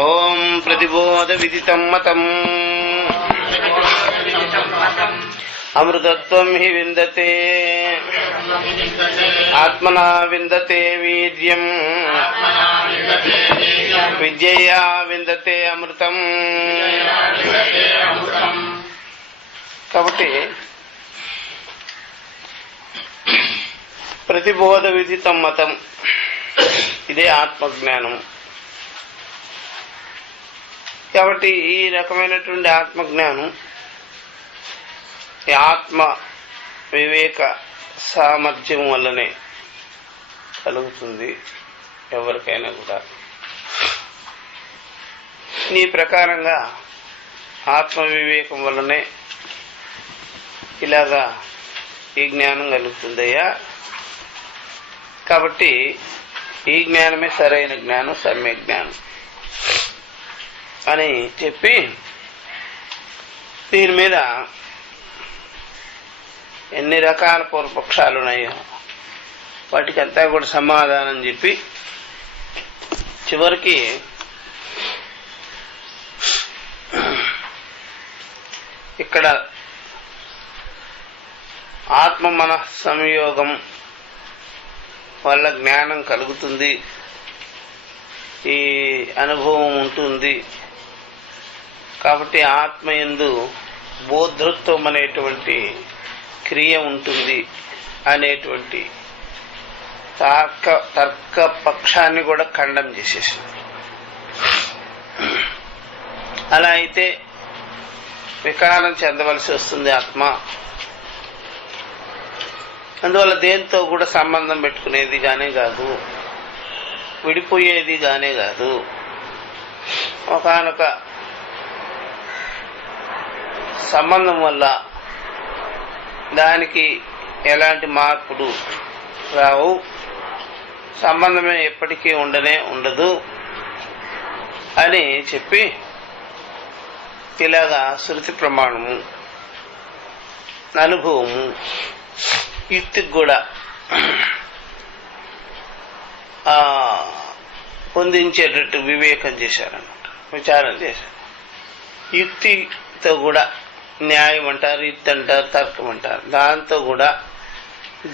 ఓం ప్రతిబోధ విదితం మతం అమృతత్వం హి విందతే ఆత్మనా విందతే వీర్యం విద్యయా విందతే అమృతం. కాబట్టి ప్రతిబోధ విదితం మతం ఇదే ఆత్మజ్ఞానం. కాబట్టి ఈ రకమైనటువంటి ఆత్మజ్ఞానం ఈ ఆత్మ వివేక సామర్థ్యం వల్లనే కలుగుతుంది ఎవరికైనా కూడా. ఈ ప్రకారంగా ఆత్మ వివేకం వల్లనే ఇలాగా ఈ జ్ఞానం కలుగుతుందయ్యా. కాబట్టి ఈ జ్ఞానమే సరైన జ్ఞానం, సమ్య జ్ఞానం అని చెప్పి దీని మీద ఎన్ని రకాల పూర్వపక్షాలు ఉన్నాయో వాటికంతా కూడా సమాధానం చెప్పి చివరికి ఇక్కడ ఆత్మ మన సంయోగం వల్ల జ్ఞానం కలుగుతుంది, ఈ అనుభవం ఉంటుంది. కాబట్టి ఆత్మయందు బోధృత్వం అనేటువంటి క్రియ ఉంటుంది అనేటువంటి తర్క పక్షాన్ని కూడా ఖండం చేసేసింది. అలా అయితే వికారం చెందవలసి వస్తుంది ఆత్మ. అందువల్ల దేంతో కూడా సంబంధం పెట్టుకునేది గానే కాదు, విడిపోయేది గానే కాదు. ఒకానొక సంబంధం వల్ల దానికి ఎలాంటి మార్పులు రావు, సంబంధమే ఎప్పటికీ ఉండదు అని చెప్పి ఇలాగా శృతి ప్రమాణము, అనుభవము, యుక్తికి కూడా పొందించేటట్టు వివేకం చేశారన్నమాట, విచారం చేశారు. యుక్తితో కూడా న్యాయం అంటారు, యుక్తి అంటారు, తర్కం అంటారు. దాంతో కూడా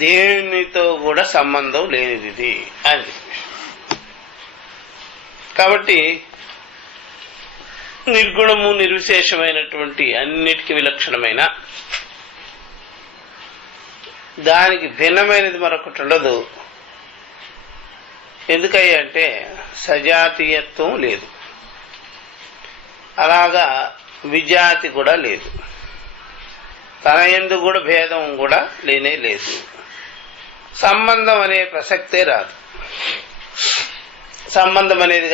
దేనితో కూడా సంబంధం లేనిది అని చెప్పి. కాబట్టి నిర్గుణము నిర్విశేషమైనటువంటి అన్నిటికీ విలక్షణమైన దానికి భిన్నమైనది మరొకటి ఉండదు. ఎందుకయ్యా అంటే సజాతీయత్వం లేదు, అలాగా విజాతి కూడా లేదు, తన యందు కూడా భేదం కూడా లేనే లేదు, సంబంధం అనే ప్రసక్తే రాదు. సంబంధం అనేది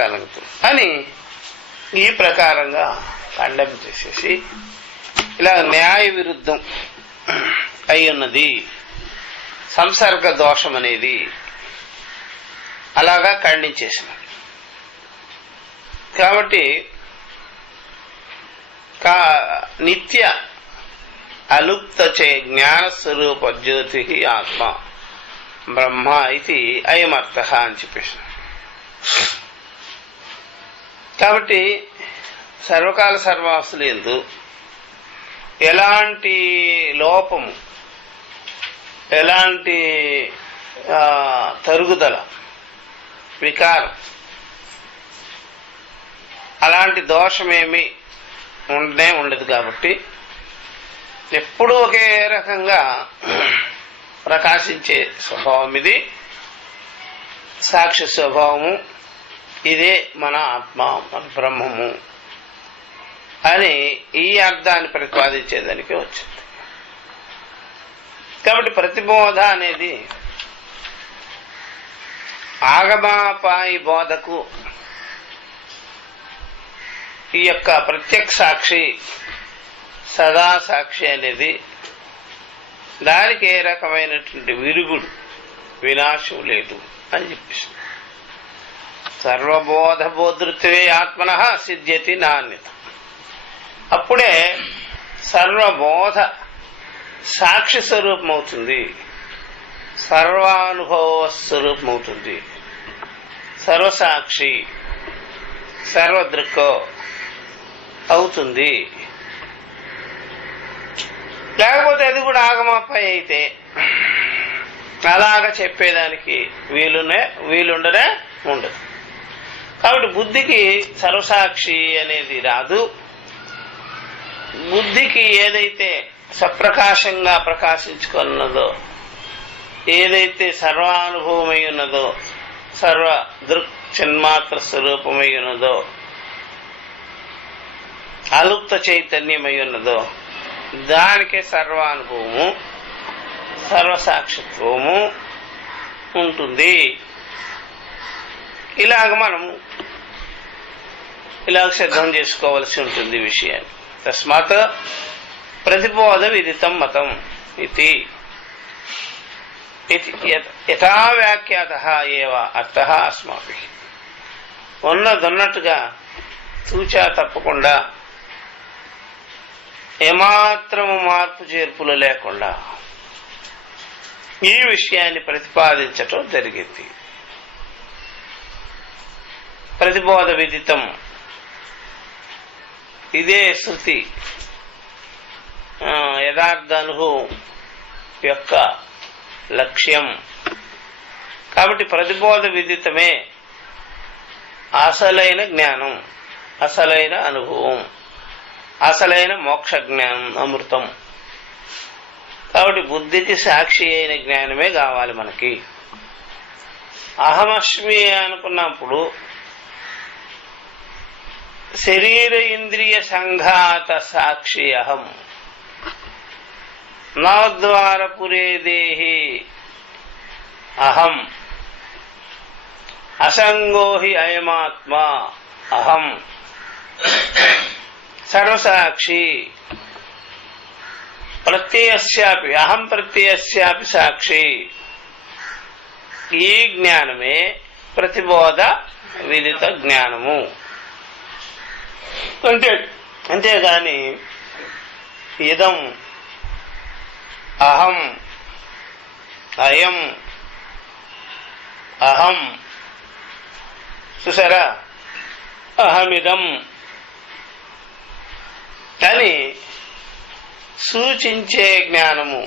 కలుగుతుంది అని ఈ ప్రకారంగా ఖండం చేసేసి ఇలా న్యాయ విరుద్ధం అయి ఉన్నది సంసర్గ దోషం అనేది అలాగా ఖండించేసినది. కాబట్టి నిత్య అలుప్త చే జ్ఞానస్వరూప జ్యోతి ఆత్మ బ్రహ్మ ఇది అయమర్థ అని చెప్పేసి. కాబట్టి సర్వకాల సర్వాస్తులు యందు ఎలాంటి లోపము, ఎలాంటి తరుగుదల, వికారం, అలాంటి దోషమేమి ఉండదు. కాబట్టి ఎప్పుడూ ఒకే రకంగా ప్రకాశించే స్వభావం ఇది, సాక్షి స్వభావము. ఇదే మన ఆత్మ, మన బ్రహ్మము అని ఈ అర్థాన్ని ప్రతిపాదించేదానికి వచ్చింది. కాబట్టి ప్రతిబోధ అనేది ఆగమాపాయి బోధకు ఈ యొక్క ప్రత్యక్ష సాక్షి, సదా సాక్షి అనేది దానికి ఏ రకమైనటువంటి విరుగుడు, వినాశం లేదు అని చెప్పేసింది. సర్వబోధ బోధృత్వే ఆత్మన సిద్ధ్యతి నాణ్యత. అప్పుడే సర్వబోధ సాక్షి స్వరూపం అవుతుంది, సర్వానుభవ స్వరూపం అవుతుంది, సర్వసాక్షి, సర్వదృక్కో అవుతుంది. లేకపోతే అది కూడా ఆగమాపై అయితే అలాగ చెప్పేదానికి వీలుండనే ఉండదు. కాబట్టి బుద్ధికి సర్వసాక్షి అనేది రాదు. బుద్ధికి ఏదైతే సప్రకాశంగా ప్రకాశించుకున్నదో, ఏదైతే సర్వానుభవమై ఉన్నదో, సర్వ దృక్ చిన్మాత్ర స్వరూపమై ఉన్నదో, అలుప్త చైతన్యమై ఉన్నదో, దానికే సర్వానుభవము సర్వసాక్షిత్వము ఉంటుంది. ఇలాగ మనము సిద్ధం చేసుకోవలసి ఉంటుంది విషయాన్ని. తస్మాత్ ప్రతిబోధ విదితం మతం ఇది యథా వ్యాఖ్యాతః ఏవ అర్థః అస్మాభిః. ఉన్నదన్నట్టుగా తూచా తప్పకుండా ఏమాత్రము మార్పు చేర్పులు లేకుండా ఈ విషయాన్ని ప్రతిపాదించటం జరిగింది. ప్రతిబోధ విదితం, ఇదే శృతి యథార్థ అనుభవం యొక్క లక్ష్యం. కాబట్టి ప్రతిబోధ విదితమే అసలైన జ్ఞానం, అసలైన అనుభవం, అసలైన మోక్ష జ్ఞానం, అమృతం. కాబట్టి బుద్ధికి సాక్షి అయిన జ్ఞానమే కావాలి మనకి. అహమస్మి అనుకున్నప్పుడు శరీర ఇంద్రియ సంఘాత సాక్షి అహం, నవద్వారపురే దేహి అహం, అసంగో హి అయమాత్మ అహం, సర్వసాక్షి ప్రత్యయస్యాపి అహం ప్రత్యయస్యాపి సాక్షి. ఈ జ్ఞానమే ప్రతిబోధ విదిత జ్ఞానము. అంతేగాని ఇదం అహం అయం అహం, చూసారా, అహమిదం అని సూచించే జ్ఞానము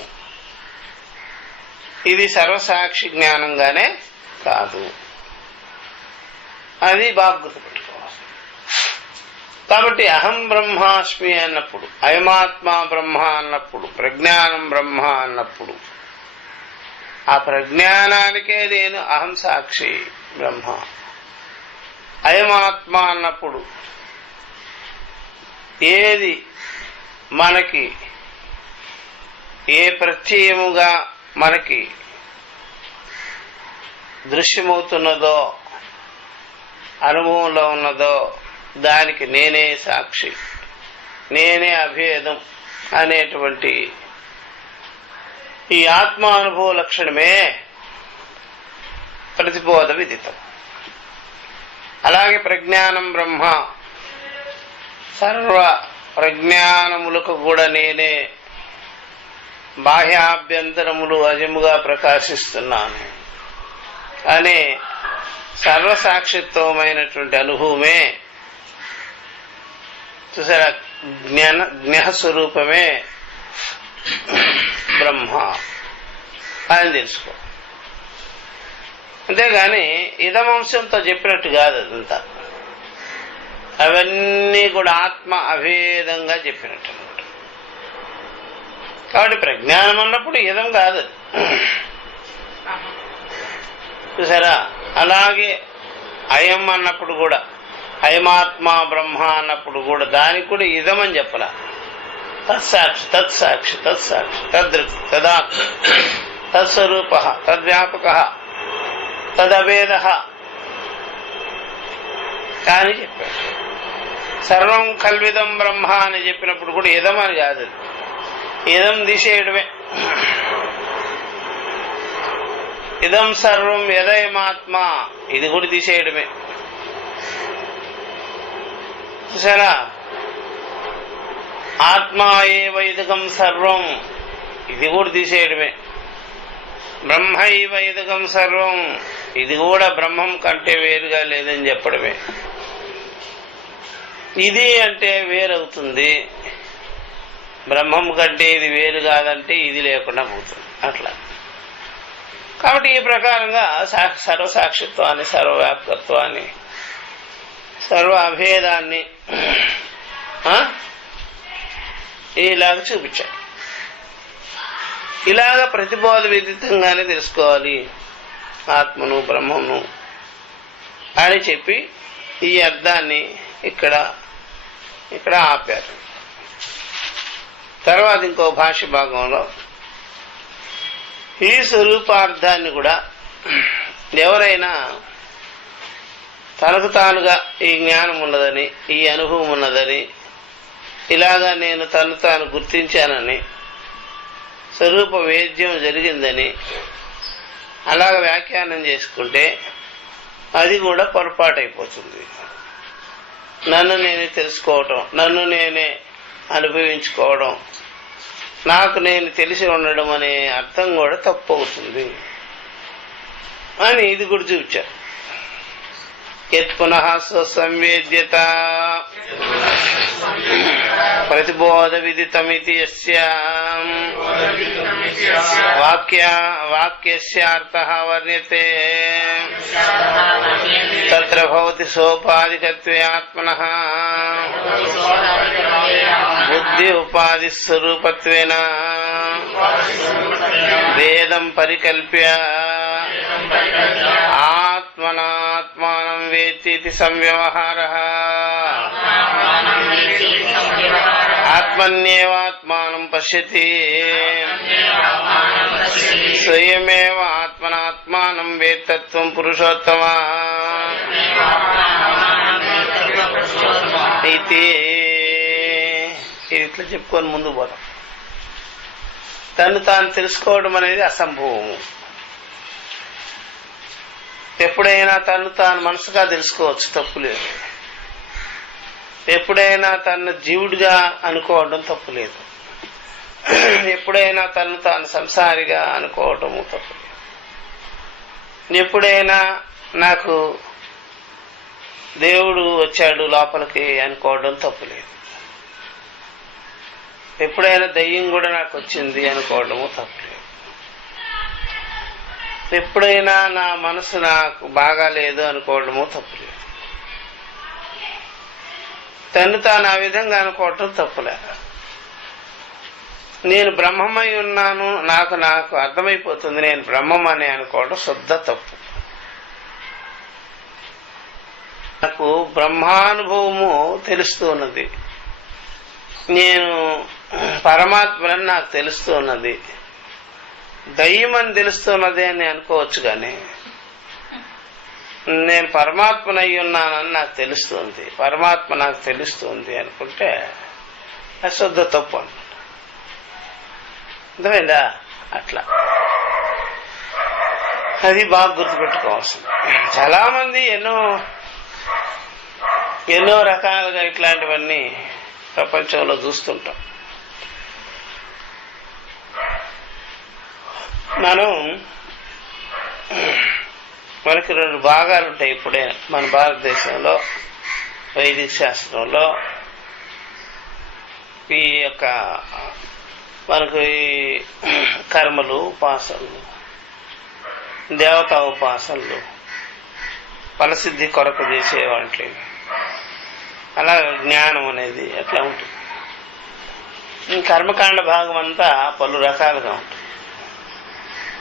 ఇది సర్వసాక్షి జ్ఞానంగానే కాదు. అది బాగా గుర్తుపెట్టుకోవాలి. కాబట్టి అహం బ్రహ్మాస్మి అన్నప్పుడు, అయమాత్మ బ్రహ్మ అన్నప్పుడు, ప్రజ్ఞానం బ్రహ్మ అన్నప్పుడు, ఆ ప్రజ్ఞానానికే నేను అహం సాక్షి బ్రహ్మ. అయమాత్మ అన్నప్పుడు ఏది మనకి ఏ ప్రత్యయముగా మనకి దృశ్యమవుతున్నదో, అనుభవంలో ఉన్నదో, దానికి నేనే సాక్షి, నేనే అభేదం అనేటువంటి ఈ ఆత్మానుభవ లక్షణమే ప్రతిబోధ విదితం. అలాగే ప్రజ్ఞానం బ్రహ్మ, సర్వ ప్రజ్ఞానములకు కూడా నేనే బాహ్యాభ్యంతరములు అజముగా ప్రకాశిస్తున్నాను అనే సర్వసాక్షిత్వమైనటువంటి అనుభవమే, చూసారా, జ్ఞస్వరూపమే బ్రహ్మ అని తెలుసుకో. అంతేగాని ఇదమంశంతో చెప్పినట్టు కాదు. అదంతా అవన్నీ కూడా ఆత్మ అభేదంగా చెప్పినట్టు అన్నమాట. కాబట్టి ప్రజ్ఞానం అన్నప్పుడు ఇదం కాదు, చూసారా. అలాగే అయం అన్నప్పుడు కూడా, అయమాత్మ బ్రహ్మ అన్నప్పుడు కూడా దానికి కూడా ఇదమని చెప్పలా. తత్సాక్షి తత్సాక్షి తత్సాక్షి తదృక్ తదాత్మ తత్స్వరూప తద్వ్యాపక తదభేద అని చెప్పాడు. సర్వం కల్విదం బ్రహ్మ అని చెప్పినప్పుడు కూడా ఇదం అని కాదు, ఇదం తీసేయడమే. ఇదం సర్వం యదయమాత్మ, ఇది కూడా తీసేయడమే. చూసారా, ఆత్మా ఏవ ఇదకం సర్వం, ఇది కూడా తీసేయడమే. బ్రహ్మైవ ఇదకం సర్వం, ఇది కూడా బ్రహ్మం కంటే వేరుగా లేదని చెప్పడమే. ఇది అంటే వేరవుతుంది, బ్రహ్మం కంటే ఇది వేరు కాదంటే ఇది లేకుండా పోతుంది అట్లా. కాబట్టి ఈ ప్రకారంగా సర్వసాక్షిత్వాన్ని, సర్వవ్యాప్తత్వాన్ని, సర్వ అభేదాన్ని ఇలాగ చూపించాడు. ఇలాగ ప్రతిబోధ విదితంగానే తెలుసుకోవాలి ఆత్మను బ్రహ్మను అని చెప్పి ఈ అర్థాన్ని ఇక్కడ ఆపారు. తర్వాత ఇంకో భాష్య భాగంలో ఈ స్వరూపార్థాన్ని కూడా ఎవరైనా తనకు తానుగా ఈ జ్ఞానం ఉన్నదని, ఈ అనుభవం ఉన్నదని, ఇలాగా నేను తను తాను గుర్తించానని, స్వరూప వేద్యం జరిగిందని అలాగ వ్యాఖ్యానం చేసుకుంటే అది కూడా పొరపాటైపోతుంది. నన్ను నేనే తెలుసుకోవటం, నన్ను నేనే అనుభవించుకోవడం, నాకు నేను తెలిసి ఉండడం అనే అర్థం కూడా తప్పు అవుతుంది అని ఇది కూడా చూపించారు. యత్ పునః స్వసంవేద్యత ప్రతిబోధ విదితమితి యస్య వాక్యస్యార్థః వర్ణ్యతే తత్ర భవతి సోపాధికత్వే ఆత్మనః బుద్ధి ఉపాధి స్వరూపత్వేన వేదం పరికల్ప్య ఆత్మనాత్మానం వేత్తి సంవ్యవహారః ఆత్మన్యేవాత్మానం పశ్యతి స్వయమేవ ఆత్మనాత్మానం వేత్తత్వం పురుషోత్తమ ఇది ఇట్లా చెప్పుకొని ముందు పోదాం. తను తాను తెలుసుకోవడం అనేది అసంభవము. ఎప్పుడైనా తను తాను మనసుగా తెలుసుకోవచ్చు, తప్పులేదు. ఎప్పుడైనా తను జీవుడిగా అనుకోవడం తప్పులేదు. ఎప్పుడైనా తను తాను సంసారిగా అనుకోవటము తప్పులేదు. ఎప్పుడైనా నాకు దేవుడు వచ్చాడు లోపలికి అనుకోవడం తప్పులేదు. ఎప్పుడైనా దయ్యం కూడా నాకు వచ్చింది అనుకోవడము తప్పులేదు. ఎప్పుడైనా నా మనసు నాకు బాగాలేదు అనుకోవడము తప్పులేదు. తను తాను ఆ విధంగా అనుకోవటం తప్పులే. నేను బ్రహ్మమై ఉన్నాను, నాకు అర్థమైపోతుంది నేను బ్రహ్మం అని అనుకోవడం శుద్ధ తప్పు. నాకు బ్రహ్మానుభవము తెలుస్తూ ఉన్నది, నేను పరమాత్మని నాకు తెలుస్తూ ఉన్నది, దయ్యమని తెలుస్తున్నది అని అనుకోవచ్చు. కానీ నేను పరమాత్మనై ఉన్నానని నాకు తెలుస్తుంది, పరమాత్మ నాకు తెలుస్తుంది అనుకుంటే అశుద్ధ తప్పు అనుకుంటా. అర్థమైందా? అట్లా అది బాగా గుర్తుపెట్టుకోవాల్సింది. చాలా మంది ఎన్నో రకాలుగా ఇట్లాంటివన్నీ ప్రపంచంలో చూస్తుంటాం. మనకి రెండు భాగాలు ఉంటాయి. ఇప్పుడే మన భారతదేశంలో వైదిక శాస్త్రంలో ఈ యొక్క మనకు ఈ కర్మలు, ఉపాసనలు, దేవతా ఉపాసనలు, ఫలసిద్ధి కొరకు చేసే వాటి, అలా జ్ఞానం అనేది ఎట్లా ఉంటుంది. కర్మకాండ భాగం అంతా పలు రకాలుగా ఉంటుంది,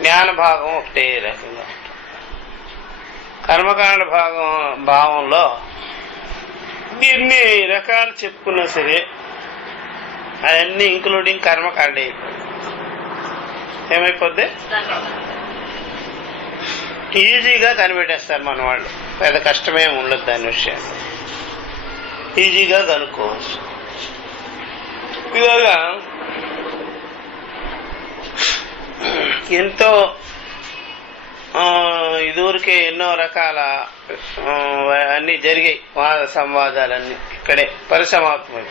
జ్ఞాన భాగం ఒకటే రకంగా ఉంటుంది. కర్మకాండ భావంలో ఎన్ని రకాలు చెప్పుకున్నా సరే అవన్నీ ఇంక్లూడింగ్ కర్మకాండ ఏమైపోద్ది, ఈజీగా కనిపెట్టేస్తారు మన వాళ్ళు. పెద్ద కష్టమేం ఉండదు దాని విషయం, ఈజీగా కనుక్కోవచ్చు. ఇలాగా ఎంతో ఇదివరకే ఎన్నో రకాల అన్ని జరిగాయి, వాద సంవాదాలన్నీ ఇక్కడే పరిసమాప్తమై.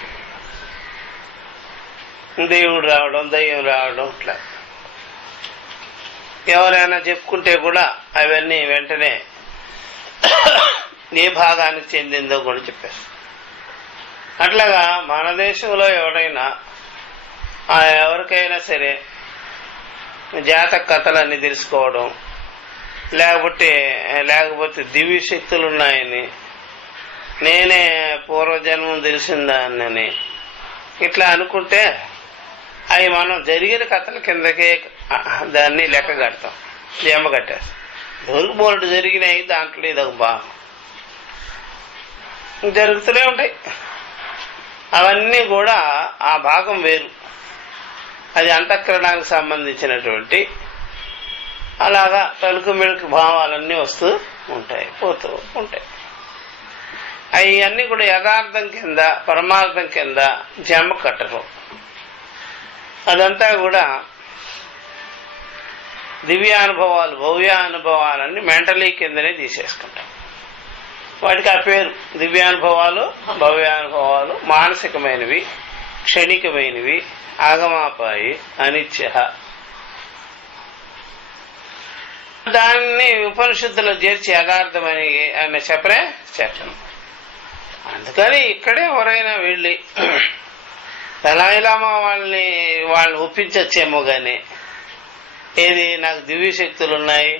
దేవుడు రావడం, దయ్యం రావడం, ఇట్లా ఎవరైనా చెప్పుకుంటే కూడా అవన్నీ వెంటనే ఏ భాగానికి చెందిందో కూడా చెప్పేస్తారు. అట్లాగా మన దేశంలో ఎవరికైనా సరే జాతక కథలన్నీ తెలుసుకోవడం, లేకపోతే దివ్య శక్తులు ఉన్నాయని, నేనే పూర్వజన్మం తెలిసిందాన్ని ఇట్లా అనుకుంటే అవి మనం జరిగిన కథల కిందకే దాన్ని లెక్క కడతాం, జమ కట్టేస్తాం. దొరికిపోయినట్టు జరిగినాయి, దాంట్లో ఇదొక భాగం జరుగుతూనే ఉంటాయి. అవన్నీ కూడా ఆ భాగం వేరు, అది అంతఃకరణానికి సంబంధించినటువంటి అలాగా తలుకు మెడుకు భావాలన్నీ వస్తూ ఉంటాయి, పోతూ ఉంటాయి. అవన్నీ కూడా యథార్థం కింద పరమార్థం కింద జమ కట్టరు. అదంతా కూడా దివ్యానుభవాలు భవ్యానుభవాలన్నీ మెంటలీ కిందనే తీసేసుకుంటాం. వాటికి ఆ పేరు దివ్యానుభవాలు భవ్యానుభవాలు, మానసికమైనవి, క్షణికమైనవి, ఆగమాపాయి, అనిత్య. దాన్ని ఉపనిషత్తులో చేర్చి యథార్థమని ఆయన చెప్పను. అందుకని ఇక్కడే ఎవరైనా వెళ్ళి దళాయిలామా వాళ్ళని ఒప్పించచ్చేమో గాని, ఏది నాకు దివ్య శక్తులు ఉన్నాయి,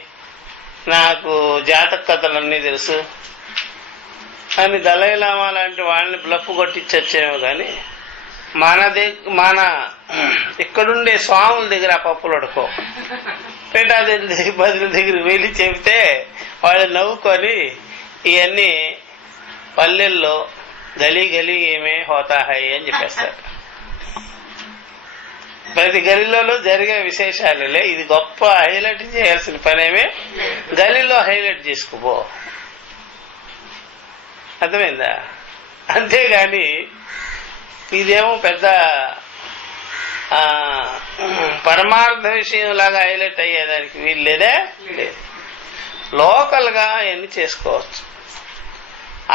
నాకు జాతక కథలన్నీ తెలుసు అని దళాయిలామా లాంటి వాళ్ళని బ్లఫ్ కొట్టించచ్చేమో గాని, మన ఇక్కడుండే స్వాముల దగ్గర ఆ పప్పులు ఉడకో పీఠాధిపతుల దగ్గరికి వెళ్ళి చెబితే వాళ్ళు నవ్వుకొని ఇవన్నీ పల్లెల్లో గలీ గలీ ఏమే హోతా హై అని చెప్పేస్తారు. ప్రతి గలీలో జరిగే విశేషాలే ఇది గొప్ప హైలైట్ చేయాల్సిన పనేమే, గలీలో హైలైట్ చేసుకుపో. అర్థమైందా? అంతేగాని ఇదేమో పెద్ద పరమార్థ విషయం లాగా హైలైట్ అయ్యేదానికి వీల్లేదే లేదు. లోకల్ గా అవన్నీ చేసుకోవచ్చు.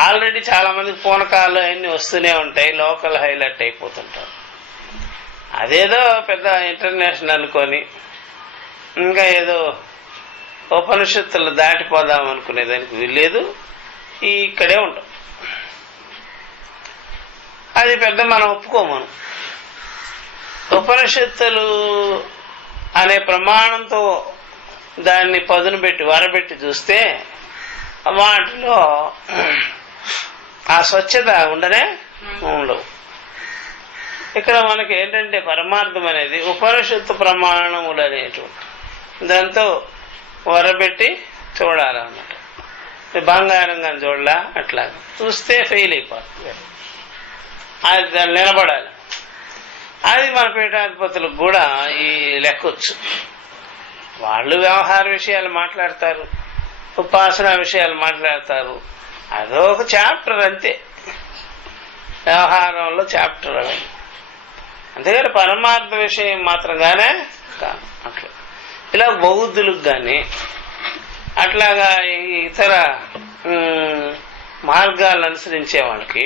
ఆల్రెడీ చాలా మందికి పూనకాలు అవన్నీ వస్తూనే ఉంటాయి, లోకల్ హైలైట్ అయిపోతుంటారు. అదేదో పెద్ద ఇంటర్నేషనల్ అనుకొని ఇంకా ఏదో ఉపనిషత్తులు దాటిపోదాం అనుకునేదానికి వీల్లేదు. ఇక్కడే ఉంటాం. అది పెద్ద మనం ఒప్పుకోమను. ఉపనిషత్తులు అనే ప్రమాణంతో దాన్ని పదును పెట్టి వరబెట్టి చూస్తే వాటిలో ఆ స్వచ్ఛత ఉండవు. ఇక్కడ మనకి ఏంటంటే పరమార్థం అనేది ఉపనిషత్తు ప్రమాణములు అనేటువంటి దాంతో వరబెట్టి చూడాలన్నమాట. బంగారం కానీ చూడలా, అట్లా చూస్తే ఫెయిల్ అయిపోతుంది. అది దాన్ని నిలబడాలి. అది మన పీఠాధిపతులకు కూడా ఈ లెక్కొచ్చు. వాళ్ళు వ్యవహార విషయాలు మాట్లాడతారు, ఉపాసన విషయాలు మాట్లాడతారు. అదొక చాప్టర్ అంతే, వ్యవహారంలో చాప్టర్ అవి. అంతేగాని పరమార్థ విషయం మాత్రంగానే కాదు. అట్లా ఇలా బౌద్ధులకు కానీ అట్లాగా ఇతర మార్గాలను అనుసరించే వాళ్ళకి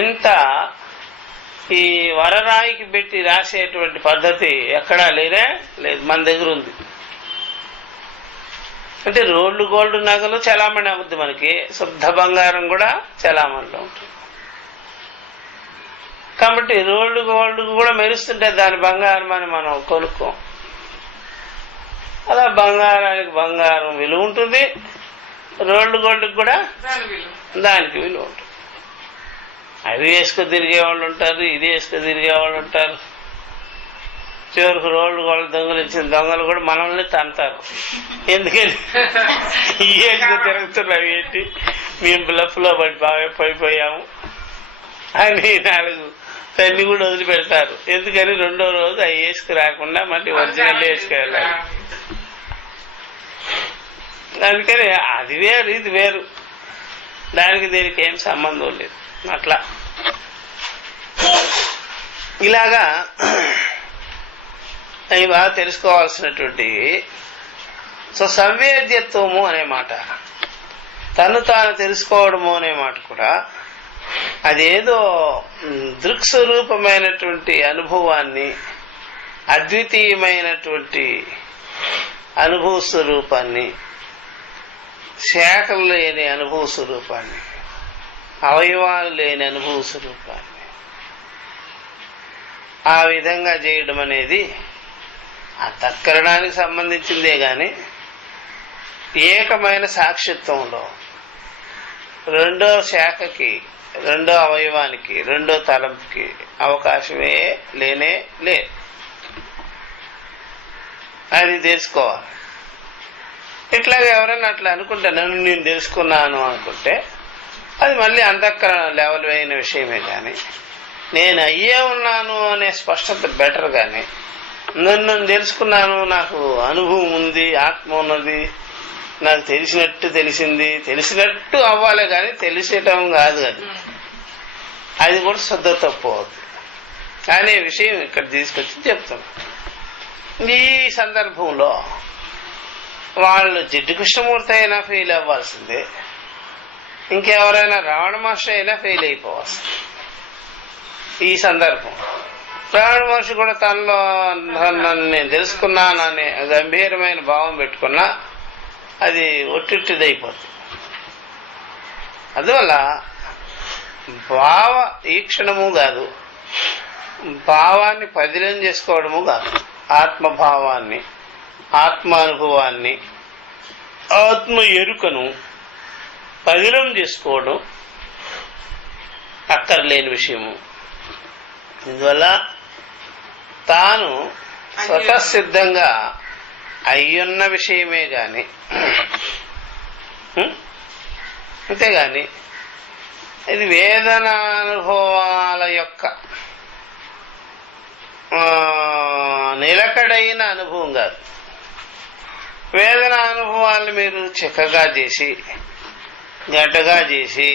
ఇంత ఈ వరరాయికి పెట్టి రాసేటువంటి పద్ధతి ఎక్కడా లేదు. మన దగ్గర ఉంది. అంటే రోడ్లు గోల్డ్ నగలు చలామణి అవుద్ది, మనకి శుద్ధ బంగారం కూడా చలామణిలో ఉంటుంది. కాబట్టి రోడ్లు గోల్డ్ కూడా మెరుస్తుంటే దాని బంగారం అని మనం కొనుక్కోం. అలా బంగారానికి బంగారం విలువ ఉంటుంది, రోడ్లు గోల్డ్కి కూడా దానికి విలువ ఉంటుంది. అవి వేసుకు తిరిగే వాళ్ళు ఉంటారు, ఇది వేసుకు తిరిగే వాళ్ళు ఉంటారు. చివరికి రోడ్లు గోల్డ్ దొంగలు ఇచ్చిన దొంగలు కూడా మనల్ని తంతారు. ఎందుకని ఈ వేసుకు తిరుగుతున్నావు ఏంటి, మేము బ్లఫ్ లో పడి బాగా పడిపోయాము అని 4 తన్ని కూడా వదిలిపెడతారు. ఎందుకని రెండో రోజు అవి వేసుకు రాకుండా మళ్ళీ ఒరిజినల్ వేసుకెళ్ళాలి. అందుకని అది వేరు, ఇది వేరు, దానికి దీనికి ఏం సంబంధం లేదు. అట్లా ఇలాగా అవి బాగా తెలుసుకోవాల్సినటువంటి. సో సంవేద్యత్వము అనే మాట, తను తాను తెలుసుకోవడము అనే మాట కూడా అదేదో దృక్స్వరూపమైనటువంటి అనుభవాన్ని, అద్వితీయమైనటువంటి అనుభవ స్వరూపాన్ని, శాఖలు లేని అనుభవ స్వరూపాన్ని అవయవాలు లేని అనుభవ స్వరూపాన్ని ఆ విధంగా చేయడం అనేది అంతఃకరణానికి సంబంధించిందే గాని ఏకమైన సాక్షిత్వంలో రెండో శాఖకి, రెండో అవయవానికి, రెండో తలంపుకి అవకాశమే లేనే లే. అది తెలుసుకోవాలి. ఇట్లాగే ఎవరైనా అట్లా అనుకుంటే, నన్ను నేను తెలుసుకున్నాను అనుకుంటే అది మళ్ళీ అంతఃకరణ లెవెల్ అయిన విషయమే. కానీ నేను అయ్యే ఉన్నాను అనే స్పష్టత బెటర్. కానీ నన్ను తెలుసుకున్నాను, నాకు అనుభవం ఉంది, ఆత్మ ఉన్నది, నాకు తెలిసినట్టు తెలిసినట్టు అవ్వాలి కానీ తెలిసేయటం కాదు. అది కూడా శుద్ధ తప్పు అవుతుంది అనే విషయం ఇక్కడ తీసుకొచ్చి చెప్తాను. ఈ సందర్భంలో వాళ్ళు జిడ్డు కృష్ణమూర్తి అయినా ఫెయిల్ అవ్వాల్సిందే, ఇంకెవరైనా రావణ మహర్షి అయినా ఫెయిల్ అయిపోవాల్సింది. ఈ సందర్భం రావణ మహర్షి కూడా తనలో నేను తెలుసుకున్నాననే గంభీరమైన భావం పెట్టుకున్నా అది ఒట్టిట్టిదైపోతుంది. అందువల్ల భావ ఈక్షణము కాదు, భావాన్ని పదిలం చేసుకోవడము కాదు, ఆత్మభావాన్ని, ఆత్మానుభవాన్ని, ఆత్మ ఎరుకను పదిలం చేసుకోవడం అక్కర్లేని విషయము. ఇందువల్ల తాను స్వతసిద్ధంగా అయ్యున్న విషయమే గాని, అంతేగాని ఇది వేదనానుభవాల యొక్క నిలకడైన అనుభవం కాదు. వేదన అనుభవాలను మీరు చిక్కగా చేసి, గడ్డగా చేసి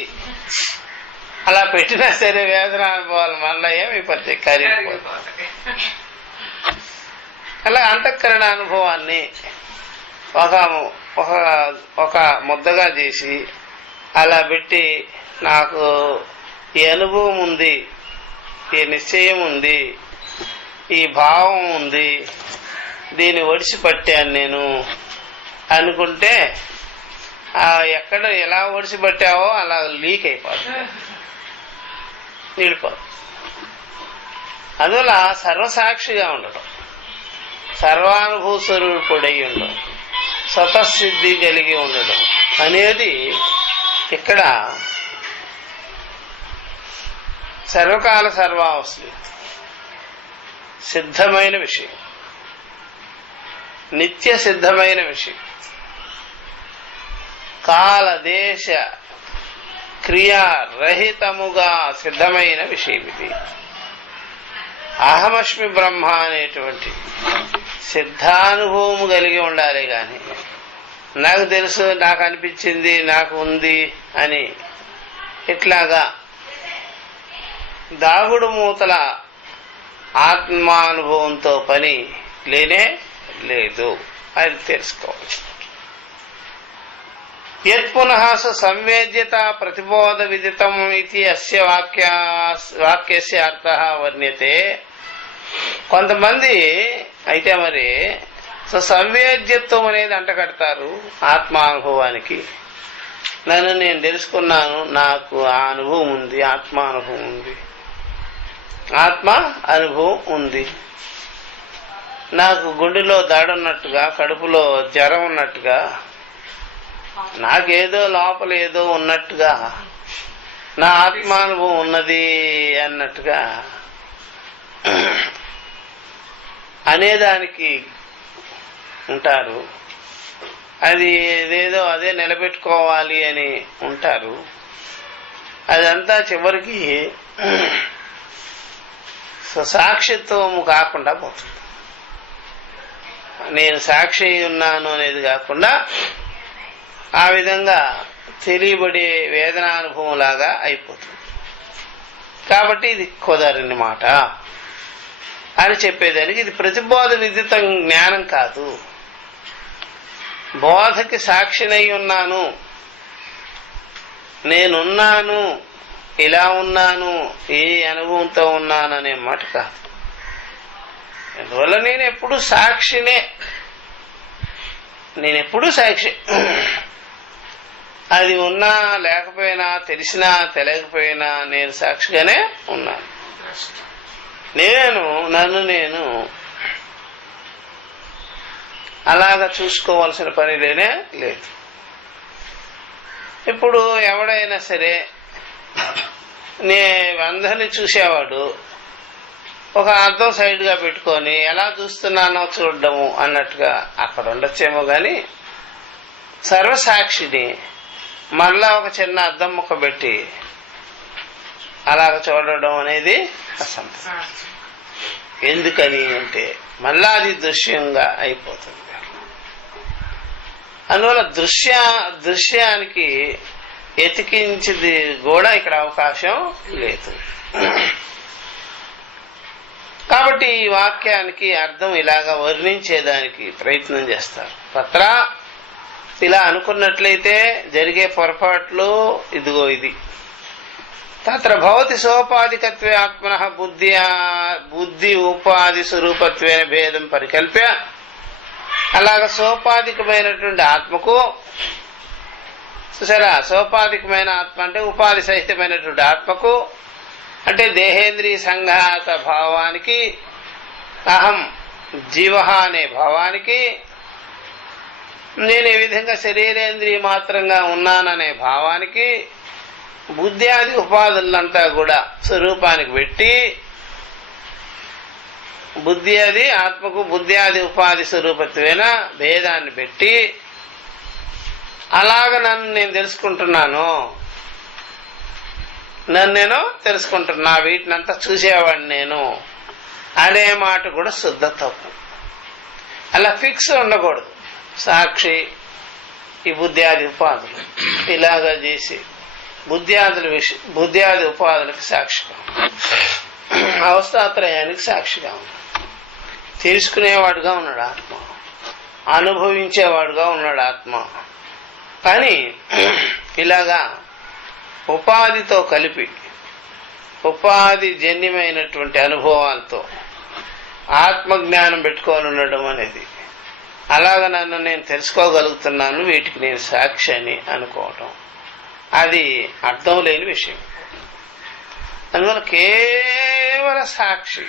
అలా పెట్టినా సరే వేదన అనుభవాలు మళ్ళీ ఏమైపోతాయి, కరిగిపోతాయి. అలా అంతఃకరణ అనుభవాన్ని ఒక ముద్దగా చేసి అలా పెట్టి, నాకు ఈ అనుభవం ఉంది, ఈ నిశ్చయం ఉంది, ఈ భావం ఉంది, దీన్ని ఒడిసి పట్టాను నేను అనుకుంటే ఎక్కడ ఎలా ఒడిసి పట్టావో అలా లీక్ అయిపోతుంది, నిలిపోదు. అందువల్ల సర్వసాక్షిగా ఉండడం, సర్వానుభవ స్వరూపుడై ఉండడం, స్వతసిద్ధి కలిగి ఉండడం అనేది ఇక్కడ సర్వకాల సర్వావస్థ సిద్ధమైన విషయం, నిత్య సిద్ధమైన విషయం, కాల దేశ క్రియారహితముగా సిద్ధమైన విషయం ఇది. అహమస్మి బ్రహ్మ అనేటువంటి సిద్ధానుభవము కలిగి ఉండాలి. గాని నాకు తెలుసు, నాకు అనిపించింది, నాకు ఉంది అని ఇట్లాగా దాగుడు మూతల ఆత్మానుభవంతో పని లేనే లేదు. అది తెలుసుకోవాలి. యత్పునః సంవేద్యత ప్రతిబోధ విదితం ఇది అస్య వాక్యస్య అర్థః వర్ణ్యతే. కొంతమంది అయితే మరి సంవేద్యత్వం అనేది అంటగడతారు ఆత్మానుభవానికి. నన్ను నేను తెలుసుకున్నాను, నాకు ఆ అనుభవం ఉంది, ఆత్మానుభవం ఉంది, ఆత్మ అనుభవం ఉంది, నాకు గుండెలో దాడున్నట్టుగా, కడుపులో జ్వరం ఉన్నట్టుగా, నాకేదో లోపల ఏదో ఉన్నట్టుగా, నా ఆత్మానుభవం ఉన్నది అన్నట్టుగా అనేదానికి ఉంటారు. అది ఏదేదో అదే నిలబెట్టుకోవాలి అని ఉంటారు. అదంతా చివరికి సాక్షిత్వము కాకుండా పోతుంది. నేను సాక్షి ఉన్నాను అనేది కాకుండా ఆ విధంగా తెలియబడే వేదనానుభవం లాగా అయిపోతుంది. కాబట్టి ఇది కుదరని మాట అని చెప్పేదానికి ఇది ప్రతిబోధ విదిత జ్ఞానం కాదు. బోధకి సాక్షినై ఉన్నాను, నేనున్నాను, ఇలా ఉన్నాను, ఏ అనుభవంతో ఉన్నాను అనే మాట కాదు. అందువల్ల నేను ఎప్పుడు సాక్షినే, నేనెప్పుడు సాక్షి. అది ఉన్నా లేకపోయినా, తెలిసినా తెలియకపోయినా నేను సాక్షిగానే ఉన్నాను. నన్ను అలాగా చూసుకోవాల్సిన పని లేదు. ఇప్పుడు ఎవడైనా సరే అందరినీ చూసేవాడు ఒక అద్దం సైడ్ గా పెట్టుకొని ఎలా చూస్తున్నానో చూడడము అన్నట్టుగా అక్కడ ఉండొచ్చేమో గాని, సర్వసాక్షిని మళ్ళా ఒక చిన్న అద్దం ముక్క పెట్టి అలాగ చూడడం అనేది అసంభవం. ఎందుకని అంటే మళ్ళా అది దృశ్యంగా అయిపోతుంది. అందువల్ల దృశ్యానికి ఎతికించింది కూడా ఇక్కడ అవకాశం లేదు. కాబట్టి ఈ వాక్యానికి అర్థం ఇలాగా వర్ణించేదానికి ప్రయత్నం చేస్తారు. పత్ర ఇలా అనుకున్నట్లయితే జరిగే పొరపాట్లు ఇదిగో ఇది. తత్ర భవతి సోపాధికత్వే ఆత్మనః బుద్ధి ఉపాధి స్వరూపత్వేన భేదం పరికల్ప్య, అలాగ సోపాధికమైనటువంటి ఆత్మకు, చూసారా, సోపాధికమైన ఆత్మ అంటే ఉపాధి సహితమైనటువంటి ఆత్మకు, అంటే దేహేంద్రియ సంఘాత భావానికి, అహం జీవ అనే భావానికి, నేను ఏ విధంగా శరీరేంద్రియ మాత్రంగా ఉన్నాననే భావానికి, బుద్ధి ఆది ఉపాధులంతా కూడా స్వరూపానికి పెట్టి, బుద్ధి అది ఆత్మకు బుద్ధి ఆది ఉపాధి స్వరూపత్వేన భేదాన్ని పెట్టి, అలాగ నన్ను నేను తెలుసుకుంటున్నాను, వీటినంతా చూసేవాడిని నేను అనే మాట కూడా శుద్ధ తప్పు. అలా ఫిక్స్ ఉండకూడదు. సాక్షి ఈ బుద్ధి ఆది ఉపాధులు ఇలాగా చేసి బుద్ధి ఆది ఉపాధులకు సాక్షిగా, అవస్థాత్రయానికి సాక్షిగా ఉన్నాడు. తెలుసుకునేవాడుగా ఉన్నాడు ఆత్మ, అనుభవించేవాడుగా ఉన్నాడు ఆత్మ. కానీ ఇలాగా ఉపాధితో కలిపి ఉపాధి జన్యమైనటువంటి అనుభవాలతో ఆత్మజ్ఞానం పెట్టుకొని ఉండడం అనేది, అలాగ నన్ను నేను తెలుసుకోగలుగుతున్నాను, వీటికి నేను సాక్షి అని అనుకోవటం, అది అర్థం లేని విషయం. అందువల్ల కేవల సాక్షి,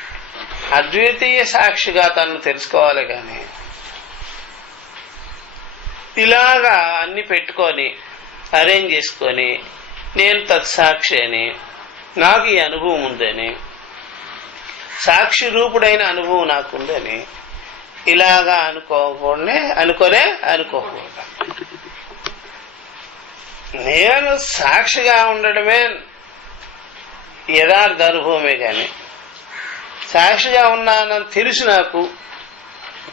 అద్వితీయ సాక్షిగా తను తెలుసుకోవాలి. కానీ ఇలాగా అన్ని పెట్టుకొని అరేంజ్ చేసుకొని నేను తత్సాక్షి అని, నాకు ఈ అనుభవం ఉందని, సాక్షి రూపుడైన అనుభవం నాకుందని ఇలాగా అనుకోకూడదు. నేను సాక్షిగా ఉండడమే యథార్థ అనుభవమే. కానీ సాక్షిగా ఉన్నానని తెలుసు నాకు,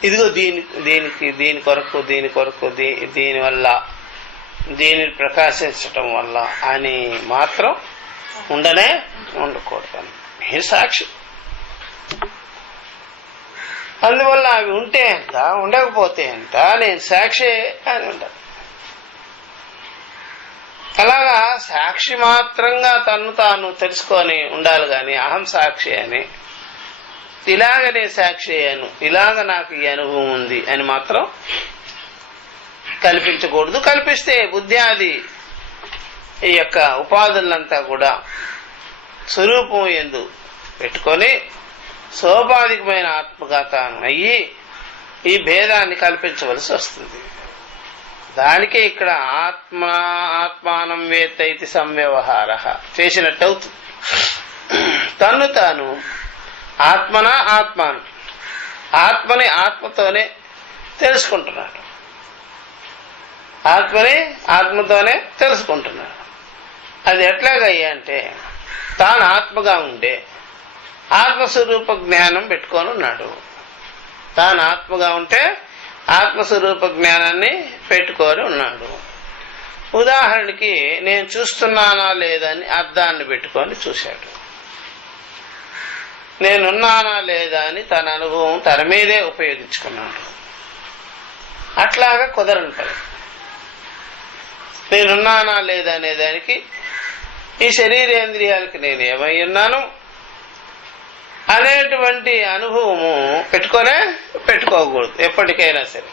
ఇదిగో దీని కొరకు దీనివల్ల దీనిని ప్రకాశించటం వల్ల అని మాత్రం ఉండకూడదు. నేను సాక్షి. అందువల్ల అవి ఉంటే ఎంత, ఉండకపోతే ఎంత, నేను సాక్షి అని ఉండదు. అలాగా సాక్షి మాత్రంగా తను తాను తెలుసుకొని ఉండాలి. కానీ అహం సాక్షి అని, ఇలాగ నేను సాక్షి అయ్యాను, ఇలాగ నాకు ఈ అనుభవం ఉంది అని మాత్రం కల్పించకూడదు. కల్పిస్తే బుద్ధి ఆది ఈ యొక్క ఉపాధులంతా కూడా స్వరూపం యందు పెట్టుకొని సోపాధికమైన ఆత్మగా తాను అయ్యి ఈ భేదాన్ని కల్పించవలసి వస్తుంది. దానికే ఇక్కడ ఆత్మానం వేత్తైతి సంవ్యవహార చేసినట్టు అవుతుంది. తను తాను ఆత్మని ఆత్మతోనే తెలుసుకుంటున్నాడు. అది ఎట్లాగయ్యా అంటే, తాను ఆత్మగా ఉండే ఆత్మస్వరూప జ్ఞానం పెట్టుకొని ఉన్నాడు. తాను ఆత్మగా ఉంటే ఆత్మస్వరూప జ్ఞానాన్ని పెట్టుకొని ఉన్నాడు. ఉదాహరణకి నేను చూస్తున్నానా లేదని అద్దాన్ని పెట్టుకొని చూశాడు. నేనున్నానా లేదా అని తన అనుభవం తన మీదే ఉపయోగించుకున్నాడు. అట్లాగా కుదరని పని. నేనున్నానా లేదా అనే దానికి ఈ శరీరేంద్రియాలకి నేను ఏమై ఉన్నాను అనేటువంటి అనుభవము పెట్టుకోకూడదు ఎప్పటికైనా సరే.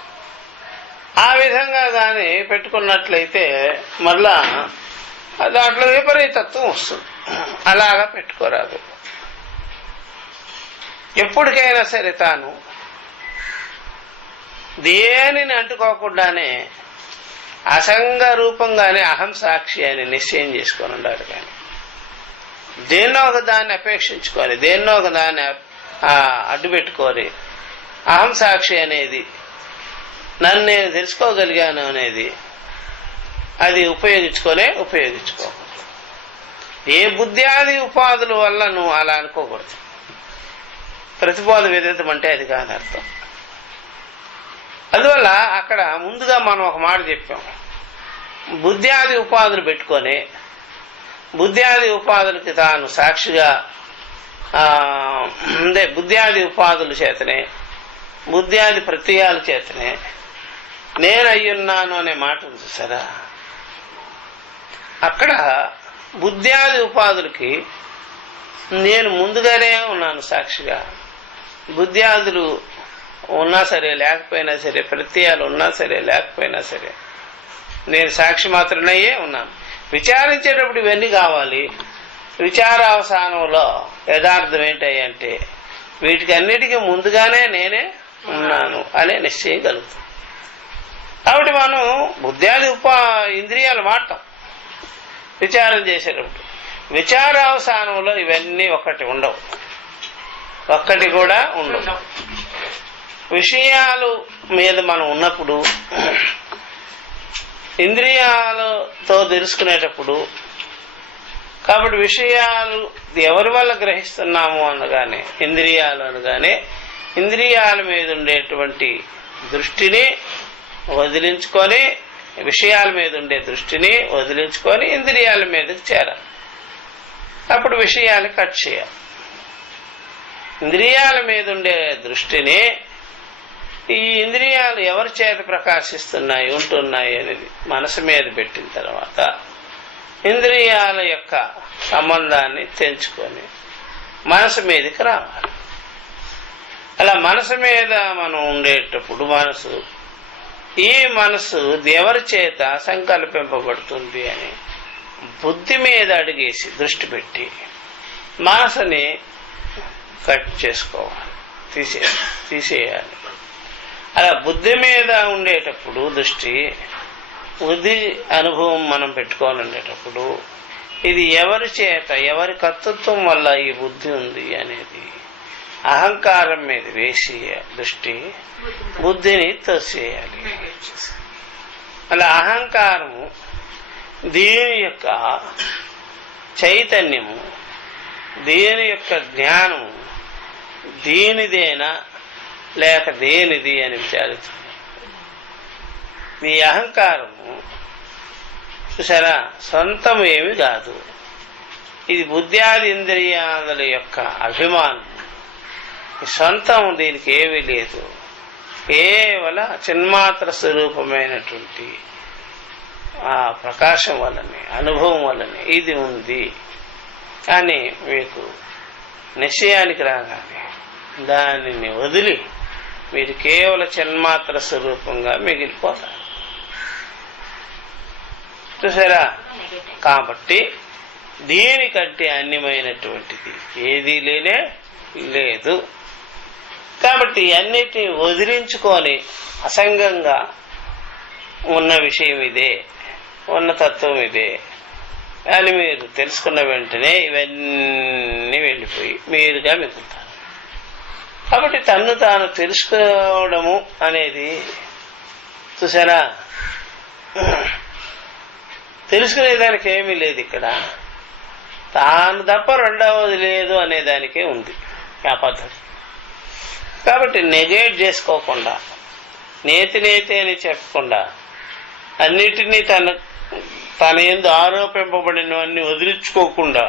ఆ విధంగా కానీ పెట్టుకున్నట్లయితే మళ్ళా దాంట్లో విపరీతత్వం వస్తుంది. అలాగా పెట్టుకోరాదు. ఎప్పటికైనా సరే తాను దేనిని అంటుకోకుండానే అసంగ రూపంగానే అహం సాక్షి అని నిశ్చయం చేసుకొని ఉండాలి. కానీ దేన్నో ఒక దాన్ని అపేక్షించుకొని దేన్నో ఒక దాన్ని అడ్డు పెట్టుకొని అహం సాక్షి అనేది నన్ను నేను తెలుసుకోగలిగాను అనేది అది ఉపయోగించుకో. ఏ బుద్ధ్యాది ఉపాధుల వల్ల నువ్వు అలా అనుకోకూడదు. ప్రతిబోధ విదితం అంటే అది కాదు అర్థం. అందువల్ల అక్కడ ముందుగా మనం ఒక మాట చెప్పాం. బుద్ధ్యాది ఉపాధులు పెట్టుకొని బుద్ధ్యాది ఉపాధులకి తాను సాక్షిగా బుద్ధ్యాది ఉపాధుల చేతనే బుద్ధ్యాది ప్రత్యయాల చేతనే నేను అయ్యున్నాను అనే మాట ఉంది చూసారా. అక్కడ బుద్ధ్యాది ఉపాధులకి నేను ముందుగానే ఉన్నాను సాక్షిగా. బుద్ధ్యాదులు ఉన్నా సరే లేకపోయినా సరే, ప్రత్యయాలు ఉన్నా సరే లేకపోయినా సరే నేను సాక్షి మాత్రమే ఉన్నాను. విచారించేటప్పుడు ఇవన్నీ కావాలి. విచారావసానంలో యథార్థం ఏంటంటే వీటికి అన్నిటికీ ముందుగానే నేనే ఉన్నాను అనే నిశ్చయం కలుగుతుంది. కాబట్టి మనం బుద్ధ్యాది ఇంద్రియాలు వాడతాం విచారం చేసేటప్పుడు. విచారావసానంలో ఇవన్నీ ఒక్కటి కూడా ఉండవు. విషయాలు మీద మనం ఉన్నప్పుడు ఇంద్రియాలతో తెలుసుకునేటప్పుడు, కాబట్టి విషయాలు ఎవరి వల్ల గ్రహిస్తున్నాము అనగానే ఇంద్రియాలు అనగానే ఇంద్రియాల మీద ఉండేటువంటి దృష్టిని వదిలించుకొని, విషయాల మీద ఉండే దృష్టిని వదిలించుకొని ఇంద్రియాల మీదకి చేరాలి. అప్పుడు విషయాలు కట్ చేయాలి. ఇంద్రియాల మీద ఉండే దృష్టిని ఈ ఇంద్రియాలు ఎవరి చేత ప్రకాశిస్తున్నాయి ఉంటున్నాయి అనేది మనసు మీద పెట్టిన తర్వాత ఇంద్రియాల యొక్క సంబంధాన్ని తెంచుకొని మనసు మీదకి రావాలి. అలా మనసు మీద మనం ఉండేటప్పుడు ఈ మనసు ఎవరి చేత సంకల్పింపబడుతుంది అని బుద్ధి మీద అడిగేసి దృష్టి పెట్టి మనసుని కట్ చేసుకోవాలి, తీసేయాలి. అలా బుద్ధి మీద ఉండేటప్పుడు దృష్టి, బుద్ధి అనుభవం మనం పెట్టుకొని ఉండేటప్పుడు ఇది ఎవరి చేత ఎవరి కర్తృత్వం వల్ల ఈ బుద్ధి ఉంది అనేది అహంకారం మీద వేసి దృష్టి బుద్ధిని తోసేయాలి. అలా అహంకారము దీని యొక్క చైతన్యము, దీని యొక్క జ్ఞానము దీనిదేనా లేక దేనిది అని విచారిస్తుంది. ఈ అహంకారము చూసారా సొంతం ఏమి కాదు. ఇది బుద్ధ్యాది ఇంద్రియాల యొక్క అభిమానం. సొంతం దీనికి ఏమీ లేదు. కేవల చిన్మాత్ర స్వరూపమైనటువంటి ఆ ప్రకాశం వల్లనే, అనుభవం వల్లనే ఇది ఉంది అని మీకు నిశ్చయానికి రాగానే దానిని వదిలి మీరు కేవల చిన్మాత్ర స్వరూపంగా మిగిలిపోతారు. చూసారా. కాబట్టి దీనికంటే అన్యమైనటువంటిది ఏదీ లేనే లేదు. కాబట్టి అన్నిటినీ వదిలించుకొని అసంగంగా ఉన్న విషయం ఇదే, ఉన్న తత్వం ఇదే అని మీరు తెలుసుకున్న వెంటనే ఇవన్నీ వెళ్ళిపోయి మీరుగా మిగులుతారు. కాబట్టి తన్ను తాను తెలుసుకోవడము అనేది చూసారా, తెలుసుకునేదానికి ఏమీ లేదు. ఇక్కడ తాను తప్ప రెండవది లేదు అనేదానికే ఉంది ఆ పద్ధతి. కాబట్టి నెగేట్ చేసుకోకుండా, నేతి అని చెప్పకుండా, అన్నిటినీ తన యందు ఆరోపింపబడినవన్నీ వదిలించుకోకుండా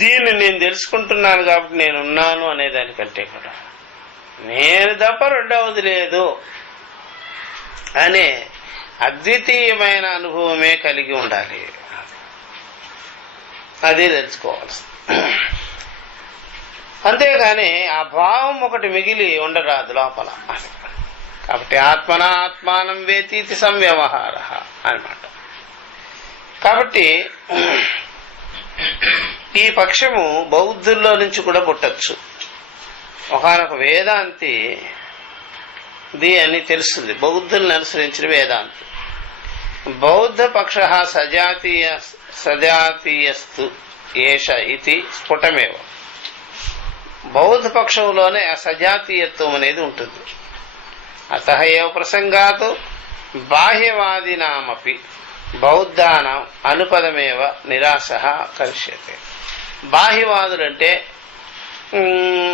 దీన్ని నేను తెలుసుకుంటున్నాను కాబట్టి నేనున్నాను అనేదానికంటే కూడా నేను తప్ప రెండవది లేదు అనే అద్వితీయమైన అనుభవమే కలిగి ఉండాలి. అదే తెలుసుకోవాల్సి. అంతేగాని ఆ భావం ఒకటి మిగిలి ఉండరాదు లోపల. కాబట్టి ఆత్మన ఆత్మానం వేతీతి సంవ్యవహార అన్నమాట. కాబట్టి ఈ పక్షము బౌద్ధుల్లో నుంచి కూడా పుట్టచ్చు. ఒకనొక వేదాంతి అని తెలుస్తుంది, బౌద్ధుల్ని అనుసరించిన వేదాంతి. బౌద్ధ పక్ష సజాతీయస్తు ఏష ఇది స్ఫుటమేవ. బౌద్ధ పక్షంలోనే ఆ సజాతీయత్వం అనేది ఉంటుంది. అతః ఏవ ప్రసంగాత్ బాహ్యవాదినామపి బౌద్ధానాం అనుపదమేవ నిరాశః కరిష్యతే. బాహ్యవాదులంటే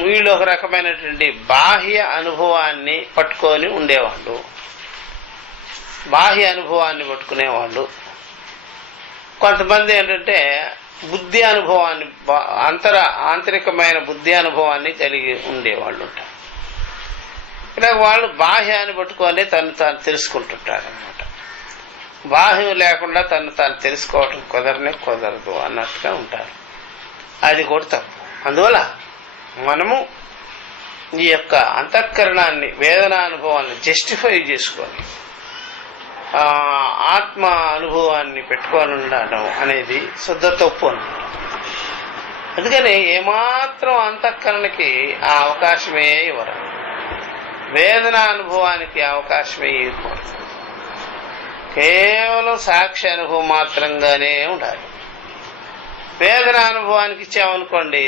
వీళ్ళు ఒక రకమైనటువంటి బాహ్య అనుభవాన్ని పట్టుకొని ఉండేవాళ్ళు, బాహ్య అనుభవాన్ని పట్టుకునేవాళ్ళు. కొంతమంది ఏంటంటే బుద్ధి అనుభవాన్ని, ఆంతరికమైన బుద్ధి అనుభవాన్ని కలిగి ఉండేవాళ్ళు ఉంటారు. ఇలా వాళ్ళు బాహ్యాన్ని పట్టుకొని తను తాను తెలుసుకుంటుంటారు అనమాట. బాహ్యం లేకుండా తను తాను తెలుసుకోవటం కుదరదు అన్నట్టుగా ఉంటారు. అది కూడా తప్పు. అందువల్ల మనము ఈ యొక్క అంతఃకరణాన్ని, వేదనానుభవాన్ని జస్టిఫై చేసుకొని ఆత్మ అనుభవాన్ని పెట్టుకొని ఉండడం అనేది శుద్ధ తప్పు అన్నమాట. అందుకని ఏమాత్రం అంతఃకరణకి ఆ అవకాశమే ఇవ్వరు, వేదనానుభవానికి అవకాశమే ఇవ్వకూడదు. కేవలం సాక్షి అనుభవం మాత్రంగానే ఉండాలి. వేదనానుభవానికి ఇచ్చామనుకోండి,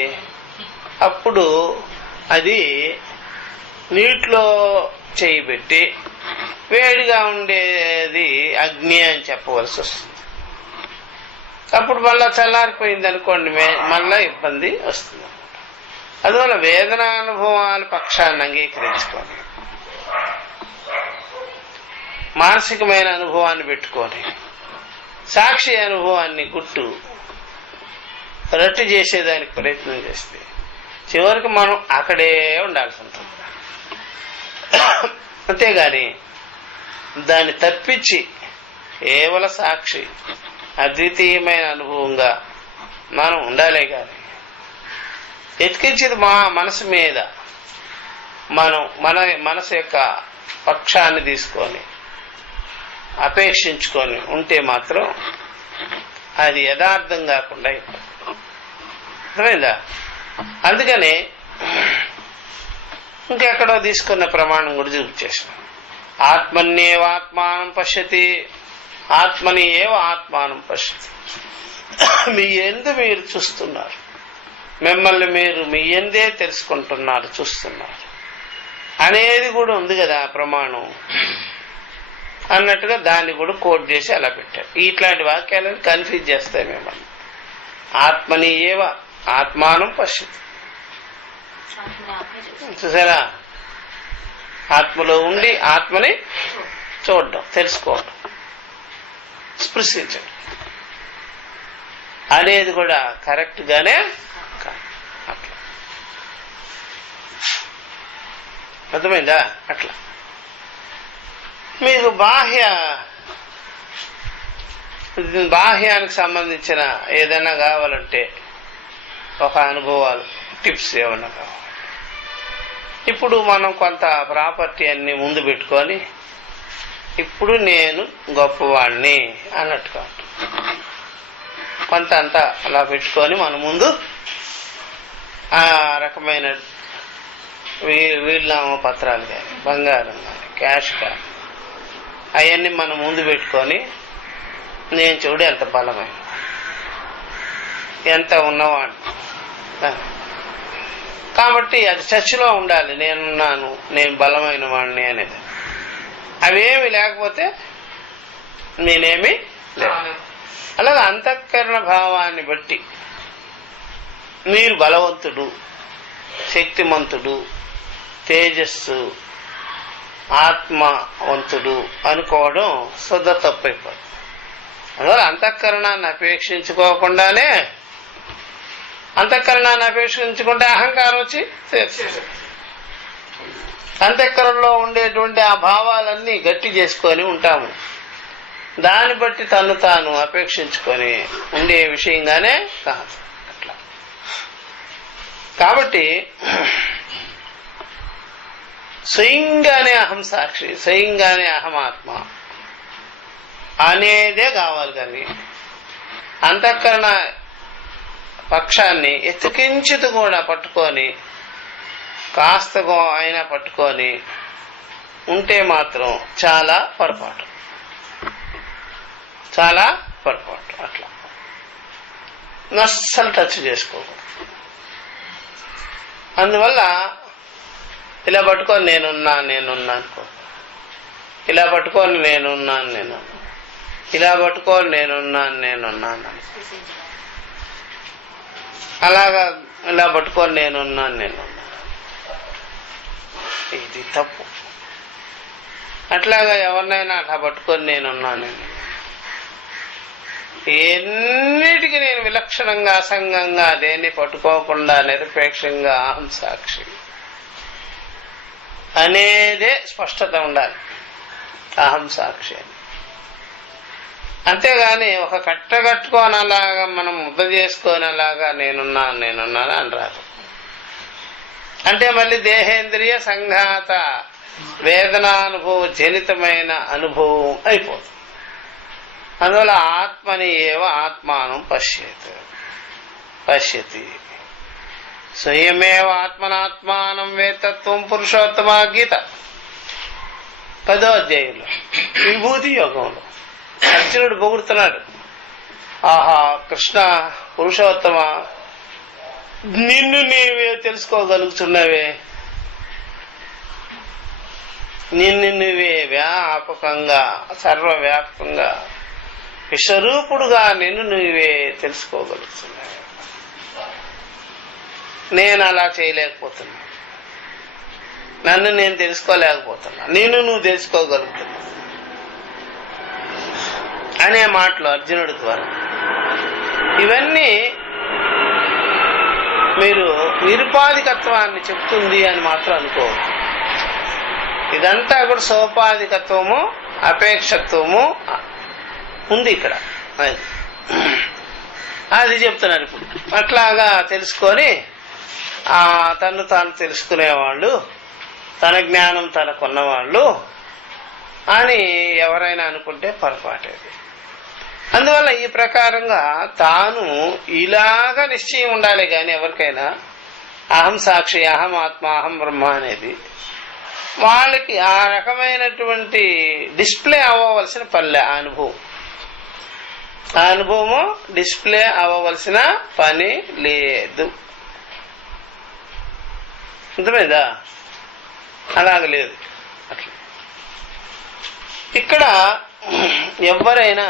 అప్పుడు అది నీటిలో చేయి పెట్టి వేడిగా ఉండేది అగ్ని అని చెప్పవలసి వస్తుంది. అప్పుడు మళ్ళా చల్లారిపోయింది అనుకోండి, మళ్ళా ఇబ్బంది వస్తుంది. అందువల్ల వేదనానుభవాల పక్షాన్ని అంగీకరించుకొని మానసికమైన అనుభవాన్ని పెట్టుకొని సాక్షి అనుభవాన్ని రట్టు చేసేదానికి ప్రయత్నం చేస్తే చివరికి మనం అక్కడే ఉండాల్సి ఉంటుంది. అంతేగాని దాన్ని తప్పించి కేవల సాక్షి అద్వితీయమైన అనుభవంగా మనం ఉండాలే కానీ ఎతికించేది మా మనసు మీద మనం మన మనసు యొక్క పక్షాన్ని తీసుకొని అపేక్షించుకొని ఉంటే మాత్రం అది యథార్థం కాకుండా అర్థమైందా? అందుకని ఇంకెక్కడో తీసుకున్న ప్రమాణం కూడా చూపించేసాం. ఆత్మన్యేవ ఆత్మానం పశ్యతి, ఆత్మని ఏవ ఆత్మానం పశ్యతి. మీ యందు మీరు చూస్తున్నారు, మిమ్మల్ని మీరు మీ యందే తెలుసుకుంటున్నారు, చూస్తున్నారు అనేది కూడా ఉంది కదా ప్రమాణం అన్నట్టుగా దాన్ని కూడా కోట్ చేసి అలా పెట్టారు. ఇట్లాంటి వాక్యాలను కన్ఫ్యూజ్ చేస్తాయి మిమ్మల్ని. ఆత్మని ఏవ ఆత్మానం పశ్యతి, చూసారా? ఆత్మలో ఉండి ఆత్మని చూడడం, తెలుసుకోవడం, స్పృశించడం అనేది కూడా కరెక్ట్ గానే కాదు. అట్లా అర్థమైందా? అట్లా మీకు బాహ్యానికి సంబంధించిన ఏదైనా కావాలంటే ఒక అనుభవాలు, టిప్స్ ఏమన్నా కావాలి. ఇప్పుడు మనం కొంత ప్రాపర్టీ అన్ని ముందు పెట్టుకొని ఇప్పుడు నేను గొప్పవాడిని అన్నట్టుగా కొంత అంతా అలా పెట్టుకొని మన ముందు ఆ రకమైన వీలునామా పత్రాలు కానీ, బంగారం కానీ, క్యాష్ కానీ అవన్నీ మనం ముందు పెట్టుకొని నేను చూడు ఎంత బలమైన, ఎంత ఉన్నవాడు కాబట్టి అది చర్చలో ఉండాలి. నేనున్నాను, నేను బలమైన వాడిని అనేది. అవేమి లేకపోతే నేనేమి లేదు. అలాగే అంతఃకరణ భావాన్ని బట్టి మీరు బలవంతుడు, శక్తిమంతుడు, తేజస్సు, ఆత్మవంతుడు అనుకోవడం శుద్ధ తప్పైపోతుంది. అందువల్ల అంతఃకరణాన్ని అపేక్షించుకోకుండానే, అంతఃకరణాన్ని అపేక్షించుకుంటే అహంకారం వచ్చి అంతఃకరణలో ఉండేటువంటి ఆ భావాలన్నీ గట్టి చేసుకొని ఉంటాము. దాన్ని బట్టి తను తాను అపేక్షించుకొని ఉండే విషయంగానే కాదు. అట్లా కాబట్టి స్వయంగానే అహం సాక్షి, స్వయంగానే అహమాత్మ అనేదే కావాలి. కానీ అంతఃకరణ పక్షాన్ని ఎత్తుకించిత కూడా పట్టుకొని కాస్తగో అయినా పట్టుకొని ఉంటే మాత్రం చాలా పొరపాటు, చాలా పొరపాటు. అట్లా అస్సలు టచ్ చేసుకోకూడదు. అందువల్ల ఇలా పట్టుకొని నేనున్నా అనుకో, ఇలా పట్టుకొని నేనున్నాను, ఇలా పట్టుకొని నేనున్నాను, అలాగా ఇలా పట్టుకొని నేనున్నాను. ఇది తప్పు. అట్లాగా ఎవరినైనా అట్లా పట్టుకొని నేనున్నాను, ఎన్నిటికీ నేను విలక్షణంగా అసంగంగా దేన్ని పట్టుకోకుండా నిరపేక్షంగా అహం సాక్షి అనేదే స్పష్టత ఉండాలి. అహం సాక్షి అని. అంతేగాని ఒక కట్టగట్టుకొని అలాగా మనం ముద్ద చేసుకొని అలాగా నేనున్నాను అని రాదు. అంటే మళ్ళీ దేహేంద్రియ సంఘాత వేదనానుభవ జనితమైన అనుభవం అయిపోతుంది. అందువల్ల ఆత్మని ఏవ ఆత్మానం పశ్యతి స్వయమేవ ఆత్మనాత్మానం వేత్తత్వం పురుషోత్తమ గీత 10వ అధ్యాయంలో విభూతి యోగంలో అర్జునుడు పొగుడుతున్నాడు. ఆహా కృష్ణ పురుషోత్తమ, నిన్ను నీవే తెలుసుకోగలుగుతున్నావే, నిన్ను నువ్వే వ్యాపకంగా సర్వవ్యాపకంగా విశ్వరూపుడుగా నిన్ను నువ్వే తెలుసుకోగలుగుతున్నావు. నేను అలా చేయలేకపోతున్నా, నన్ను నేను తెలుసుకోలేకపోతున్నా, నిన్ను నువ్వు తెలుసుకోగలుగుతున్నా అనే మాటలు అర్జునుడి ద్వారా. ఇవన్నీ మీరు నిరుపాధికత్వాన్ని చెప్తుంది అని మాత్రం అనుకోవద్దు. ఇదంతా కూడా సోపాధికత్వము అపేక్షత్వము ఉంది ఇక్కడ. అది చెప్తున్నారు ఇప్పుడు. అట్లాగా తెలుసుకొని తను తాను తెలుసుకునేవాళ్ళు, తన జ్ఞానం తనకున్నవాళ్ళు అని ఎవరైనా అనుకుంటే పొరపాటేది. అందువల్ల ఈ ప్రకారంగా తాను ఇలాగా నిశ్చయం ఉండాలి. కానీ ఎవరికైనా అహం సాక్షి, అహం ఆత్మ, అహం బ్రహ్మ అనేది వాళ్ళకి ఆ రకమైనటువంటి డిస్ప్లే అవ్వవలసిన పనిలే. ఆ అనుభవము డిస్ప్లే అవ్వవలసిన పని లేదు. అర్థమైందా? అలాగలేదు. అట్లా ఇక్కడ ఎవరైనా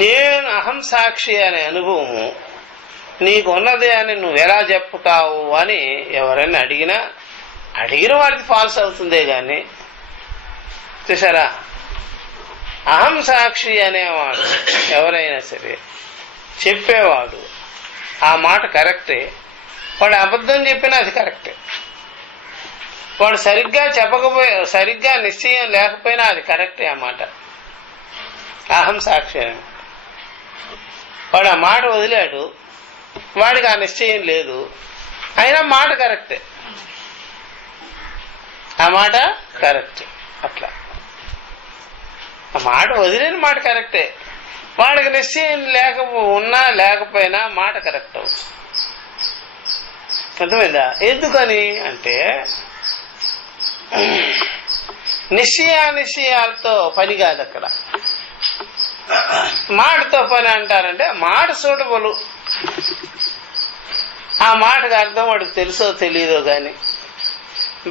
నేను అహం సాక్షి అనే అనుభవము నీకు ఉన్నదే అని నువ్వు ఎలా చెప్పుతావు అని ఎవరైనా అడిగిన వాడికి ఫాల్స్ అవుతుందే గాని, చూసారా, అహం సాక్షి అనేవాడు ఎవరైనా సరే చెప్పేవాడు ఆ మాట కరెక్టే. వాడు అబద్ధం చెప్పినా అది కరెక్టే. వాడు సరిగ్గా నిశ్చయం లేకపోయినా అది కరెక్టే. ఆ మాట అహం సాక్షి అని. వాడు ఆ మాట వదిలాడు, వాడికి ఆ నిశ్చయం లేదు, అయినా మాట కరెక్టే, ఆ మాట కరెక్టే. అట్లా ఆ మాట వదిలేని మాట కరెక్టే, వాడికి నిశ్చయం లేకపోయినా మాట కరెక్ట్ అవుతుంది. అర్థమైందా? ఎందుకని అంటే నిశ్చయాలతో పని కాదు అక్కడ. మాటతో పని అంటారంటే మాట సూటబుల్, ఆ మాటకు అర్థం వాడికి తెలుసో తెలియదో గాని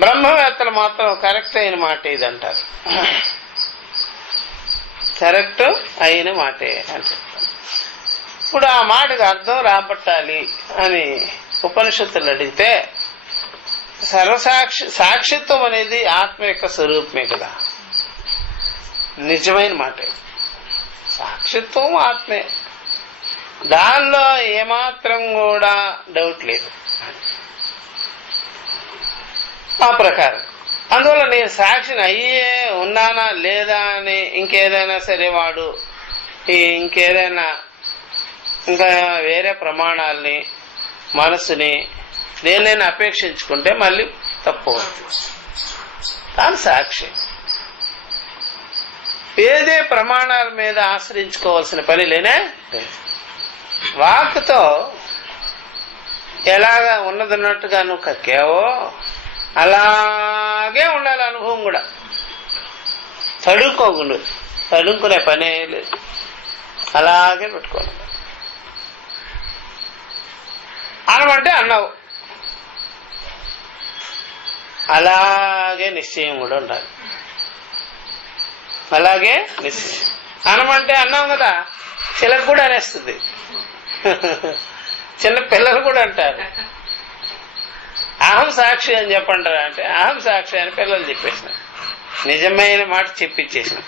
బ్రహ్మవేత్తలు మాత్రం కరెక్ట్ అయిన మాట ఇది అంటారు. కరెక్ట్ అయిన మాటే అని చెప్తారు. ఇప్పుడు ఆ మాటకు అర్థం రాబట్టాలి అని ఉపనిషత్తులు అడిగితే సాక్షిత్వం అనేది ఆత్మ యొక్క స్వరూపమే కదా, నిజమైన మాట. సాక్షిత్వం ఆత్మే, దానిలో ఏమాత్రం కూడా డౌట్ లేదు. ఆ ప్రకారం అందువల్ల నేను సాక్షిని అయ్యే ఉన్నానా లేదా అని ఇంకేదైనా సరే వాడు ఇంకా వేరే ప్రమాణాలని మనసుని దేన్నైనా అపేక్షించుకుంటే మళ్ళీ తప్పవద్దు. తాను సాక్షి. ఏదే ప్రమాణాల మీద ఆశ్రయించుకోవాల్సిన పని లేనే. వాక్తో ఎలాగా ఉన్నదన్నట్టుగా నువ్వు కక్కావో అలాగే ఉండాలి అనుభవం కూడా. తడుక్కునే పనే లేదు, అలాగే పెట్టుకోవాలి. అనమంటే అన్నావు, అలాగే నిశ్చయం కూడా ఉండాలి. అలాగే నిశ్చయం. అనమంటే అన్నాం కదా, చిలకు కూడా అనేస్తుంది. చిన్న పిల్లలు కూడా అంటారు అహం సాక్షి అని చెప్పంటారా అంటే అహం సాక్షి అని పిల్లలు చెప్పేసిన, నిజమైన మాట చెప్పించేసిన.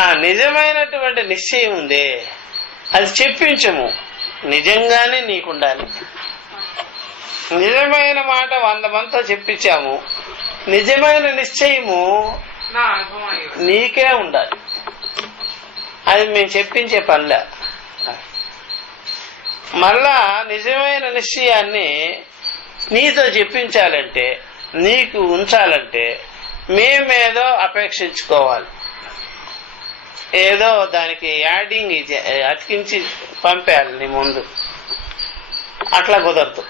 ఆ నిజమైనటువంటి నిశ్చయం ఉందే అది చెప్పించము, నిజంగానే నీకుండాలి. నిజమైన మాట 100 మందితో చెప్పించాము, నిజమైన నిశ్చయము నీకే ఉండాలి. అది మేము చెప్పించే పనిలే. మళ్ళా నిజమైన నిశ్చయాన్ని నీతో చెప్పించాలంటే, నీకు ఉంచాలంటే మేమేదో అపేక్షించుకోవాలి, ఏదో దానికి యాడింగ్ అతికించి పంపేయాలి నీ ముందు. అట్లా కుదరదు.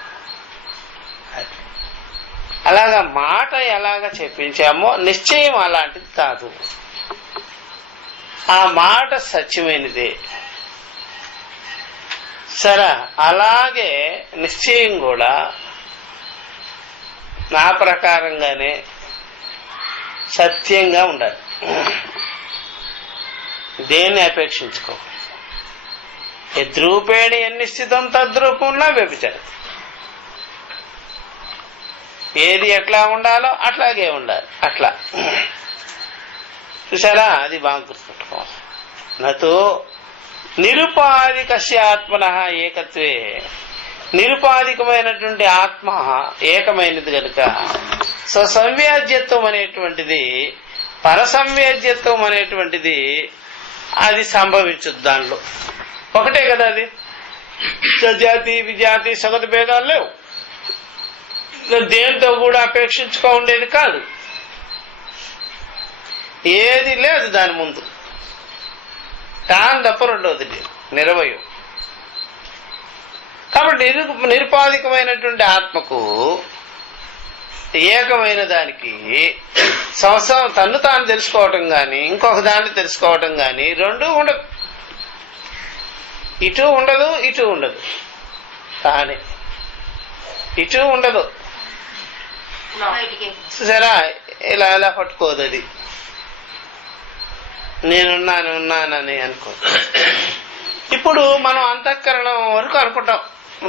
అలాగా మాట ఎలాగ చెప్పించామో నిశ్చయం అలాంటిది కాదు. ఆ మాట సత్యమైనదే. సరే, అలాగే నిశ్చయం కూడా నా ప్రకారంగానే సత్యంగా ఉండాలి. దేన్ని అపేక్షించుకో. యద్రూపేణ ఎన్నిశ్చితం తద్రూపంలో వ్యభిచారం. ఏది ఎట్లా ఉండాలో అట్లాగే ఉండాలి. అట్లా చూసారా, అది బాగా గుర్తుపెట్టుకోవాలి. నతో నిరుపాధికస్య ఆత్మన ఏకత్వే. నిరుపాధికమైనటువంటి ఆత్మ ఏకమైనది కనుక స్వసంవ్యాజ్యత్వం అనేటువంటిది, పరసంవ్యాజ్యత్వం అనేటువంటిది అది సంభవించదు. దానిలో ఒకటే కదా అది. సజాతి విజాతి సగటు భేదాలు లేవు. దేంతో కూడా అపేక్షించుకో ఉండేది కాదు. ఏది లేదు దాని ముందు. తాను తప్ప రెండవది లేదు, నిర్వయం. కాబట్టి నిరుపాధికమైనటువంటి ఆత్మకు, ఏకమైన దానికి సంవత్సరం తన్ను తాను తెలుసుకోవటం గాని ఇంకొక దాన్ని తెలుసుకోవటం గాని రెండూ ఉండదు. ఇటు ఉండదు, ఇటు ఉండదు. తానే ఇటు ఉండదు. సరే, ఇలా ఎలా పట్టుకోదు అది. నేనున్నానని అనుకో. ఇప్పుడు మనం అంతఃకరణం వరకు అనుకుంటాం,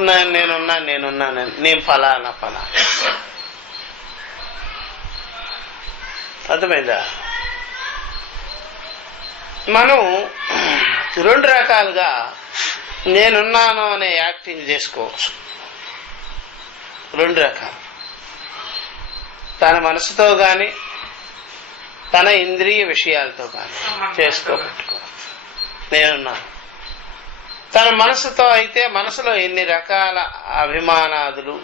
నేనున్నానని, నేను ఫలానా. అర్థమైందా? మనం 2 రకాలుగా నేనున్నాను అనే యాక్టింగ్ చేసుకోవచ్చు. 2 రకాలు. తన మనసుతో గాని తన ఇంద్రియ విషయాలతో గాని చేసుకోబెట్టుకోవచ్చు. నేనున్నాను. తన మనసుతో అయితే మనసులో ఎన్ని రకాల అభిమానాదులు,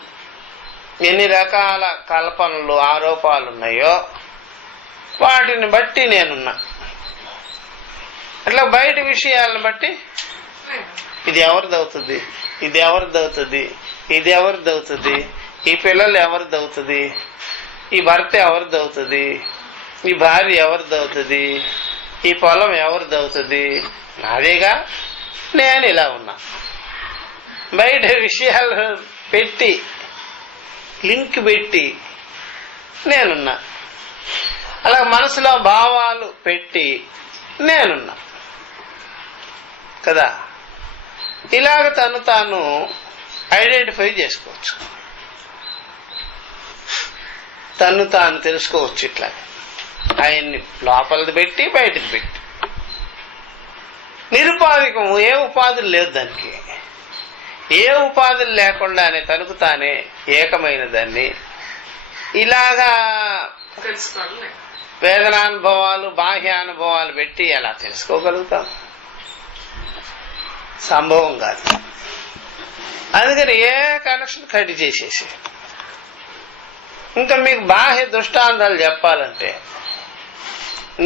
ఎన్ని రకాల కల్పనలు, ఆరోపాలు ఉన్నాయో వాటిని బట్టి నేనున్నా. అట్లా బయట విషయాలను బట్టి ఇది ఎవరిదవుతుంది, ఇది ఎవరిదవుతుంది, ఇది ఎవరిదవుతుంది, ఈ పిల్లలు ఎవరిదవుతుంది, ఈ భర్త ఎవరిదవుతుంది, ఈ భార్య ఎవరిదవుతుంది, ఈ పొలం ఎవరిదవుతుంది, నాదేగా. నేను ఇలా ఉన్నా. బయట విషయాలు పెట్టి లింక్ పెట్టి నేనున్నా. అలా మనసులో భావాలు పెట్టి నేనున్నా కదా. ఇలాగ తను తాను ఐడెంటిఫై చేసుకోవచ్చు, తను తాను తెలుసుకోవచ్చు. ఇట్లా ఆయన్ని లోపలిది పెట్టి బయటది పెట్టి. నిరుపాధికము, ఏ ఉపాధులు లేదు దానికి. ఏ ఉపాధులు లేకుండానే తనకు తానే ఏకమైన దాన్ని ఇలాగా వేదనానుభవాలు, బాహ్యానుభవాలు పెట్టి ఎలా తెలుసుకోగలుగుతాం? సంభవం కాదు. అందుకని ఏ కనెక్షన్ కట్ చేసేసి ఇంకా మీకు బాహ్య దృష్టాంతాలు చెప్పాలంటే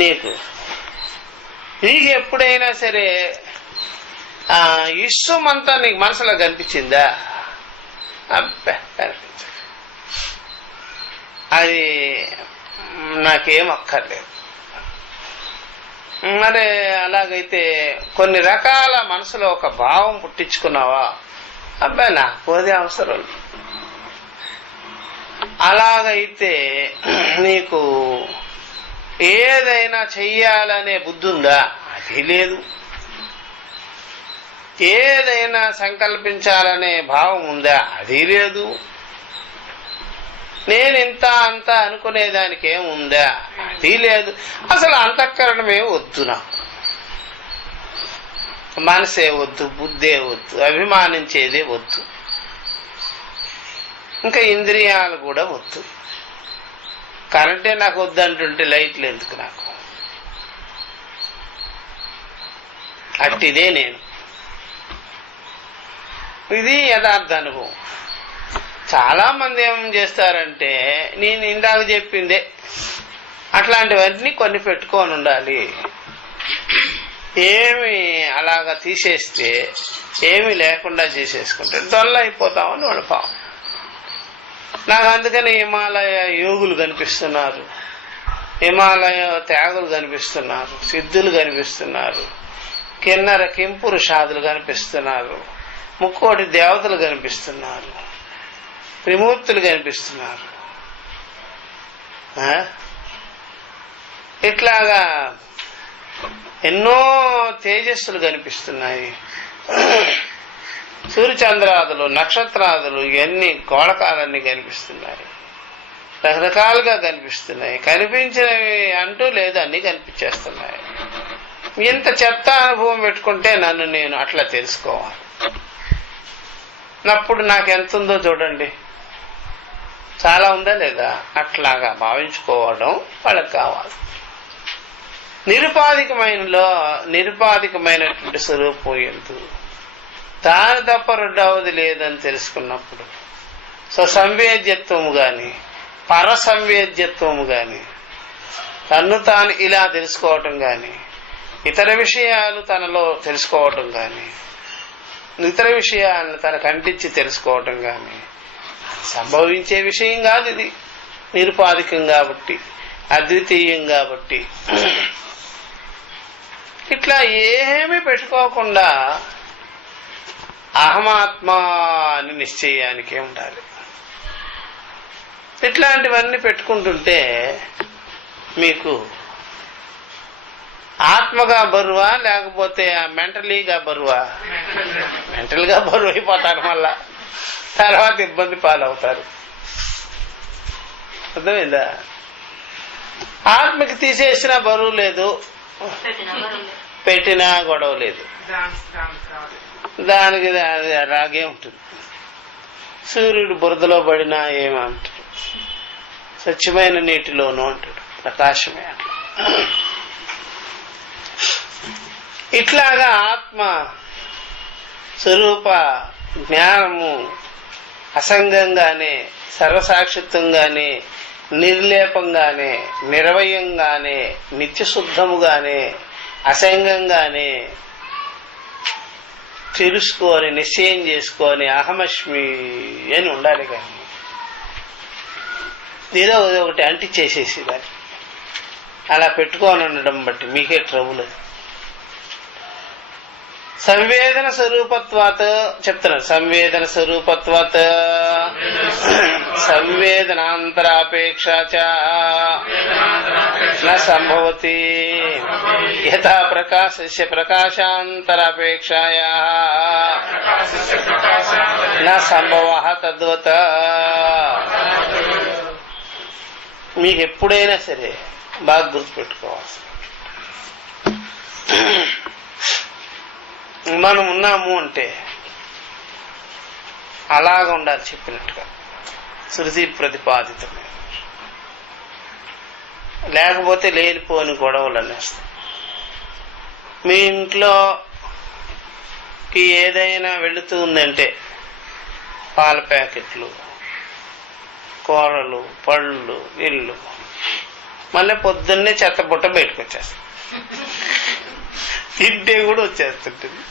నీకు ఎప్పుడైనా సరే ఇష్టమంతా నీకు మనసులో కనిపించిందా? అబ్బా కనిపించదు. అది నాకేం అక్కర్లేదు. మరి అలాగైతే కొన్ని రకాల మనసులో ఒక భావం పుట్టించుకున్నావా? అబ్బాయి నాకు అది అవసరం. అలాగైతే నీకు ఏదైనా చెయ్యాలనే బుద్ధి ఉందా? అది లేదు. ఏదైనా సంకల్పించాలనే భావం ఉందా? అది లేదు. నేను ఇంత అంత అనుకునేదానికి ఏముందా? అది లేదు. అసలు అంతఃకరణమే వద్దు, నాకు మనసే వద్దు, బుద్ధే వద్దు, అభిమానించేదే వద్దు, ఇంకా ఇంద్రియాలు కూడా వద్దు. కరెంటే నాకు వద్దు అంటుంటే లైట్లు ఎందుకు నాకు? అట్టిదే నేను. ఇది యథార్థ అనుభవం. చాలా మంది ఏం చేస్తారంటే నేను ఇందాక చెప్పిందే అట్లాంటివన్నీ కొన్ని పెట్టుకొని ఉండాలి. ఏమి అలాగా తీసేస్తే ఏమి లేకుండా చేసేసుకుంటే దొల్ల అయిపోతామని వాళ్ళ పాపం. నాకు అందుకని హిమాలయ యోగులు కనిపిస్తున్నారు, హిమాలయ త్యాగులు కనిపిస్తున్నారు, సిద్ధులు కనిపిస్తున్నారు, కిన్నర కింపురుషాదులు కనిపిస్తున్నారు, ముక్కోటి దేవతలు కనిపిస్తున్నారు, త్రిమూర్తులు కనిపిస్తున్నారు. ఇట్లాగా ఎన్నో తేజస్సులు కనిపిస్తున్నాయి. సూర్యచంద్రాదులు, నక్షత్రాదులు, ఇవన్నీ గోళకాలన్నీ కనిపిస్తున్నాయి. రకరకాలుగా కనిపిస్తున్నాయి. కనిపించినవి అంటూ లేదు, అన్నీ కనిపించేస్తున్నాయి. ఇంత చెత్త అనుభవం పెట్టుకుంటే నన్ను నేను అట్లా తెలుసుకోవాలి. అప్పుడు నాకు ఎంత ఉందో చూడండి, చాలా ఉందా లేదా? అట్లాగా భావించుకోవడం వాళ్ళకి కావాలి. నిరుపాధికమైనటువంటి స్వరూపం ఎందు తాను తప్ప రెండవది లేదని తెలుసుకున్నప్పుడు స్వసంవేద్యత్వము గాని పరసంవేద్యత్వము గాని తన్ను తాను ఇలా తెలుసుకోవటం గాని ఇతర విషయాలు తనలో తెలుసుకోవటం గాని ఇతర విషయాలను తనకు అంటించి తెలుసుకోవటం గాని సంభవించే విషయం కాదు. ఇది నిరుపాధికం కాబట్టి, అద్వితీయం కాబట్టి. ఇట్లా ఏమీ పెట్టుకోకుండా అహమాత్మ అని నిశ్చయానికే ఉండాలి. ఇట్లాంటివన్నీ పెట్టుకుంటుంటే మీకు ఆత్మగా బరువా లేకపోతే మెంటలీగా బరువా? మెంటల్గా బరువు అయిపోతారు, మళ్ళా తర్వాత ఇబ్బంది పాలవుతారు. అర్థమైందా? ఆత్మకి తీసేసినా బరువు లేదు, పెట్టినా గొడవ లేదు, దానికి అలాగే ఉంటుంది. సూర్యుడు బురదలో పడినా ఏమంటాడు, స్వచ్ఛమైన నీటిలోనూ అంటాడు, ప్రకాశమే అట్లా. ఇట్లాగా ఆత్మ స్వరూప జ్ఞానము అసంగంగానే, సర్వసాక్షిత్వంగానే, నిర్లేపంగానే, నిర్వయంగానే, నిత్యశుద్ధముగానే, అసంగంగానే తెలుసుకొని నిశ్చయం చేసుకొని అహమస్మి అని ఉండాలి. కానీ ఏదో ఒకటి అంటించేసేసి దాన్ని అలా పెట్టుకొని ఉండడం బట్టి మీకే ట్రబుల్. సంవేదన స్వరూపత్వాత్ చెప్తున్నారు. సంవేదన స్వరూపత్వాత్ సంవేదనాంతరాపేక్ష న సంభవతి యథా ప్రకాశస్య ప్రకాశాంతరాపేక్షాయాః న సంభవః తద్వత్. మీకు ఎప్పుడైనా సరే బాగా గుర్తుపెట్టుకోవాలి, మనం ఉన్నాము అంటే అలాగ ఉండాలి చెప్పినట్టుగా, శృతి ప్రతిపాదితమే. లేకపోతే లేనిపోని గొడవలు అనేస్తాం. మీ ఇంట్లోకి ఏదైనా వెళుతూ ఉందంటే పాల ప్యాకెట్లు, కూరలు, పళ్ళు, ఇల్లు. మళ్ళీ పొద్దున్నే చెత్త బుట్ట బయటకు వచ్చేస్తుంది. తింటే కూడా వచ్చేస్తుంటుంది.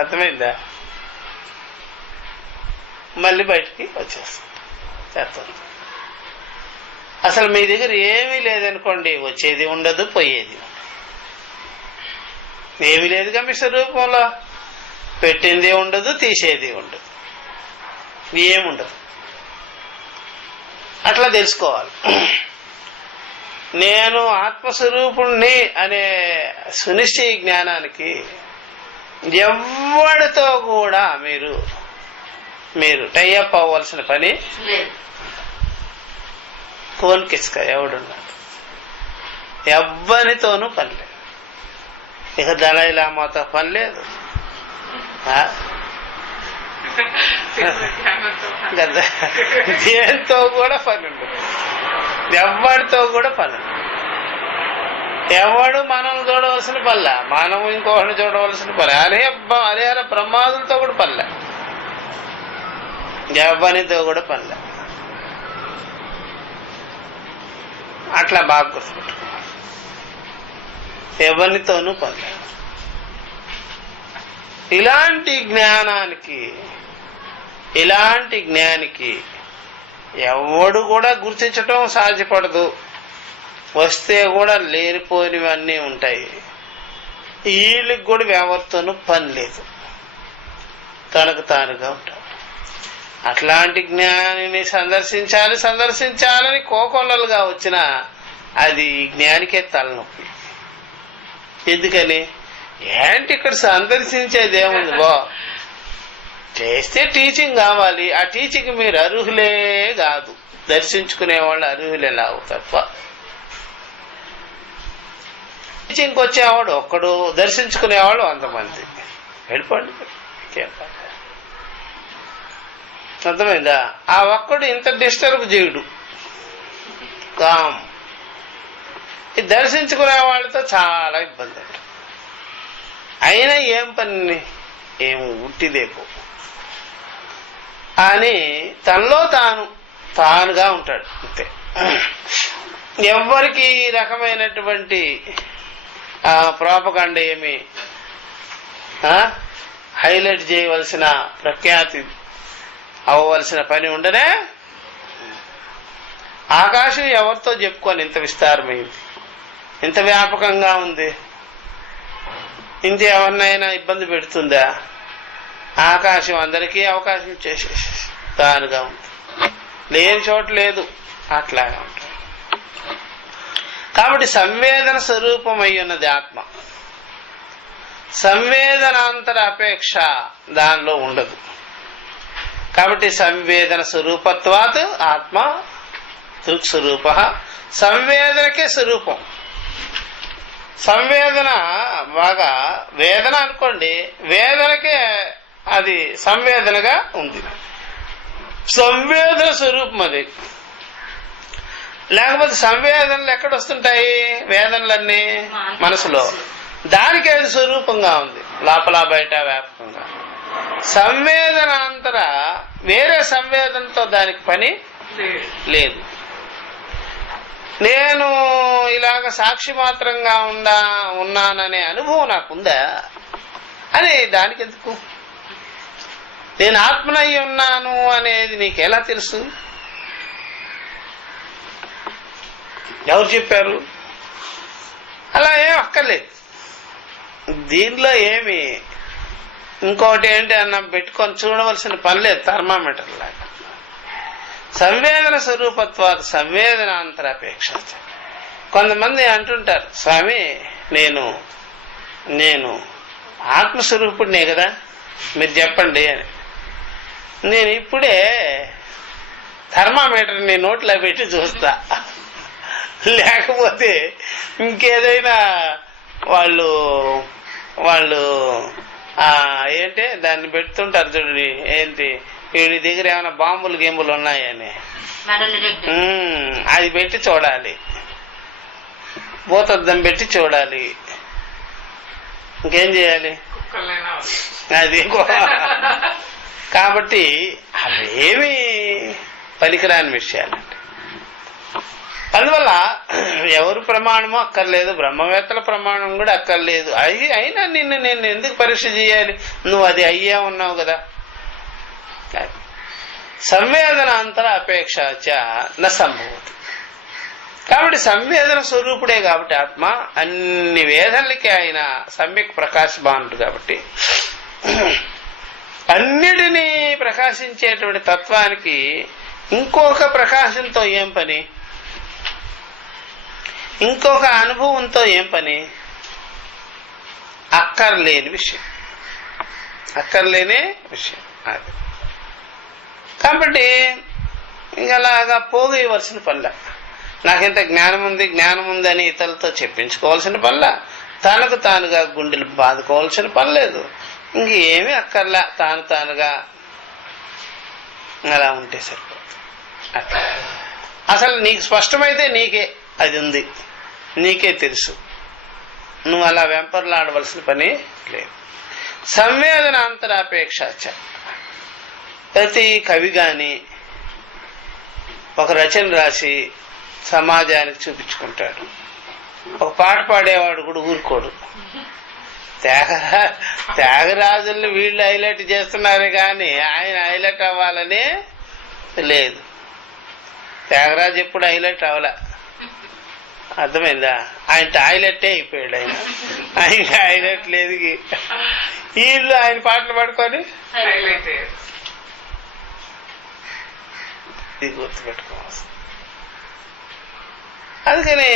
అర్థమైందా? మళ్ళీ బయటికి వచ్చేస్తుంది చెత్త. అసలు మీ దగ్గర ఏమీ లేదనుకోండి, వచ్చేది ఉండదు, పోయేది ఉండదు. ఏమీ లేదుగా మీ స్వరూపంలో. పెట్టింది ఉండదు, తీసేది ఉండదు, ఏముండదు. అట్లా తెలుసుకోవాలి. నేను ఆత్మస్వరూపుణ్ణి అనే సునిశ్చయ జ్ఞానానికి ఎవరితో కూడా మీరు టైఅప్ అవ్వాల్సిన పని కోన్కిస్క ఎవడున్నాడు, ఎవ్వరితోనూ పని లేదు. ఇక దళై లామాతో పని లేదు, దేంతో కూడా పని ఉండదు, ఎవరితో కూడా పని ఉండదు. ఎవడు మనం చూడవలసిన పనిలే, మనం ఇంకొకరిని చూడవలసిన పని. అరే బ్రహ్మాదులతో కూడా పనిలే, ఎవరితో కూడా పనిలే. అట్లా బాగా గుర్తుపెట్టుకోవాలి. ఎవరితోనూ పనిలే. ఇలాంటి జ్ఞానికి ఎవడు కూడా గుర్తించటం సాధ్యపడదు. వస్తే కూడా లేనిపోయినవన్నీ ఉంటాయి. వీళ్ళకి కూడా ఎవరితోనూ పని లేదు, తనకు తానుగా ఉంటాడు. అట్లాంటి జ్ఞానిని సందర్శించాలని కోకొల్లలుగా వచ్చిన అది జ్ఞానికే తలనొప్పి. ఎందుకని? ఏంటి ఇక్కడ సందర్శించేది ఏముంది బా, చేస్తే టీచింగ్ కావాలి. ఆ టీచింగ్ మీరు అర్హులే కాదు, దర్శించుకునే వాళ్ళు అర్హులే లావు తప్ప. టీచింగ్కి వచ్చేవాడు ఒక్కడు, దర్శించుకునేవాడు 100 మంది. వెళ్ళిపోండి, అర్థమైందా? ఆ ఒక్కడు ఇంత డిస్టర్బ్ చేయడు, కామ్. ఈ దర్శించుకునే వాళ్ళతో చాలా ఇబ్బంది ఉంటుంది. అయినా ఏం పని, ఏం ఉట్టిదేపో అని తనలో తానుగా ఉంటాడు అంతే. ఎవ్వరికి ఈ రకమైనటువంటి ప్రోపగండ ఏమి హైలైట్ చేయవలసిన, ప్రఖ్యాతి అవ్వవలసిన పని ఉండనే. ఆకాశం ఎవరితో చెప్పుకొని ఇంత విస్తారమైంది, ఇంత వ్యాపకంగా ఉంది, ఇంత ఎవరినైనా ఇబ్బంది పెడుతుందా? ఆకాశం అందరికీ అవకాశం చేసేసి తానుగా ఉంది, లేని చోట లేదు, అట్లాగా ఉంటుంది. కాబట్టి సంవేదన స్వరూపమై ఉన్నది ఆత్మ. సంవేదనాంతర అపేక్ష దానిలో ఉండదు. కాబట్టి సంవేదన స్వరూపత్వాత్ ఆత్మ దృక్స్వరూప. సంవేదనకే స్వరూపం. సంవేదన బాగా వేదన అనుకోండి, వేదనకే అది సంవేదనగా ఉంది. సంవేదన స్వరూపం అది. లేకపోతే సంవేదనలు ఎక్కడొస్తుంటాయి? వేదనలన్నీ మనసులో. దానికి అది స్వరూపంగా ఉంది, లోపల బయట వ్యాపకంగా. సంవేదనాంతర వేరే సంవేదనతో దానికి పని లేదు. నేను ఇలాగ సాక్షి మాత్రంగా ఉన్నాననే అనుభవం నాకుందా అని దానికి ఎందుకు? నేను ఆత్మనై ఉన్నాను అనేది నీకు ఎలా తెలుసు? ఎవరు చెప్పారు? అలా ఏం అక్కర్లేదు. దీనిలో ఏమి ఇంకోటి ఏంటి అన్న పెట్టుకొని చూడవలసిన పని లేదు. థర్మామీటర్ లాగా సంవేదన స్వరూపత్వాత్ సంవేదనాంతరాపేక్ష. కొంతమంది అంటుంటారు, స్వామి నేను ఆత్మస్వరూపుడినే కదా, మీరు చెప్పండి అని. నేను ఇప్పుడే థర్మామీటర్ ని నోట్లో పెట్టి చూస్తా, లేకపోతే ఇంకేదైనా వాళ్ళు ఏంటి దాన్ని పెడుతుంటారు చూడండి, ఏంటి వీడి దగ్గర ఏమైనా బాంబులు గేంబులు ఉన్నాయని అది పెట్టి చూడాలి, భూతద్దం పెట్టి చూడాలి. ఇంకేం చేయాలి? అది కాబట్టి అవేమి పనికిరాని విషయాలండి. అందువల్ల ఎవరు ప్రమాణమో అక్కర్లేదు, బ్రహ్మవేత్తల ప్రమాణం కూడా అక్కర్లేదు. అయినా నిన్ను నేను ఎందుకు పరీక్ష చేయాలి, నువ్వు అది అయ్యా ఉన్నావు కదా. సంవేదన అంతర అపేక్ష న సంభవతి. కాబట్టి సంవేదన స్వరూపుడే కాబట్టి ఆత్మ అన్ని వేదనలకి ఆయన సమ్యక్ ప్రకాశమానుడు కాబట్టి అన్నిటినీ ప్రకాశించేటువంటి తత్వానికి ఇంకొక ప్రకాశంతో ఏం పని, ఇంకొక అనుభవంతో ఏం పని? అక్కర్లేని విషయం, అక్కర్లేని విషయం అది. కాబట్టి ఇంకలాగా పోగేయవలసిన పనిలా, నాకింత జ్ఞానం ఉంది జ్ఞానం ఉందని ఇతరులతో చెప్పించుకోవాల్సిన పనిలా, తనకు తానుగా గుండెలు బాదుకోవాల్సిన పని లేదు, ఇంకేమీ అక్కర్లా, తానుగా అలా ఉంటే సరిపోతుంది. అట్లా అసలు నీకు స్పష్టమైతే నీకే అది ఉంది, నీకే తెలుసు, నువ్వు అలా వెంపర్లాడవలసిన పని లేదు. సంవేదనాంతరాపేక్ష. ప్రతి కవి గాని ఒక రచన రాసి సమాజానికి చూపించుకుంటాడు, ఒక పాట పాడేవాడు కూడా ఊరుకోడు. త్యాగరాజుల్ని వీళ్ళు హైలైట్ చేస్తున్నారే కానీ ఆయన హైలైట్ అవ్వాలని లేదు. త్యాగరాజు ఎప్పుడు హైలైట్ అవ్వలే, అర్థమైందా? ఆయన టాయిలెట్టే అయిపోయాడు. ఆయన హైలైట్ లేదు. వీళ్ళు ఆయన పాటలు పడుకొని ఇది గుర్తుపెట్టుకోవాలి. అందుకని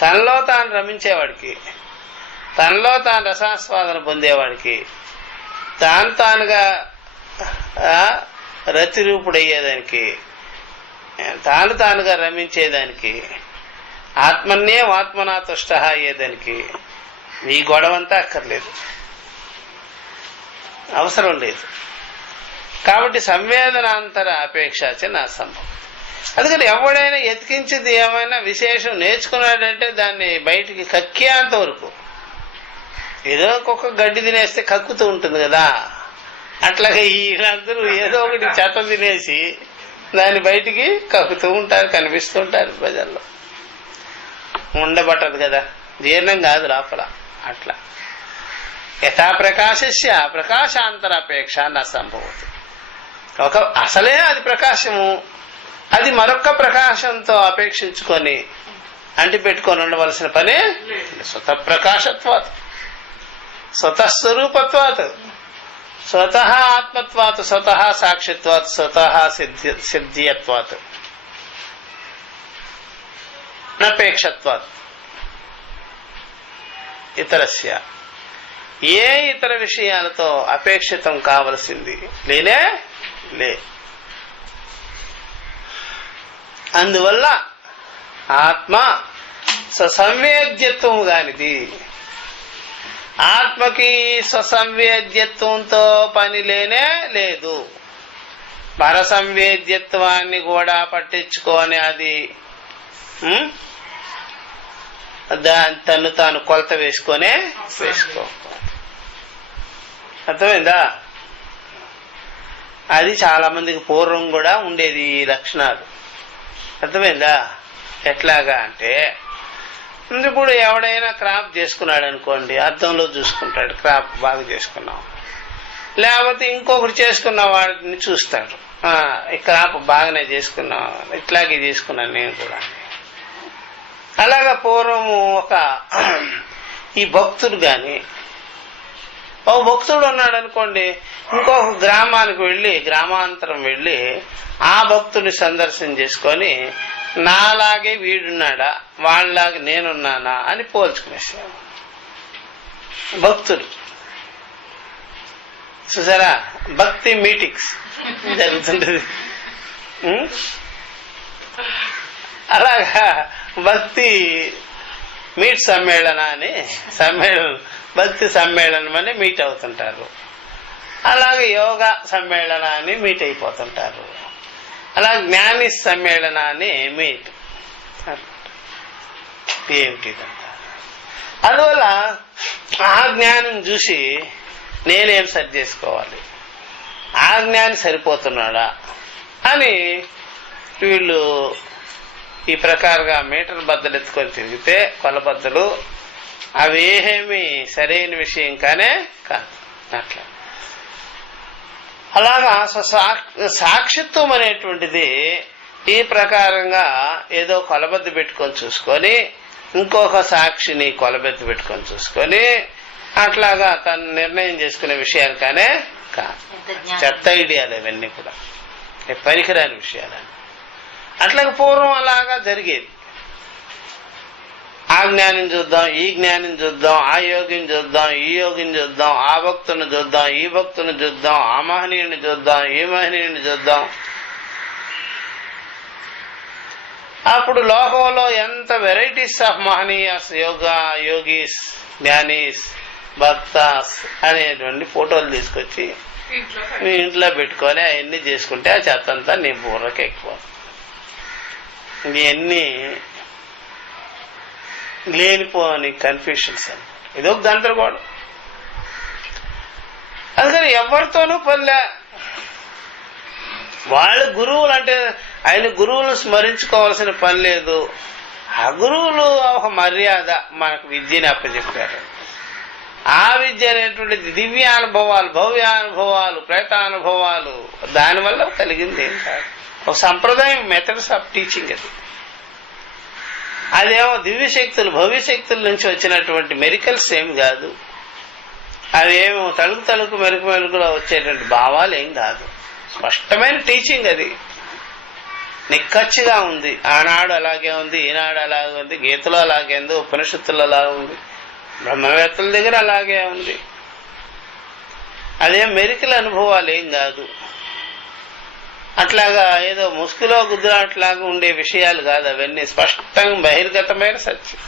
తనలో తాను రమించేవాడికి, తనలో తాను రసాస్వాదన పొందేవాడికి, తానుగా రతిరూపుడయ్యేదానికి, తానుగా రమించేదానికి, ఆత్మన్నే ఆత్మనా తుష్ట అయ్యేదానికి ఈ గొడవంతా అక్కర్లేదు, అవసరం లేదు. కాబట్టి సంవేదనాంతర అపేక్ష నా సంభవం. అందుకని ఎవడైనా ఎతికించింది ఏమైనా విశేషం నేర్చుకున్నాడంటే దాన్ని బయటికి కక్కేంత వరకు, ఏదో ఒక్కొక్క గడ్డి తినేస్తే కక్కుతూ ఉంటుంది కదా, అట్లాగే వీళ్ళందరూ ఏదో ఒకటి చెత్త తినేసి దాన్ని బయటికి కక్కుతూ ఉంటారు, కనిపిస్తూ ఉంటారు ప్రజల్లో. ఉండబట్టదు కదా, జీర్ణం కాదు లోపల. అట్లా యథా ప్రకాశస్య ప్రకాశాంతరాపేక్ష నా సంభవతి. ఒక అసలే అది ప్రకాశము, అది మరొక ప్రకాశంతో అపేక్షించుకొని అంటి పెట్టుకొని ఉండవలసిన పనే. స్వత ప్రకాశత్వాత్, స్వతస్వరూపత్వాత్, స్వతః ఆత్మత్వాత్, స్వతః సాక్షిత్వాత్, స్వతః సిద్ధియత్వాత్, నపేక్షత్వాత్ ఇతరస్య. ఏ ఇతర విషయాలతో అపేక్షితం కావలసింది లేనే లే. అందువల్ల ఆత్మ ససంవేద్యత్వం కానిది. ఆత్మకి ససంవేద్యత్వంతో పని లేనే లేదు. పరసంవేద్యత్వాన్ని కూడా పట్టించుకొని అది తను తాను కొలత వేసుకో. అర్థమైందా? అది చాలా మందికి పూర్వం కూడా ఉండేది ఈ లక్షణాలు. అర్థమైందా? ఎట్లాగా అంటే ఇప్పుడు ఎవడైనా క్రాప్ చేసుకున్నాడు అనుకోండి, అద్దంలో చూసుకుంటాడు, క్రాప్ బాగా చేసుకున్నాం. లేకపోతే ఇంకొకటి చేసుకున్న వాడిని చూస్తాడు, ఈ క్రాప్ బాగానే చేసుకున్నాం, ఇట్లాగే చేసుకున్నాను నేను కూడా. అలాగా పూర్వము ఈ భక్తుడు గాని, ఓ భక్తుడు ఉన్నాడు అనుకోండి, ఇంకొక గ్రామానికి వెళ్ళి, గ్రామాంతరం వెళ్ళి ఆ భక్తుడిని సందర్శన చేసుకొని నాలాగే వీడున్నాడా, వాళ్ళలాగే నేనున్నానా అని పోల్చుకునేసాడు భక్తుడు. చూసారా, భక్తి మీటింగ్స్ జరుగుతుంటది. అలాగా భక్తి మీట్ సమ్మేళన అని భక్తి సమ్మేళనం అని మీట్ అవుతుంటారు. అలాగే యోగా సమ్మేళన అని మీట్ అయిపోతుంటారు. అలా జ్ఞాని సమ్మేళన అని మీట్. ఏమిటిదంతా? అందువల్ల ఆ జ్ఞానం చూసి నేనేం సరి చేసుకోవాలి, ఆ జ్ఞాని సరిపోతున్నాడా అని వీళ్ళు ఈ ప్రకారంగా మీటర్ బద్దలు ఎత్తుకొని తిరిగితే కొలబద్దలు అవేమీ సరైన విషయం కానే కాదు. అట్లా అలాగా సాక్షిత్వం అనేటువంటిది ఈ ప్రకారంగా ఏదో కొలబద్ద పెట్టుకొని చూసుకొని ఇంకొక సాక్షిని కొలబెద్ద పెట్టుకొని చూసుకొని అట్లాగా తను నిర్ణయం చేసుకునే విషయాలు కానే కాదు. చెత్త ఐడియాలు ఇవన్నీ కూడా, పనికిరాని విషయాలు. అట్లాగే పూర్వం అలాగా జరిగేది. ఆ జ్ఞానం చూద్దాం, ఈ జ్ఞానం చూద్దాం, ఆ యోగిని చూద్దాం, ఈ యోగిని చూద్దాం, ఆ భక్తుని చూద్దాం, ఈ భక్తుని చూద్దాం, ఆ మహనీయుని చూద్దాం, ఈ మహనీయుని చూద్దాం. అప్పుడు లోకంలో ఎంత varieties of మహనీయాస్, yoga, yogis, జ్ఞానీస్, bhaktas అనేటువంటి ఫోటోలు తీసుకొచ్చి మీ ఇంట్లో పెట్టుకొని అవన్నీ చేసుకుంటే ఆ చెత్తంతా నీ బుర్రకి ఎక్కువ. ఇవన్నీ లేనిపోని కన్ఫ్యూషన్స్ అని, ఇదొక గందరగోళం. అందుకని ఎవరితోనూ పనిలే. వాళ్ళ గురువులు అంటే ఆయన గురువులను స్మరించుకోవాల్సిన పని లేదు. ఆ గురువులు ఒక మర్యాద మనకు విద్యని అప్పచెప్పారు. ఆ విద్య అనేటువంటిది దివ్యానుభవాలు, భవ్యానుభవాలు, ప్రేతానుభవాలు, దానివల్ల కలిగింది ఏం కాదు. ఒక సంప్రదాయం, మెథడ్స్ ఆఫ్ టీచింగ్ అది. అదేమో దివ్యశక్తులు, భవ్యశక్తుల నుంచి వచ్చినటువంటి మెరికల్స్ ఏమి కాదు. అవేమో తలుకు తలుకు మెరుకు మెరుకులో వచ్చేటువంటి భావాలు ఏం కాదు. స్పష్టమైన టీచింగ్ అది, నిక్కచ్చిగా ఉంది. ఆనాడు అలాగే ఉంది, ఈనాడు అలాగే ఉంది, గీతలో అలాగే ఉంది, ఉపనిషత్తులు అలాగే ఉంది, బ్రహ్మవేత్తల దగ్గర అలాగే ఉంది. అదేం మెరికల అనుభవాలు ఏం కాదు. అట్లాగా ఏదో ముసుగులో గుద్దులాట్లాగా ఉండే విషయాలు కాదు. అవన్నీ స్పష్టంగా బహిర్గతమైన సత్యం.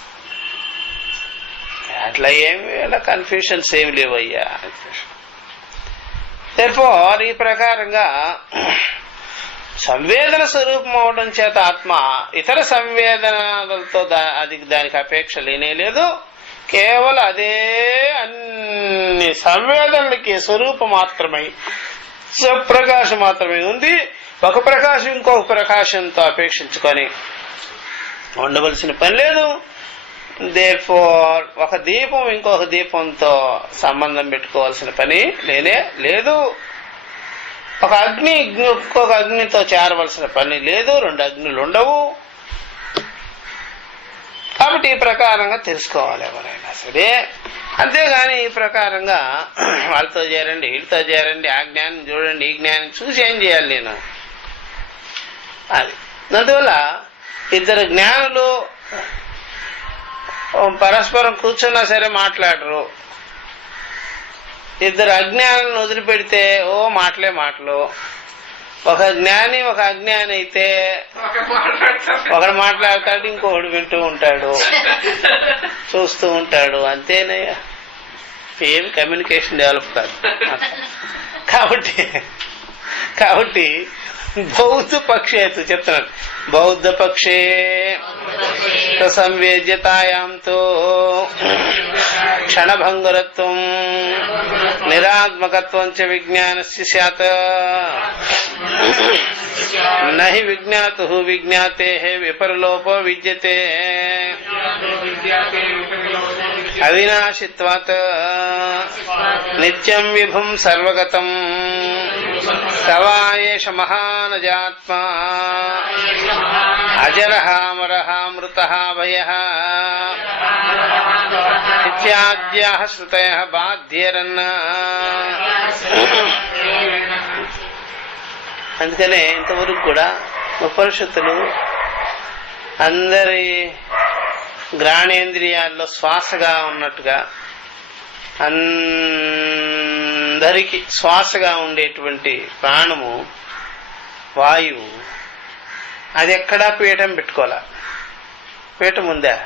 అట్లా ఏమి అలా కన్ఫ్యూషన్స్ ఏమి లేవయ్యా. therefore ఈ ప్రకారంగా సంవేదన స్వరూపం అవడం చేత ఆత్మ ఇతర సంవేదనలతో అది దానికి అపేక్ష లేనే లేదు. కేవలం అదే అన్ని సంవేదనలకి స్వరూపం మాత్రమే, స్వప్రకాశం మాత్రమే ఉంది. ఒక ప్రకాశం ఇంకొక ప్రకాశంతో అపేక్షించుకొని ఉండవలసిన పని లేదు. దేర్ఫోర్ ఒక దీపం ఇంకొక దీపంతో సంబంధం పెట్టుకోవాల్సిన పని లేనే లేదు. ఒక అగ్ని ఇంకొక అగ్నితో చేరవలసిన పని లేదు. రెండు అగ్నులు ఉండవు. కాబట్టి ఈ ప్రకారంగా తెలుసుకోవాలి ఎవరైనా సరే. అంతేగాని ఈ ప్రకారంగా వాళ్ళతో చేరండి, వీళ్ళతో చేరండి, ఆ జ్ఞానం చూడండి, ఈ జ్ఞానం చూసి ఏం చేయాలి నేను అది. అందువల్ల ఇద్దరు జ్ఞానులు పరస్పరం కూర్చున్నా సరే మాట్లాడరు. ఇద్దరు అజ్ఞానులను వదిలిపెడితే మాటలే మాటలు. ఒక జ్ఞాని ఒక అజ్ఞాని అయితే ఒకడు మాట్లాడతాడు, ఇంకొకడు వింటూ ఉంటాడు, చూస్తూ ఉంటాడు. అంతేనయ్యా, ఏమి కమ్యూనికేషన్ డెవలప్ కాదు. కాబట్టి బౌద్ధ పక్షే చెప్తున్నాడు. బౌద్ధ పక్షే సంవేద్యతాయాంతో క్షణభంగురత్వం నిరాత్మకత్వం చ విజ్ఞానస్య స్యాత్ నహి విజ్ఞాతుః విజ్ఞాతేః విపరలోపో విద్యతే అవినాశిత్వాత్ నిత్యం విభుం సర్వగతం తవాయేష మహానజాత్మా అజరః అమరః మృతః భయః ఇత్యాద్యాః శ్రుతయః బాధ్యరన్. అందుకనే ఇంతవరకు కూడా ఉపనిషత్తులు అందరి గ్రాణేంద్రియాల్లో శ్వాసగా ఉన్నట్టుగా, అందరికి శ్వాసగా ఉండేటువంటి ప్రాణము వాయువు, అది ఎక్కడా పీఠం పెట్టుకోలే. పీఠం ఉందా?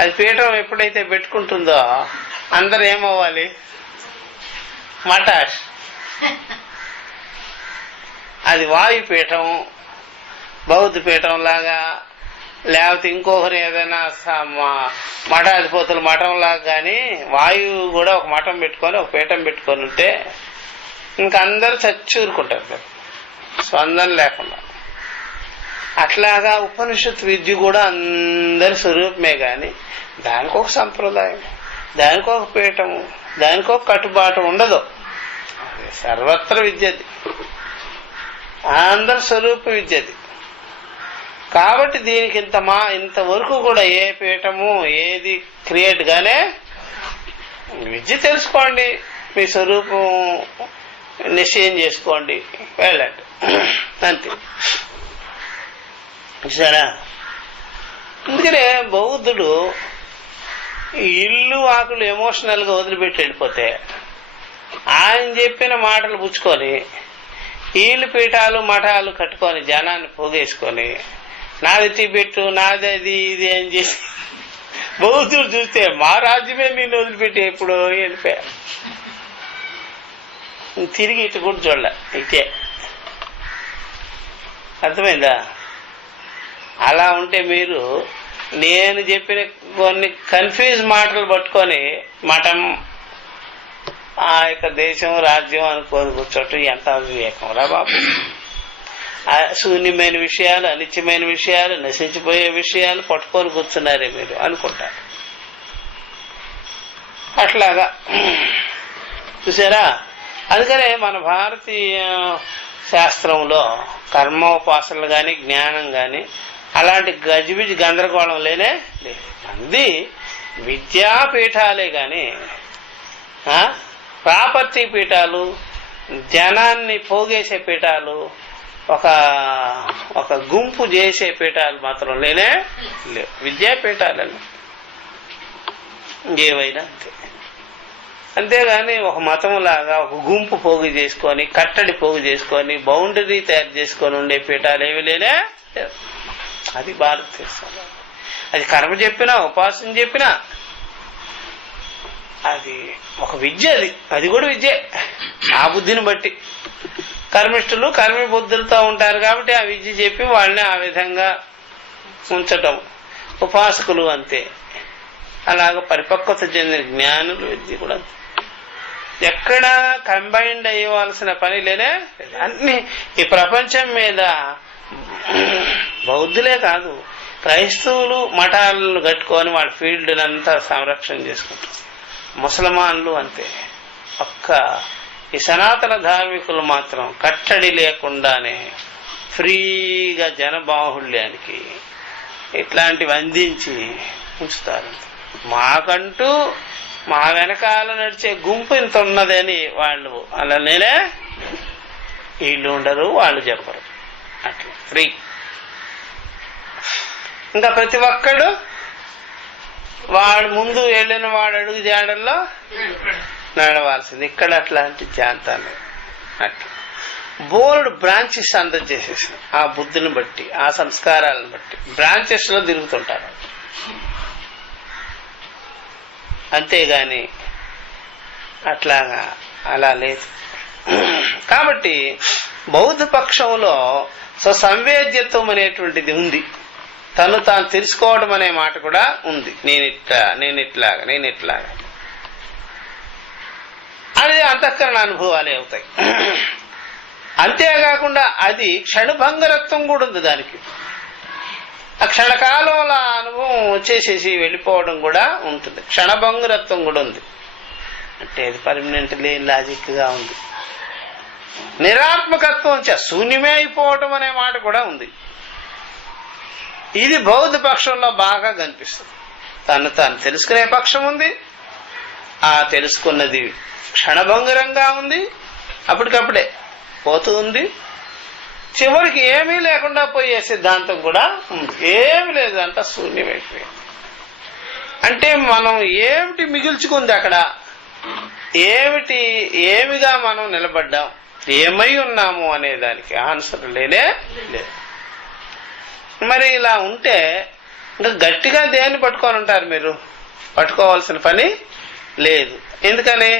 అది పీఠం ఎప్పుడైతే పెట్టుకుంటుందో అందరు ఏమవ్వాలి? మటాష్. అది వాయుపీఠం, బౌద్ధ పీఠం లాగా లేకపోతే ఇంకొకరు ఏదైనా మఠాధిపతులు మఠంలాగా కానీ వాయువు కూడా ఒక మఠం పెట్టుకొని ఒక పీఠం పెట్టుకొని ఉంటే ఇంకందరూ చచ్చూరుకుంటారు కదా, స్పందన లేకుండా. అట్లాగా ఉపనిషత్తు విద్య కూడా అందరి స్వరూపమే గాని దానికి ఒక సంప్రదాయం, దానికి ఒక పీఠము, దానికి ఒక కట్టుబాటు ఉండదు. సర్వత్ర విద్యది, అందరి స్వరూప విద్యది. కాబట్టి దీనికి ఇంతవరకు కూడా ఏ పీఠము ఏది క్రియేట్ గానే విద్య తెలుసుకోండి, మీ స్వరూపం నిశ్చయం చేసుకోండి, వెళ్ళండి, అంతే. సరే, అందుకనే బౌద్ధుడు ఇల్లు ఆకులు ఎమోషనల్ గా వదిలిపెట్టి వెళ్ళిపోతే ఆయన చెప్పిన మాటలు పుచ్చుకొని ఈళ్ళు పీఠాలు మఠాలు కట్టుకొని జనాన్ని పోగేసుకొని నాది టిబెట్టు నాది అది ఇది అని చేసి బౌద్ధుడు చూస్తే మా రాజ్యమే నేను వదిలిపెట్టి ఎప్పుడు వెళ్ళిపోయా, తిరిగి ఇటు కూడా చూడలే. ఇకే అర్థమైందా? అలా ఉంటే మీరు నేను చెప్పిన కొన్ని కన్ఫ్యూజ్ మాటలు పట్టుకొని మఠం ఆ యొక్క దేశం రాజ్యం అనుకోని కూర్చోటం ఎంత వివేకం రా బాబు. శూన్యమైన విషయాలు, అనిత్యమైన విషయాలు, నశించిపోయే విషయాలు పట్టుకొని కూర్చున్నారే మీరు అనుకుంటారు. అట్లాగా చూసారా? అందుకనే మన భారతీయ శాస్త్రంలో కర్మోపాసనలు గాని జ్ఞానం గాని అలాంటి గజిబిజి గందరగోళం లేనే లేదు. అంది విద్యాపీఠాలే గాని ప్రాపర్టీ పీఠాలు, జనాన్ని పోగేసే పీఠాలు, ఒక గుంపు చేసే పీఠాలు మాత్రం లేనే లేవు. విద్యాపీఠాలని ఏవైనా అంతే. అంతేగాని ఒక మతం లాగా ఒక గుంపు పోగు చేసుకొని కట్టడి పోగు చేసుకొని బౌండరీ తయారు చేసుకొని ఉండే పీఠాలు ఏవి లేనే లేవు. అది భారతదేశంలో. అది కర్మ చెప్పినా ఉపాసన చెప్పినా అది ఒక విద్య. అది కూడా విద్య. ఆ బుద్ధిని బట్టి కర్మిష్ఠులు కర్మి బుద్ధులతో ఉంటారు కాబట్టి ఆ విద్య చెప్పి వాళ్ళని ఆ విధంగా ఉంచటం. ఉపాసకులు అంతే. అలాగ పరిపక్వత చెందిన జ్ఞానులు విద్య కూడా అంతే. ఎక్కడా కంబైన్డ్ అయ్యవలసిన పని లేనే. అన్ని ఈ ప్రపంచం మీద బౌద్ధులే కాదు, క్రైస్తవులు మఠాలను కట్టుకొని వాళ్ళ ఫీల్డ్ అంతా సంరక్షణ చేసుకుంటారు. ముసల్మాన్లు అంతే. ఈ సనాతన ధార్మికులు మాత్రం కట్టడి లేకుండానే ఫ్రీగా జనబాహుళ్యానికి ఇట్లాంటివి అందించి ఉంచుతారు. మాకంటూ మా వెనకాల నడిచే గుంపు ఇంత ఉన్నదని వాళ్ళు అలా నేనే వీళ్ళు ఉండరు, వాళ్ళు చెప్పరు. అట్లా ఫ్రీ. ఇంకా ప్రతి ఒక్కడు వాడు ముందు వెళ్ళిన వాడు అడుగు జాడల్లో నడవాల్సింది. ఇక్కడ అట్లాంటి జాంతాలు అట్లా బోల్డ్ బ్రాంచెస్ అందరు చేసేసి ఆ బుద్ధిని బట్టి ఆ సంస్కారాలను బట్టి బ్రాంచెస్ లో తిరుగుతుంటారు. అంతేగాని అట్లాగా అలా లేదు. కాబట్టి బౌద్ధ పక్షంలో సంవేద్యత్వం అనేటువంటిది ఉంది. తను తాను తెలుసుకోవడం అనే మాట కూడా ఉంది. నేనిట్లాగా అనేది అంతఃకరణ అనుభవాలే అవుతాయి. అంతేకాకుండా అది క్షణభంగరత్వం కూడా ఉంది. దానికి ఆ క్షణకాలంలో అనుభవం వచ్చేసేసి వెళ్ళిపోవడం కూడా ఉంటుంది. క్షణభంగరత్వం కూడా ఉంది. అంటే అది పర్మనెంట్ లేని లాజిక్ గా ఉంది. నిరాత్మకత్వం శూన్యమే అయిపోవటం అనే మాట కూడా ఉంది. ఇది బౌద్ధ పక్షంలో బాగా కనిపిస్తుంది. తాను తెలుసుకునే పక్షం ఉంది. ఆ తెలుసుకున్నది క్షణభంగురంగా ఉంది, అప్పటికప్పుడే పోతూ ఉంది. చివరికి ఏమీ లేకుండా పోయే సిద్ధాంతం కూడా ఉంది. ఏమి లేదు, అంతా శూన్యమైపోయింది. అంటే మనం ఏమిటి మిగుల్చుకుంది అక్కడ, ఏమిగా మనం నిలబడ్డాం, ఏమై ఉన్నాము అనే దానికి ఆన్సర్ లేనే లేదు. మరి ఇలా ఉంటే ఇంకా గట్టిగా దేన్ని పట్టుకొని ఉంటారు మీరు? పట్టుకోవాల్సిన పని లేదు. ఎందుకని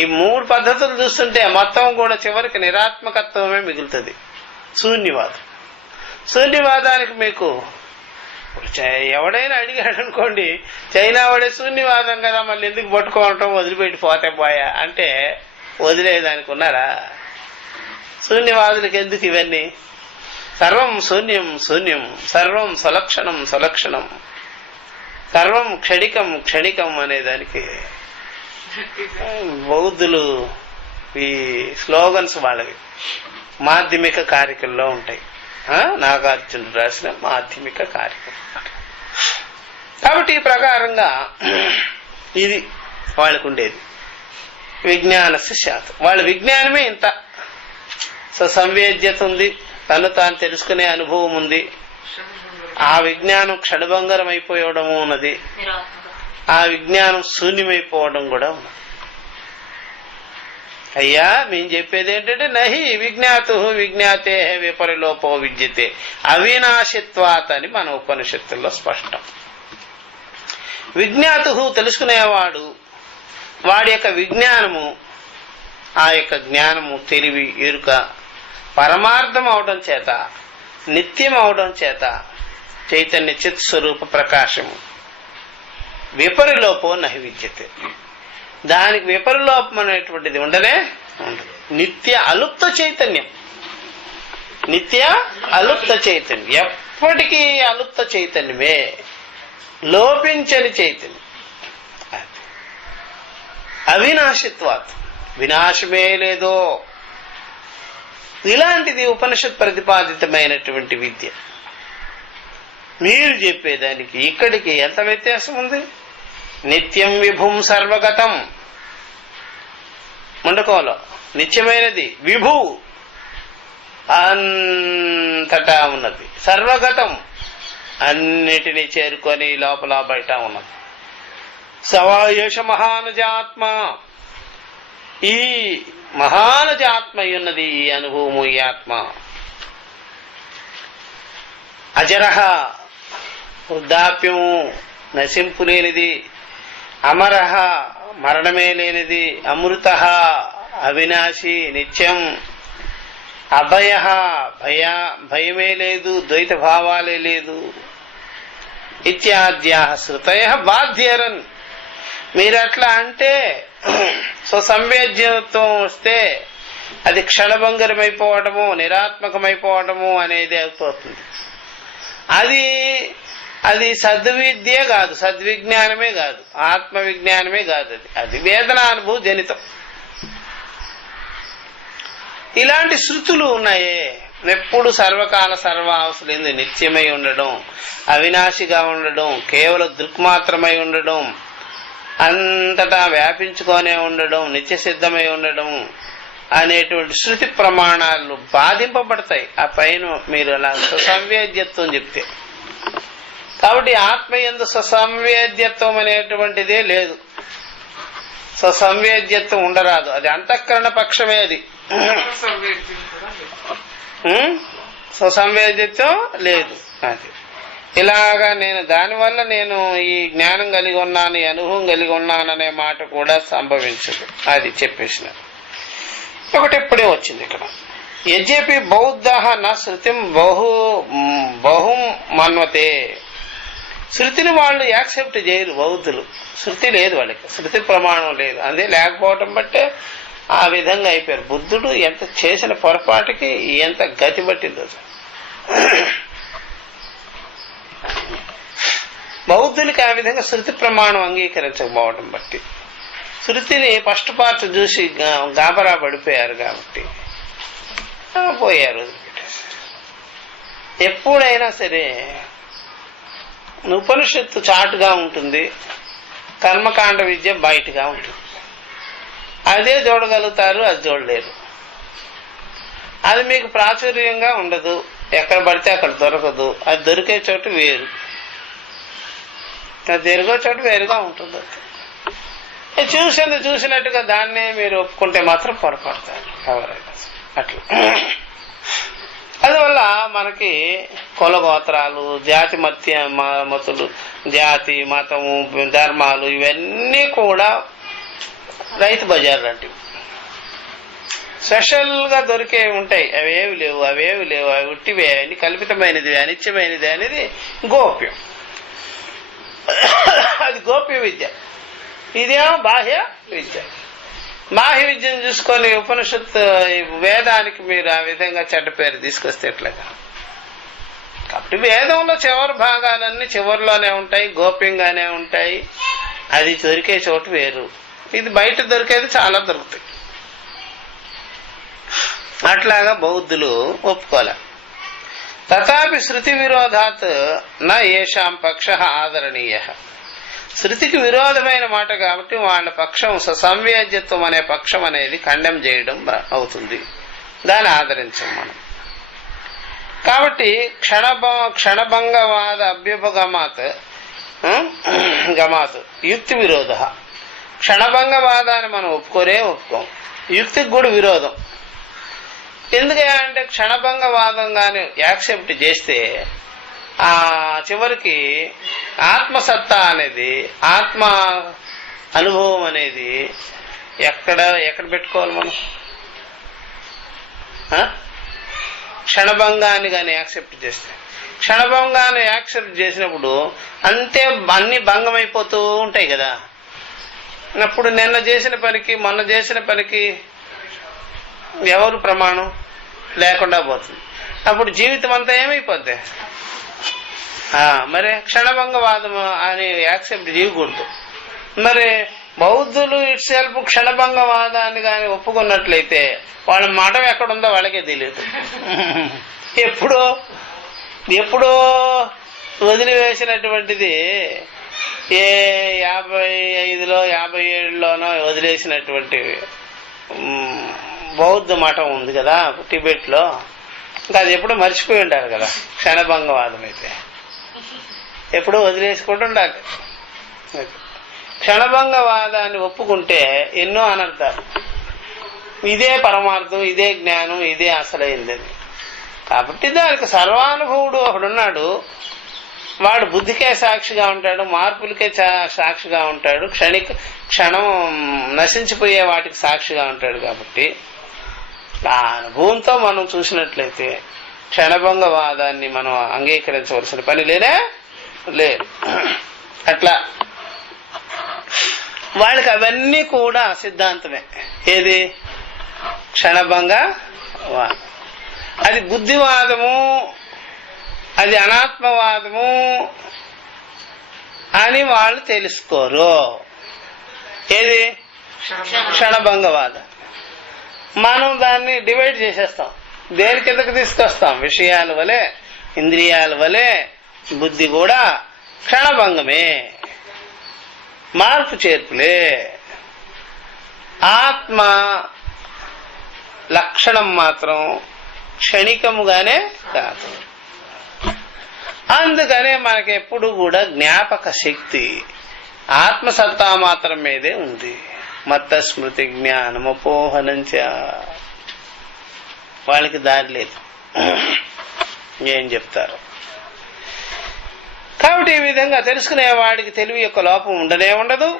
ఈ మూడు పద్ధతులు చూస్తుంటే మొత్తం కూడా చివరికి నిరాత్మకత్వమే మిగులుతుంది. శూన్యవాదానికి మీకు ఎవడైనా అడిగాడు అనుకోండి, చైనా వాడే శూన్యవాదం కదా, మళ్ళీ ఎందుకు పట్టుకోవటం, వదిలిపెట్టి పోతే పోయా అంటే వదిలేదానికి ఉన్నారా? శూన్యవాదులకు ఎందుకు ఇవన్నీ? సర్వం శూన్యం శూన్యం, సర్వం సలక్షణం సలక్షణం, సర్వం క్షణికం క్షణికం అనేదానికి బౌద్ధులు ఈ స్లోగన్స్ వాళ్ళవి మాధ్యమిక కారికల్లో ఉంటాయి. నాగార్జునుడు రాసిన మాధ్యమిక కారికం. కాబట్టి ఈ ప్రకారంగా ఇది వాళ్ళకు ఉండేది విజ్ఞానస్య శాతం. వాళ్ళ విజ్ఞానమే ఇంత. సంవేద్యత ఉంది, తను తాను తెలుసుకునే అనుభవం ఉంది. ఆ విజ్ఞానం క్షణభంగరం అయిపోవడము ఉన్నది, ఆ విజ్ఞానం శూన్యమైపోవడం కూడా ఉన్నది. అయ్యా మేము చెప్పేది ఏంటంటే నహి విజ్ఞాతు విజ్ఞాతే విపరిలోపో విద్యతే అవినాశిత్వాత్ అని మన ఉపనిషత్తుల్లో స్పష్టం. విజ్ఞాతు తెలుసుకునేవాడు, వాడి యొక్క విజ్ఞానము, ఆ యొక్క జ్ఞానము తెలివి ఎరుక పరమార్థం అవడం చేత, నిత్యం అవడం చేత చైతన్య చిత్ స్వరూప ప్రకాశము విపరిలోపో నహి విద్యతే. దానికి విపరిలోపం అనేటువంటిది ఉండనే ఉండదు. నిత్య అలుప్త చైతన్యం, నిత్య అలుప్త చైతన్యం, ఎప్పటికీ అలుప్త చైతన్యమే, లోపించని చైతన్యం. అవినాశిత్వాత్, వినాశమే లేదో. ఇలాంటిది ఉపనిషత్ ప్రతిపాదితమైనటువంటి విద్య. మీరు చెప్పేదానికి ఇక్కడికి ఎంత వ్యత్యాసం ఉంది? నిత్యం విభుం సర్వగతం, ముండకంలో నిత్యమైనది, విభు అంతటా ఉన్నది, సర్వగతం అన్నిటినీ చేరుకొని లోపల బయట ఉన్నది. సవాయేష మహానజాత్మ, ఈ మహానజ ఆత్మ ఉన్నది, ఈ అనుభవము, ఈ ఆత్మ. అజరహ, వృద్ధాప్యం నశింపులేనిది. అమరహ, మరణమే లేనిది. అమృత, అవినాశి, నిత్యం. అభయ, భయమే లేదు, ద్వైత భావాలే లేదు. ఇత్యాద్యా శృతయ బాధ్యరన్. మీరట్లా అంటే స్వసంవేద్యత్వం వస్తే అది క్షణభంగరమైపోవడము, నిరాత్మకమైపోవడము అనేది అయిపోతుంది. అది సద్విద్య కాదు, సద్విజ్ఞానమే కాదు, ఆత్మ విజ్ఞానమే కాదు. అది వేదనానుభవ జనితం. ఇలాంటి శృతులు ఉన్నాయే, ఎప్పుడు సర్వకాల సర్వావసరం నిత్యమై ఉండడం, అవినాశిగా ఉండడం, కేవల దృక్మాత్రమై ఉండడం, అంతటా వ్యాపించుకొనే ఉండడం, నిత్య సిద్ధమై ఉండడం అనేటువంటి శృతి ప్రమాణాలు బాధింపబడతాయి. ఆ పైన మీరు అలా సుసంవేద్యత్వం చెప్తే. కాబట్టి ఆత్మయందు సుసంవేద్యత్వం అనేటువంటిదే లేదు, సుసంవేద్యత్వం ఉండరాదు. అది అంతఃకరణ పక్షమే. అది సుసంవేద్యత్వం లేదు. అది ఇలాగా నేను దానివల్ల నేను ఈ జ్ఞానం కలిగి ఉన్నాను, ఈ అనుభవం కలిగి ఉన్నాననే మాట కూడా సంభవించదు. అది చెప్పేసినారు. ఒకటి ఇప్పుడే వచ్చింది ఇక్కడ. యజ్ఞపి బౌద్ధ నా శృతిం బహుం మన్వతే. శృతిని వాళ్ళు యాక్సెప్ట్ చేయరు బౌద్ధులు. శృతి లేదు వాళ్ళకి, శృతి ప్రమాణం లేదు. అదే లేకపోవటం బట్టే ఆ విధంగా అయిపోయారు. బుద్ధుడు ఎంత చేసిన పొరపాటుకి ఎంత గతి పట్టిందో. బౌద్ధులకి ఆ విధంగా శృతి ప్రమాణం అంగీకరించకపోవడం బట్టి శృతిని ఫస్ట్ పార్ట్ చూసి గాబరా పడిపోయారు. కాబట్టి పోయారు. ఎప్పుడైనా సరే ఉపనిషత్తు చాటుగా ఉంటుంది, కర్మకాండ విద్య బయటగా ఉంటుంది. అదే చూడగలుగుతారు, అది చూడలేరు. అది మీకు ప్రాచుర్యంగా ఉండదు, ఎక్కడ పడితే అక్కడ దొరకదు. అది దొరికే చోటు వేరు, అది దొరికే చోటు వేరుగా ఉంటుంది. చూసినట్టుగా దాన్నే మీరు ఒప్పుకుంటే మాత్రం పొరపడతారు ఎవరైనా అట్లా. అందువల్ల మనకి కులగోత్రాలు, జాతి మతులు, జాతి మతము, ధర్మాలు ఇవన్నీ కూడా రైతు బజార్ లాంటివి. స్పెషల్గా దొరికే ఉంటాయి, అవేవి లేవు, అవేవి లేవు, అవి ఉట్టివే, అన్ని కల్పితమైనది, అనిత్యమైనది అనేది గోప్యం. అది గోప్య విద్య. ఇదేమో బాహ్య విద్య. బాహ్య విద్యను చూసుకొని ఉపనిషత్తు వేదానికి మీరు ఆ విధంగా చెడ్డ పేరు తీసుకొస్తే ఎట్లాగా? కాబట్టి వేదంలో చివరి భాగాలన్నీ చివరిలోనే ఉంటాయి, గోప్యంగానే ఉంటాయి. అది దొరికే చోటు వేరు, ఇది బయట దొరికేది చాలా దొరుకుతాయి. అట్లాగా బౌద్ధులు ఒప్పుకోలే. తథాపి శృతి విరోధాత్ నా ఏషాం పక్ష ఆదరణీయ. శృతికి విరోధమైన మాట కాబట్టి వాళ్ళ పక్షం సంవేద్యత్వం అనే పక్షం అనేది ఖండం చేయడం అవుతుంది, దాన్ని ఆదరించాం మనం. కాబట్టి క్షణభంగవాద అభ్యుపగమాత్ యుక్తి విరోధ. క్షణభంగవాదాన్ని మనం ఒప్పుకోం, యుక్తికి కూడా విరోధం. ఎందుకంటే క్షణభంగవాదంగానే యాక్సెప్ట్ చేస్తే ఆ చివరికి ఆత్మసత్తా అనేది, ఆత్మ అనుభవం అనేది ఎక్కడ పెట్టుకోవాలి మనం? క్షణభంగాన్ని కానీ యాక్సెప్ట్ చేస్తే, క్షణభంగాన్ని యాక్సెప్ట్ చేసినప్పుడు అంతే అన్ని భంగం అయిపోతూ ఉంటాయి కదా. అప్పుడు నిన్న చేసిన పనికి మొన్న చేసిన పనికి ఎవరు ప్రమాణం లేకుండా పోతుంది. అప్పుడు జీవితం అంతా ఏమైపోద్ది? మరి క్షణభంగవాదం అని యాక్సెప్ట్ చేయకూడదు. మరి బౌద్ధులు ఇట్ సెల్ఫ్ క్షణభంగవాదాన్ని కానీ ఒప్పుకున్నట్లయితే వాళ్ళ మఠం ఎక్కడుందో వాళ్ళకే తెలియదు. ఎప్పుడో వదిలివేసినటువంటిది, ఏ 55లో 57లోనో వదిలేసినటువంటి బౌద్ధ మఠం ఉంది కదా టిబెట్ లో, ఇంకా అది ఎప్పుడో మర్చిపోయి ఉండాలి కదా. క్షణభంగవాదం అయితే ఎప్పుడో వదిలేసుకుంటూ ఉండాలి. క్షణభంగవాదాన్ని ఒప్పుకుంటే ఎన్నో అనర్థాలు. ఇదే పరమార్థం, ఇదే జ్ఞానం, ఇదే అసలైంది. కాబట్టి దానికి సర్వానుభవుడు ఒకడున్నాడు, వాడు బుద్ధికే సాక్షిగా ఉంటాడు, మార్పులకే సాక్షిగా ఉంటాడు, క్షణం నశించిపోయే వాటికి సాక్షిగా ఉంటాడు. కాబట్టి ఆ అనుభవంతో మనం చూసినట్లయితే క్షణభంగవాదాన్ని మనం అంగీకరించవలసిన పని లేదు. అట్లా వాళ్ళకి అవన్నీ కూడా సిద్ధాంతమే. ఏది? క్షణభంగవాదం. అది బుద్ధివాదము, అది అనాత్మవాదము అని వాళ్ళు తెలుసుకోరు. ఏది? క్షణభంగవాదం. మనం దాన్ని డివైడ్ చేసేస్తాం, దేని కిందకి తీసుకొస్తాం? విషయాల వలె, ఇంద్రియాల వలె బుద్ధి కూడా క్షణభంగమే, మార్పు చేర్పులే. ఆత్మ లక్షణం మాత్రం క్షణికముగానే కాదు. అందుకనే మనకి ఎప్పుడు కూడా జ్ఞాపక శక్తి ఆత్మసత్తా మాత్రం మీదే ఉంది. మత్త స్మృతి జ్ఞానమపోహనంచ. వాళ్ళకి దారి లేదు, ఏం చెప్తారు. కాబట్టి ఈ విధంగా తెలుసుకునే వాడికి తెలివి యొక్క లోపం ఉండనే ఉండదు.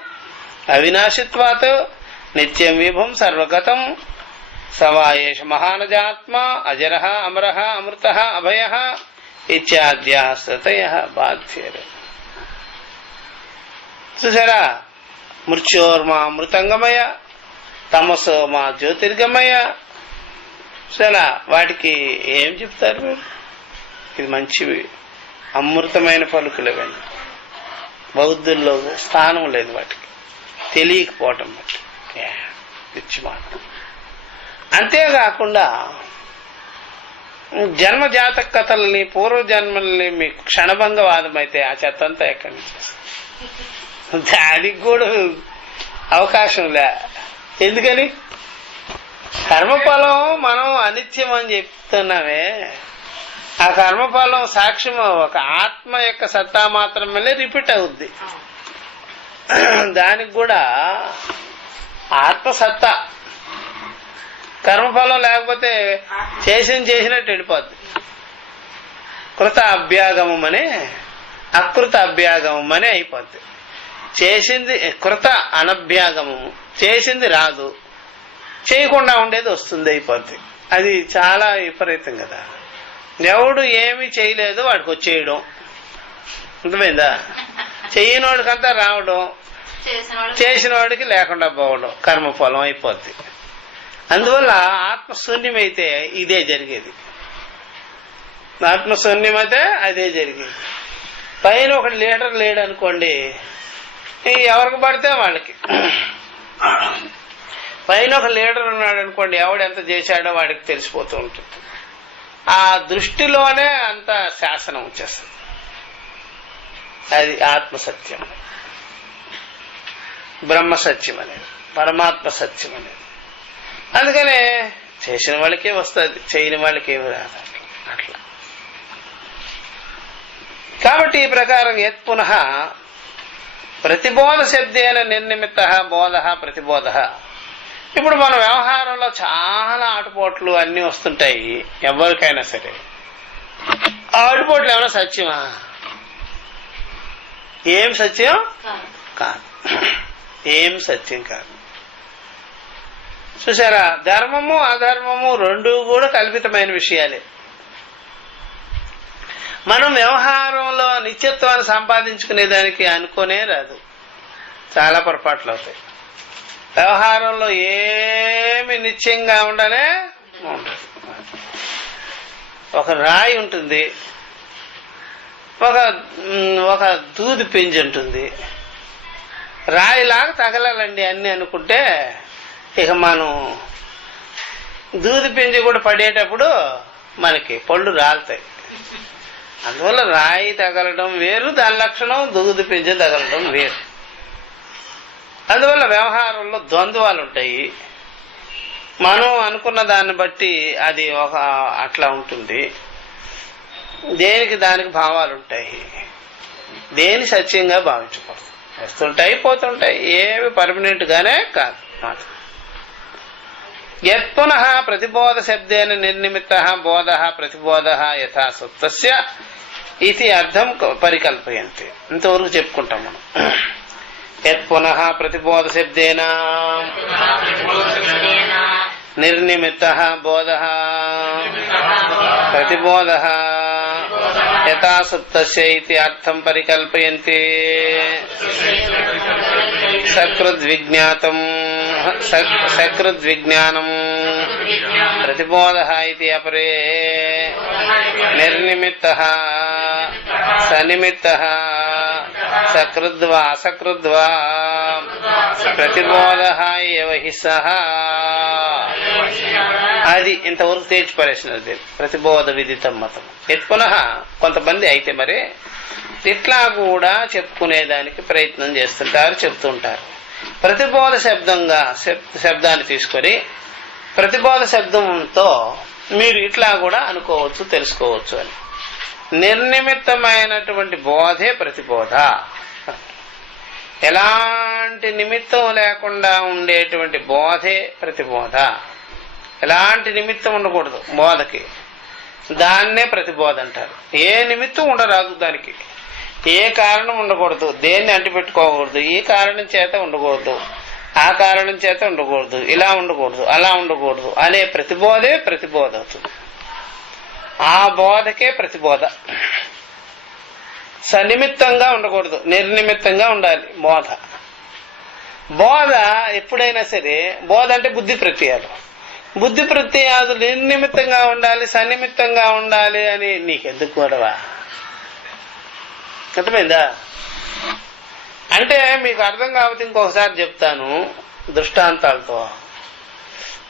అవినాశిత్వాత్ నిత్యం విభం సర్వగతం సవాయేష మహానజాత్మ అజరః అమరః అమృతః అభయః ఇత్యాద్యః శ్రుతయః బాధ్యరు. చూసారా? మృత్యోర్మా మృతంగమయ, తమసో మా జ్యోతిర్గమయ. సరే, వాటికి ఏం చెప్తారు మీరు? ఇది మంచివి, అమృతమైన పలుకులు. ఇవన్నీ బౌద్ధుల్లో స్థానం లేదు వాటికి, తెలియకపోవటం బట్టి పిచ్చి మాట. అంతేకాకుండా జన్మ జాతక కథల్ని, పూర్వజన్మల్ని మీకు క్షణభంగవాదం అయితే ఆ చెత్తంతా ఎక్కడి నుంచి వస్తుంది? దానికి కూడా అవకాశం లే. ఎందుకని? కర్మఫలం మనం అనిత్యం అని చెప్తున్నామే, ఆ కర్మఫలం సాక్ష్యం ఒక ఆత్మ యొక్క సత్తా మాత్రమే రిపీట్ అవుద్ది. దానికి కూడా ఆత్మసత్తా, కర్మఫలం లేకపోతే చేసినట్టు వెళ్ళిపోద్ది. కృత అభ్యాగమం అని అకృత అభ్యాగమం అని అయిపోద్ది. చేసింది కృత అనభ్యాగమము, చేసింది రాదు, చేయకుండా ఉండేది వస్తుంది, అయిపోద్ది. అది చాలా విపరీతం కదా. ఎవడు ఏమి చేయలేదు వాడికి వచ్చేయడం, అర్థమైందా? చెయ్యనోడికంతా రావడం, చేసిన వాడికి లేకుండా పోవడం, కర్మఫలం అయిపోద్ది. అందువల్ల ఆత్మశూన్యమైతే ఇదే జరిగేది. ఆత్మశూన్యమైతే అదే జరిగేది. పైన ఒక లీడర్ లేడు అనుకోండి, ఎవరికి పడితే వాళ్ళకి. పైన ఒక లీడర్ ఉన్నాడు అనుకోండి, ఎవడు ఎంత చేశాడో వాడికి తెలిసిపోతూ ఉంటుంది. ఆ దృష్టిలోనే అంత శాసనం వచ్చేస్తుంది. అది ఆత్మసత్యం, బ్రహ్మసత్యం అనేది, పరమాత్మ సత్యం అనేది. అందుకనే చేసిన వాళ్ళకే వస్తుంది, చేయని వాళ్ళకి ఏమి రాదు. అట్లా కాబట్టి ఈ ప్రకారం యత్ పునః ప్రతిబోధ శబ్దేన నిర్నిమిత్త బోధ ప్రతిబోధ. ఇప్పుడు మన వ్యవహారంలో చాలా ఆటుపోట్లు అన్ని వస్తుంటాయి ఎవరికైనా సరే. ఆటుపోట్లు ఏమైనా సత్యమా? ఏం సత్యం కాదు, ఏం సత్యం కాదు. చూసారా, ధర్మము అధర్మము రెండు కూడా కల్పితమైన విషయాలే. మనం వ్యవహారంలో నిత్యత్వాన్ని సంపాదించుకునేదానికి అనుకోనే రాదు, చాలా పొరపాట్లు అవుతాయి. వ్యవహారంలో ఏమి నిత్యంగా ఉండనే ఉండదు. ఒక రాయి ఉంటుంది, ఒక దూది పింజి ఉంటుంది. రాయిలాగా తగలాలండి అన్ని అనుకుంటే ఇక మనం దూది పింజి కూడా పడేటప్పుడు మనకి పళ్ళు రాలుతాయి. అందువల్ల రాయి తగలడం వేరు, దాని లక్షణం దూది పింజి తగలడం వేరు. అందువల్ల వ్యవహారంలో ద్వంద్వాలు ఉంటాయి. మనం అనుకున్న దాన్ని బట్టి అది ఒక అట్లా ఉంటుంది. దేనికి దానికి భావాలు ఉంటాయి. దేని సత్యంగా భావించకూడదు. వస్తుంటాయి పోతుంటాయి, ఏమి పర్మనెంట్ గానే కాదు. యత్ పునః ప్రతిబోధ శబ్దేన నిర్నిమిత్త బోధ ప్రతిబోధ యథా సుప్తస్య ఇది అర్థం పరికల్పయంతే. ఇంతవరకు చెప్పుకుంటాం మనం. యత్ పునః ప్రతిబోధ శబ్దేన నిర్నిమిత్త బోధ ప్రతిబోధ యథా సుప్తస్య ఇది అర్థం పరికల్పయంతే. సకృద్విజ్ఞానం ప్రతిబోధ ఇది అపరే నిర్నిమిత్త సనిమిత్త సకృద్వా అసకృద్వా ప్రతిబోధ ఏవ హి సహ. అది ఇంతవరకు తేల్చి పరేసినది ప్రతిబోధ విదితం మతం. పునః కొంతమంది అయితే మరి ఇట్లా కూడా చెప్పుకునేదానికి ప్రయత్నం చేస్తుంటారు, చెప్తుంటారు. ప్రతిబోధ శబ్దాన్ని తీసుకొని ప్రతిబోధ శబ్దంతో మీరు ఇట్లా కూడా అనుకోవచ్చు, తెలుసుకోవచ్చు అని. నిర్నిమిత్తమైనటువంటి బోధే ప్రతిబోధ. ఎలాంటి నిమిత్తం లేకుండా ఉండేటువంటి బోధే ప్రతిబోధ. ఎలాంటి నిమిత్తం ఉండకూడదు బోధకి, దాన్నే ప్రతిబోధ అంటారు. ఏ నిమిత్తం ఉండరాదు దానికి, ఏ కారణం ఉండకూడదు, దేన్ని అంటిపెట్టుకోకూడదు, ఈ కారణం చేత ఉండకూడదు, ఆ కారణం చేత ఉండకూడదు, ఇలా ఉండకూడదు, అలా ఉండకూడదు అనే ప్రతిబోధే ప్రతిబోధ అవుతుంది. ఆ బోధకే ప్రతిబోధ. సనిమిత్తంగా ఉండకూడదు, నిర్నిమిత్తంగా ఉండాలి బోధ. బోధ ఎప్పుడైనా సరే, బోధ అంటే బుద్ధి ప్రత్యయాలు. బుద్ధి ప్రత్యయాలు నిర్నిమిత్తంగా ఉండాలి, సన్నిమిత్తంగా ఉండాలి అని నీకెందుకు గొడవ? అర్థమైందా? అంటే మీకు అర్థం కాకపోతే ఇంకొకసారి చెప్తాను దృష్టాంతాలతో.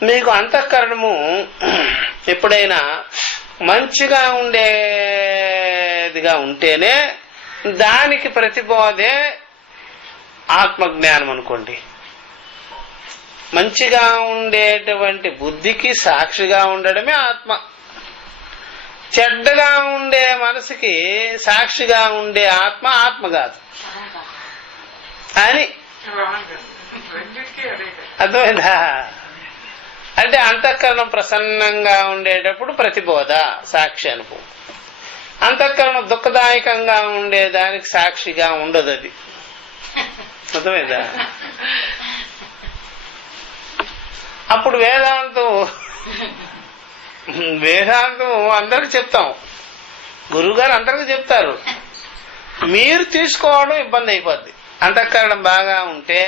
మీకు అంతఃకరణము ఎప్పుడైనా మంచిగా ఉండేదిగా ఉంటేనే దానికి ప్రతిబోధే ఆత్మజ్ఞానం అనుకోండి. మంచిగా ఉండేటువంటి బుద్ధికి సాక్షిగా ఉండడమే ఆత్మ. చెడ్డగా ఉండే మనసుకి సాక్షిగా ఉండే ఆత్మ ఆత్మ కాదు అని అర్థమైందా? అంటే అంతఃకరణం ప్రసన్నంగా ఉండేటప్పుడు ప్రతిబోధ సాక్షి అనుభవం. అంతఃకరణం దుఃఖదాయకంగా ఉండేదానికి సాక్షిగా ఉండదు. అది అర్థమైందా? అప్పుడు వేదాంతం అందరికి చెప్తాం, గురువుగారు అందరికి చెప్తారు. మీరు తీసుకోవడం ఇబ్బంది అయిపోద్ది. అంతఃకరణం బాగా ఉంటే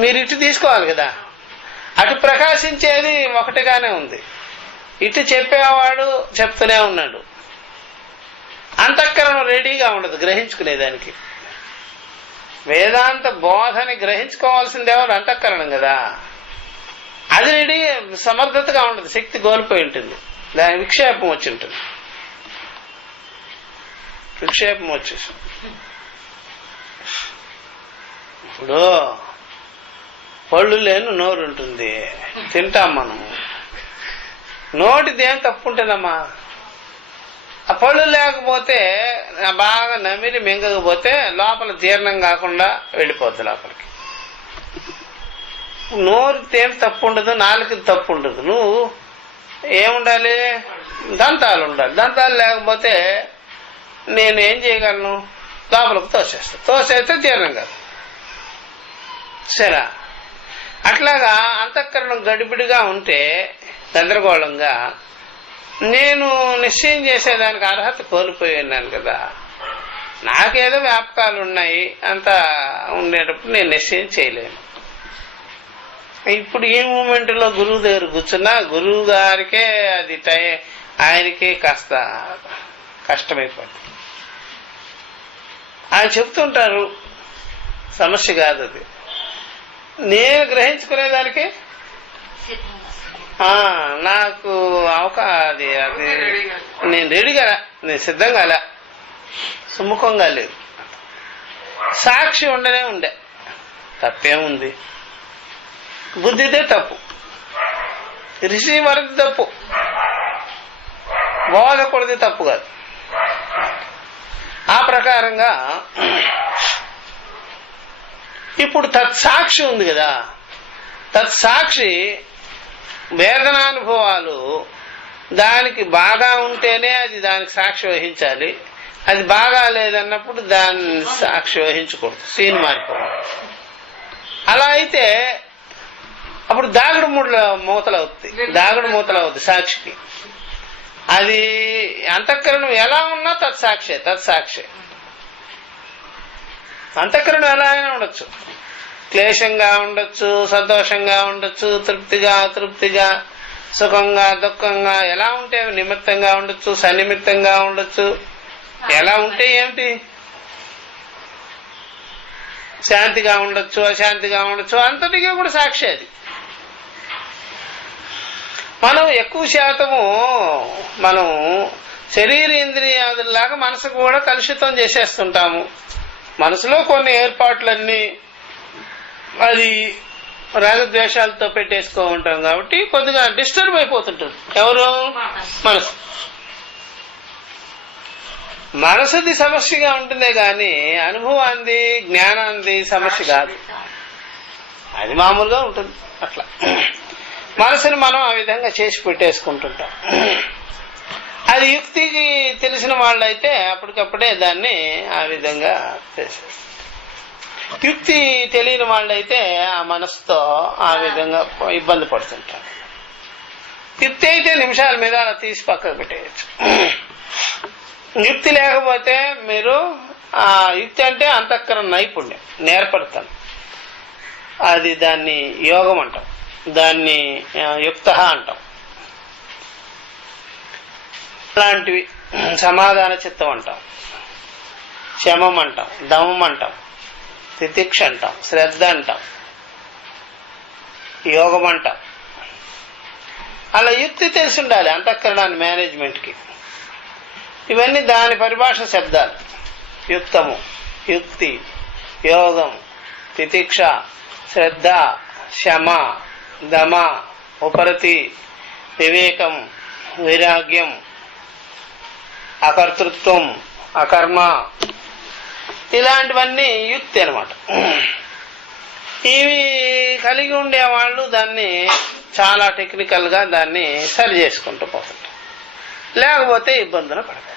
మీరు ఇటు తీసుకోవాలి కదా. అటు ప్రకాశించేది ఒకటిగానే ఉంది, ఇటు చెప్పేవాడు చెప్తూనే ఉన్నాడు. అంతఃకరణం రెడీగా ఉండదు గ్రహించుకునేదానికి. వేదాంత బోధని గ్రహించుకోవాల్సింది ఎవరు? అంతఃకరణం కదా. అది రెడీ సమర్థతగా ఉండదు, శక్తి కోల్పోయి ఉంటుంది, దాని విక్షేపం వచ్చి ఉంటుంది. విక్షేపం వచ్చేసి ఇప్పుడు పళ్ళు లేని నోరు ఉంటుంది, తింటాం మనము. నోటిదేం తప్పు ఉంటుందమ్మా? ఆ పళ్ళు లేకపోతే బాగా నమిలి మింగకపోతే లోపల జీర్ణం కాకుండా వెళ్ళిపోద్ది లోపలికి. నోరుతేం తప్పు ఉండదు, నాలుకది తప్పు ఉండదు. నువ్వు ఏముండాలి? దంతాలు ఉండాలి. దంతాలు లేకపోతే నేను ఏం చేయగలను? లోపలికి తోసేస్తే జీర్ణం కాదు. సరే, అట్లాగా అంతఃకరణం గడిబిడిగా ఉంటే గందరగోళంగా నేను నిశ్చయం చేసేదానికి అర్హత కోల్పోయి ఉన్నాను కదా. నాకేదో వ్యాపకాలు ఉన్నాయి, అంతా ఉండేటప్పుడు నేను నిశ్చయం చేయలేను. ఇప్పుడు ఈ మూమెంట్ లో గురువు దగ్గర కూర్చున్నా గురువు గారికే అది ఆయనకే కాస్త కష్టమైపోతుంది. ఆయన చెప్తుంటారు, సమస్య కాదు అది. నేను గ్రహించుకునేదానికి నాకు అది నేను రెడీగా, నేను సిద్ధంగా అలా సుముఖంగా లేదు. సాక్షి ఉండనే ఉండే, తప్పేముంది? బుద్ధిదే తప్పు, రిసీవర్ది తప్పు, బోధకుడిది తప్పు కాదు. ఆ ప్రకారంగా ఇప్పుడు తత్సాక్షి ఉంది కదా. తత్సాక్షి వేదనానుభవాలు దానికి బాగా ఉంటేనే అది దానికి సాక్షి వహించాలి. అది బాగా లేదన్నప్పుడు దాన్ని సాక్షి వహించకూడదు, సీన్ మారిపోవాలి. అలా అయితే అప్పుడు దాగుడు మూతలవుద్ది సాక్షికి. అది అంతఃకరణం ఎలా ఉన్నా తత్సాక్షి. అంతఃకరణం ఎలా అయినా ఉండొచ్చు, క్లేశంగా ఉండొచ్చు, సంతోషంగా ఉండొచ్చు, తృప్తిగా సుఖంగా దుఃఖంగా, ఎలా ఉంటే నిమిత్తంగా ఉండొచ్చు, సన్నిమిత్తంగా ఉండొచ్చు. ఎలా ఉంటే ఏమిటి? శాంతిగా ఉండొచ్చు, అశాంతిగా ఉండొచ్చు, అంతటిగా కూడా సాక్షి అది. మనం ఎక్కువ శాతము మనం శరీరేంద్రియాదులాగా మనసు కూడా కలుషితం చేసేస్తుంటాము. మనసులో కొన్ని ఏర్పాట్లన్నీ అది రాగద్వేషాలతో పెట్టేసుకో ఉంటాం కాబట్టి కొద్దిగా డిస్టర్బ్ అయిపోతుంటుంది. ఎవరు? మనసుది సమస్యగా ఉంటుందే గాని అనుభవాన్ని జ్ఞానాన్ని సమస్య కాదు. అది మామూలుగా ఉంటుంది. అట్లా మనసుని మనం ఆ విధంగా చేసి పెట్టేసుకుంటుంటాం. అది యుక్తికి తెలిసిన వాళ్ళైతే అప్పటికప్పుడే దాన్ని ఆ విధంగా చేసేస్తారు. యుక్తి తెలియని వాళ్ళైతే ఆ మనసుతో ఆ విధంగా ఇబ్బంది పడుతుంటారు. యుక్తి అయితే నిమిషాల మీద అలా తీసి పక్కకు పెట్టేయచ్చు. యుక్తి లేకపోతే మీరు ఆ యుక్తి అంటే అంతఃకరణ నైపుణ్యం నేర్పడతాను. అది దాన్ని యోగం అంటాం, దాన్ని యుక్త అంటాం. అలాంటివి సమాధాన చిత్తం అంటాం, శమం అంటాం, దమం అంటాం, తితిక్ష అంటాం, శ్రద్ధ అంటాం, యోగం అంటాం. అలా యుక్తి తెలిసి ఉండాలి అంతఃకరణాన్ని మేనేజ్మెంట్ కి. ఇవన్నీ దాని పరిభాష శబ్దాలు. యుక్తము, యుక్తి, యోగం, తితిక్ష, శ్రద్ధ, శమ, దమ, ఉపరతి, వివేకం, వైరాగ్యం, అకర్తృత్వం, అకర్మ, ఇలాంటివన్నీ యుక్తి అన్నమాట. ఇవి కలిగి ఉండేవాళ్ళు దాన్ని చాలా టెక్నికల్ గా దాన్ని సరి చేసుకుంటూ పోతుంటారు, లేకపోతే ఇబ్బందులు పడతారు.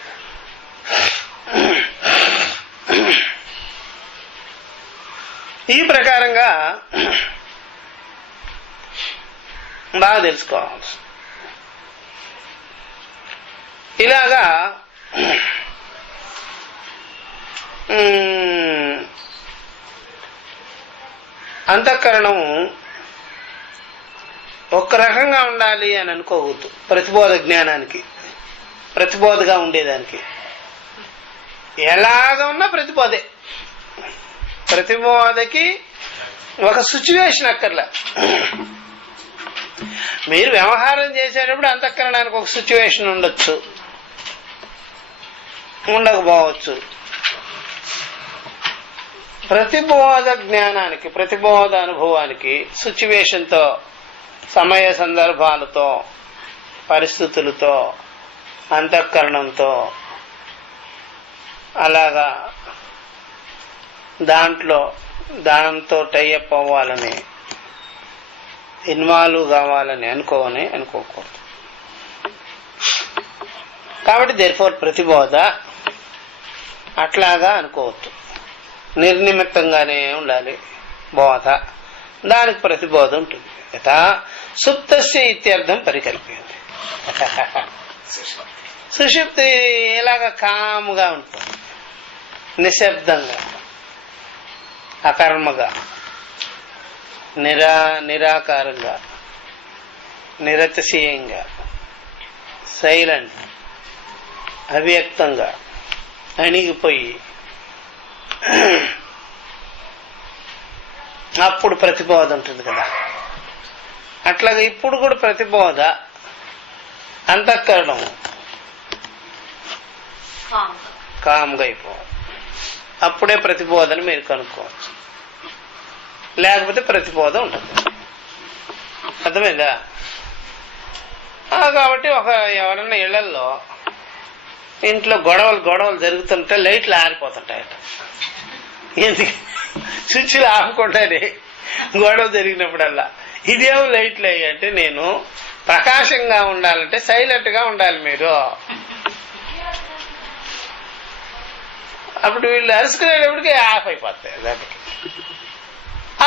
ఈ ప్రకారంగా బాగా తెలుసుకోవాలి. ఇలాగా అంతఃకరణం ఒక్క రకంగా ఉండాలి అని అనుకోవద్దు. ప్రతిబోధ జ్ఞానానికి, ప్రతిబోధగా ఉండేదానికి ఎలాగ ఉన్నా ప్రతిబోధే. ప్రతిబోధకి ఒక సిచ్యువేషన్ అక్కర్లే. మీరు వ్యవహారం చేసేటప్పుడు అంతఃకరణానికి ఒక సిచ్యువేషన్ ఉండొచ్చు, ఉండకపోవచ్చు. ప్రతిబోధ జ్ఞానానికి, ప్రతిబోధ అనుభవానికి సిచ్యువేషన్తో, సమయ సందర్భాలతో, పరిస్థితులతో, అంతఃకరణంతో అలాగా దాంతో టైఅప్ అవ్వాలని, ఇన్వాల్వ్ కావాలని అనుకోకూడదు. కాబట్టి దేర్ఫోర్ ప్రతిబోధ అట్లాగా అనుకోవద్దు. నిర్నిమిత్తంగానే ఉండాలి బోధ. దానికి ప్రతిబోధ ఉంటుంది. యథా సుప్తస్య ఇత్యర్థం పరికల్ప్యంతి. సుషుప్తి ఇలాగ కాముగా ఉంటుంది, నిశ్శబ్దంగా, అకర్మగా, నిరాకారంగా, నిరతిశయంగా, సైలెంట్, అవ్యక్తంగా, అణిగిపోయి అప్పుడు ప్రతిబోధ ఉంటుంది కదా. అట్లాగే ఇప్పుడు కూడా ప్రతిబోధ అంతఃకరణం కామ్గా అయిపోవాలి. అప్పుడే ప్రతిబోధని మీరు కనుక్కోవచ్చు. లేకపోతే ప్రతిబోధ ఉంటుంది. అర్థమైందా? కాబట్టి ఎవరన్నా ఇళ్లల్లో ఇంట్లో గొడవలు జరుగుతుంటే లైట్లు ఆరిపోతుంటాయట. ఎందుకు? స్విచ్లు ఆపకుండానే గొడవ జరిగినప్పుడల్లా ఇదేమో లైట్లు అయ్యంటే, నేను ప్రకాశంగా ఉండాలంటే సైలెంట్ గా ఉండాలి మీరు. అప్పుడు వీళ్ళు అరుచుకునేటప్పటికి ఆఫ్ అయిపోతాయి దానికి.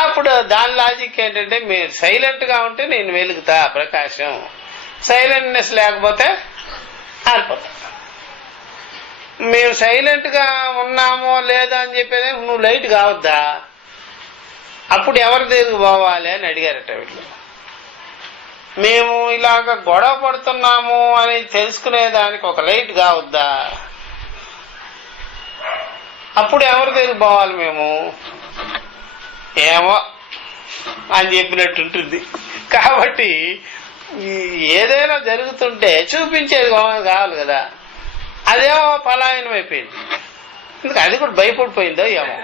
అప్పుడు దాని లాజిక్ ఏంటంటే, మీరు సైలెంట్ గా ఉంటే నేను వెలుగుతా ప్రకాశం, సైలెంట్నెస్ లేకపోతే ఆరిపోతా. మేము సైలెంట్ గా ఉన్నామో లేదా అని చెప్పేది, నువ్వు లైట్ కావద్దా? అప్పుడు ఎవరి దగ్గరికి పోవాలి అని అడిగారట వీళ్ళు. మేము ఇలాగ గొడవ పడుతున్నాము అని తెలుసుకునేదానికి ఒక లైట్ కావద్దా? అప్పుడు ఎవరి దగ్గరికి పోవాలి మేము? ఏమో అని చెప్పినట్టుంటుంది. కాబట్టి ఏదైనా జరుగుతుంటే చూపించేది కావాలి కదా. అదేమో పలాయనం అయిపోయింది. ఎందుకు అది కూడా భయపడిపోయిందో ఏమో.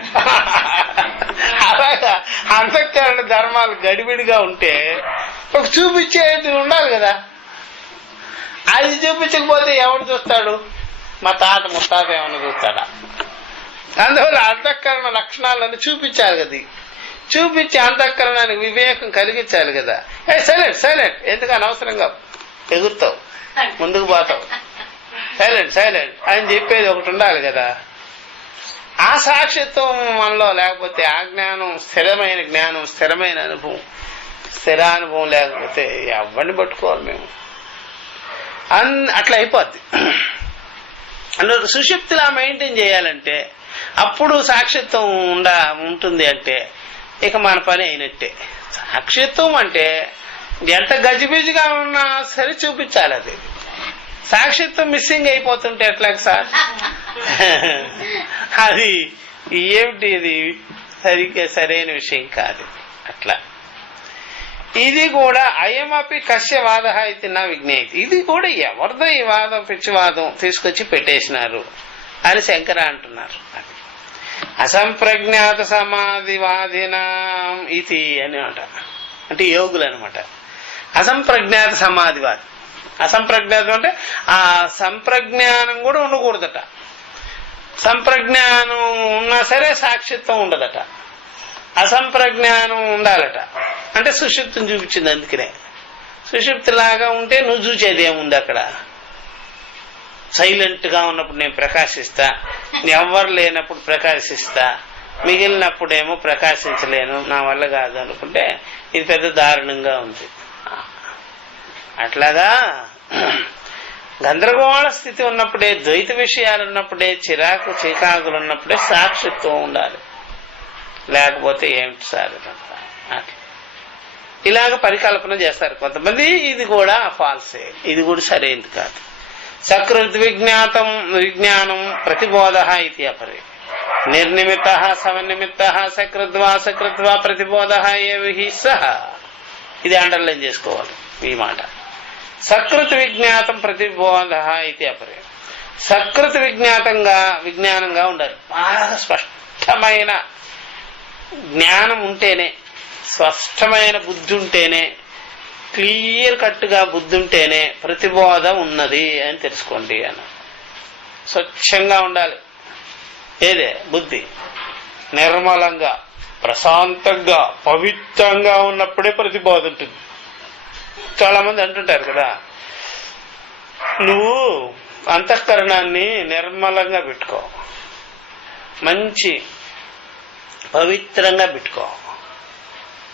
అలాగా అంతఃకరణ ధర్మాలు గడిబిడిగా ఉంటే ఒక చూపించేది ఉండాలి కదా. అది చూపించకపోతే ఎవడు చూస్తాడు? మా తాత ముత్తాత ఏమన్నా చూస్తాడా? అందువల్ల అంతఃకరణ లక్షణాలను చూపించాలి కదా. చూపించి అంతఃకరణానికి వివేకం కలిగించాలి కదా. సైలెంట్ ఎందుకు అనవసరంగా ఎగురుతావు, ముందుకు పోతావు, సైలెంట్ అని చెప్పేది ఒకటి ఉండాలి కదా. ఆ సాక్షిత్వం మనలో లేకపోతే, ఆ జ్ఞానం, స్థిరమైన జ్ఞానం, స్థిరమైన అనుభవం, స్థిరానుభవం లేకపోతే ఎవరిని పట్టుకోవాలి మేము? అట్లా అయిపోద్ది. అందులో సుషుప్తిలా మెయింటైన్ చేయాలంటే, అప్పుడు సాక్షిత్వం ఉంటుంది అంటే ఇక మన పని అయినట్టే. సాక్షిత్వం అంటే ఎంత గజిబిజిగా ఉన్నా సరే చూపించాలి. అది సాక్షిత్వం మిస్సింగ్ అయిపోతుంటే ఎట్లాగ సార్? అది ఏమిటి? ఇది సరైన విషయం కాదు. అట్లా ఇది కూడా అయమపి కస్య వాద ఇది నా విజ్ఞేతి. ఇది కూడా ఎవరిదో ఈ వాదం, పిచ్చివాదం తీసుకొచ్చి పెట్టేసినారు అని శంకర అంటున్నారు. అసంప్రజ్ఞాత సమాధివాదినాం ఇది అని అంటే యోగులు అనమాట. అసంప్రజ్ఞాత సమాధివాది. అసంప్రజ్ఞాతం అంటే ఆ సంప్రజ్ఞానం కూడా ఉండకూడదట. సంప్రజ్ఞానం ఉన్నా సరే సాక్షిత్వం ఉండదట. అసంప్రజ్ఞానం ఉండాలట. అంటే సుషుప్తిని చూపించింది. అందుకనే సుషుప్తి లాగా ఉంటే నువ్వు చూసేది ఏముంది అక్కడ? సైలెంట్ గా ఉన్నప్పుడు నేను ప్రకాశిస్తా, ఎవ్వరు లేనప్పుడు ప్రకాశిస్తా, మిగిలినప్పుడేమో ప్రకాశించలేను, నా వల్ల కాదు అనుకుంటే ఇది పెద్ద దారుణంగా ఉంది. అట్లాగా గందరగోళ స్థితి ఉన్నప్పుడే, ద్వైత విషయాలు ఉన్నప్పుడే, చిరాకు చీకాకులు ఉన్నప్పుడే సాక్షిత్వం ఉండాలి. లేకపోతే ఏమిటి సార్ అట్లా ఇలాగ పరికల్పన చేస్తారు కొంతమంది. ఇది కూడా ఫాల్సే, ఇది కూడా సరైనది కాదు. సకృత్ విజ్ఞానం ప్రతిబోధ ఇది అపరే. నిర్నిమిత్త సమన్నిమిత్త సకృద్వా సకృత్వా ప్రతిబోధ ఏవి సహ. ఇది అండర్లైన్ చేసుకోవాలి ఈ మాట. సకృత్ విజ్ఞాతం ప్రతిబోధ ఇది అపరే. సకృత్ విజ్ఞానంగా ఉండాలి. బాగా స్పష్టమైన జ్ఞానం ఉంటేనే, స్పష్టమైన బుద్ధి ఉంటేనే, క్లియర్ కట్గా బుద్ధి ఉంటేనే ప్రతిబోధ ఉన్నది అని తెలుసుకోండి అన్న. స్వచ్ఛంగా ఉండాలి ఏదే బుద్ధి, నిర్మలంగా ప్రశాంతంగా పవిత్రంగా ఉన్నప్పుడే ప్రతిబోధ ఉంటుంది. చాలా మంది అంటుంటారు కదా, నువ్వు అంతఃకరణాన్ని నిర్మలంగా పెట్టుకో, మంచి పవిత్రంగా పెట్టుకో,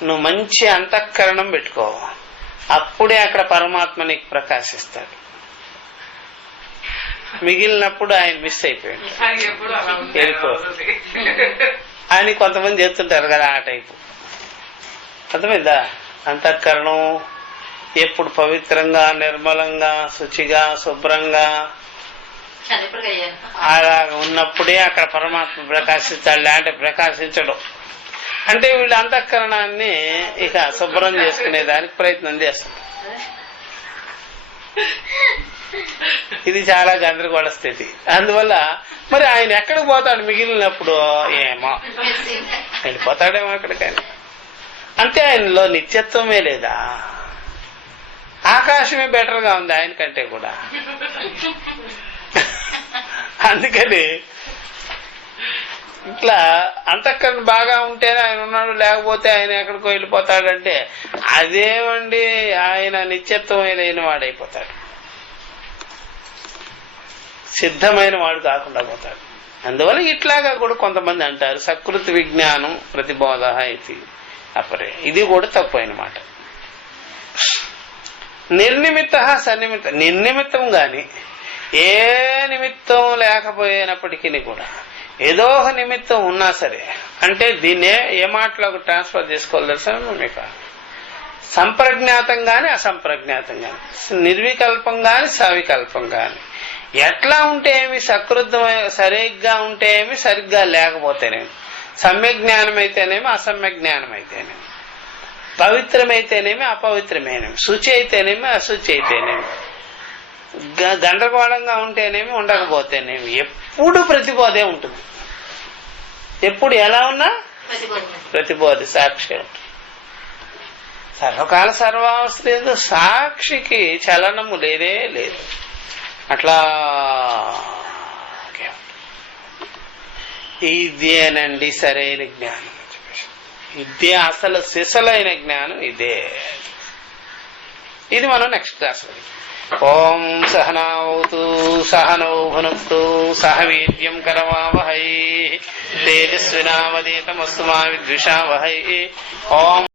నువ్వు మంచి అంతఃకరణం పెట్టుకో, అప్పుడే అక్కడ పరమాత్మ నీకు ప్రకాశిస్తాడు. మిగిలినప్పుడు ఆయన మిస్ అయిపోయాడు, అని కొంతమంది చెప్తుంటారు కదా ఆ టైపు. అర్థమైందా? అంతఃకరణం ఎప్పుడు పవిత్రంగా, నిర్మలంగా, శుచిగా, శుభ్రంగా అలా ఉన్నప్పుడే అక్కడ పరమాత్మ ప్రకాశిస్తాడు. అంటే ప్రకాశించడం అంటే వీళ్ళ అంతఃకరణాన్ని ఇక శుభ్రం చేసుకునే దానికి ప్రయత్నం చేస్తారు. ఇది చాలా గందరగోళ స్థితి. అందువల్ల మరి ఆయన ఎక్కడికి పోతాడు మిగిలినప్పుడు? ఏమో వెళ్ళిపోతాడేమో ఎక్కడికైనా. అంటే ఆయనలో నిత్యత్వమే లేదా? ఆకాశమే బెటర్ గా ఉంది ఆయన కంటే కూడా. అందుకని ఇట్లా అంతఃకరణ బాగా ఉంటేనే ఆయన ఉన్నాడు, లేకపోతే ఆయన ఎక్కడికో వెళ్ళిపోతాడంటే అదేమండి, ఆయన నిత్యత్వమే లేని వాడైపోతాడు, సిద్ధమైన వాడు కాకుండా పోతాడు. అందువల్ల ఇట్లాగా కూడా కొంతమంది అంటారు సకృత్ విజ్ఞానం ప్రతిబోధ ఇది అపరే. ఇది కూడా తప్పు అన్నమాట. నిర్నిమిత్త సన్నిమిత్త, నిర్నిమిత్తం గాని ఏ నిమిత్తం లేకపోయినప్పటికీ కూడా ఏదో ఒక నిమిత్తం ఉన్నా సరే, అంటే దీన్నే ఏ మాటలోకి ట్రాన్స్ఫర్ చేసుకోవాలి తెలుసా మీకు? సంప్రజ్ఞాతం గాని అసంప్రజ్ఞాతం గాని, నిర్వికల్పం గాని సవికల్పం గాని, ఎట్లా ఉంటే ఏమి, సకృతమై సరిగ్గా ఉంటే ఏమి, సరిగ్గా లేకపోతేనేమి, సమ్యక్ జ్ఞానం అయితేనేమి అసమ్య జ్ఞానం అయితేనేమి, పవిత్రమైతేనేమి అపవిత్రమైనవి, శుచి అయితేనేమి అశుచి అయితేనేమి, గందరగోళంగా ఉంటేనేమి ఉండకపోతేనేమి, ఎప్పుడు ప్రతిబోధే ఉంటుంది. ఎప్పుడు ఎలా ఉన్నా ప్రతిబోధ సాక్షి ఉంటుంది. సర్వకాల సర్వావస్థ లేదు, సాక్షికి చలనము లేదే లేదు. అట్లా ఇదేనండి సరైన జ్ఞానం. ఇదే అసలు సిసలైన జ్ఞానం ఇదే. ఇది మనం నెక్స్ట్ క్లాస్. ఓం సహనావతు సహనౌ భునక్తు సహ వీర్యం కరవావహై తేజస్వినావధీతమస్తు మా విద్విషావహై. ఓం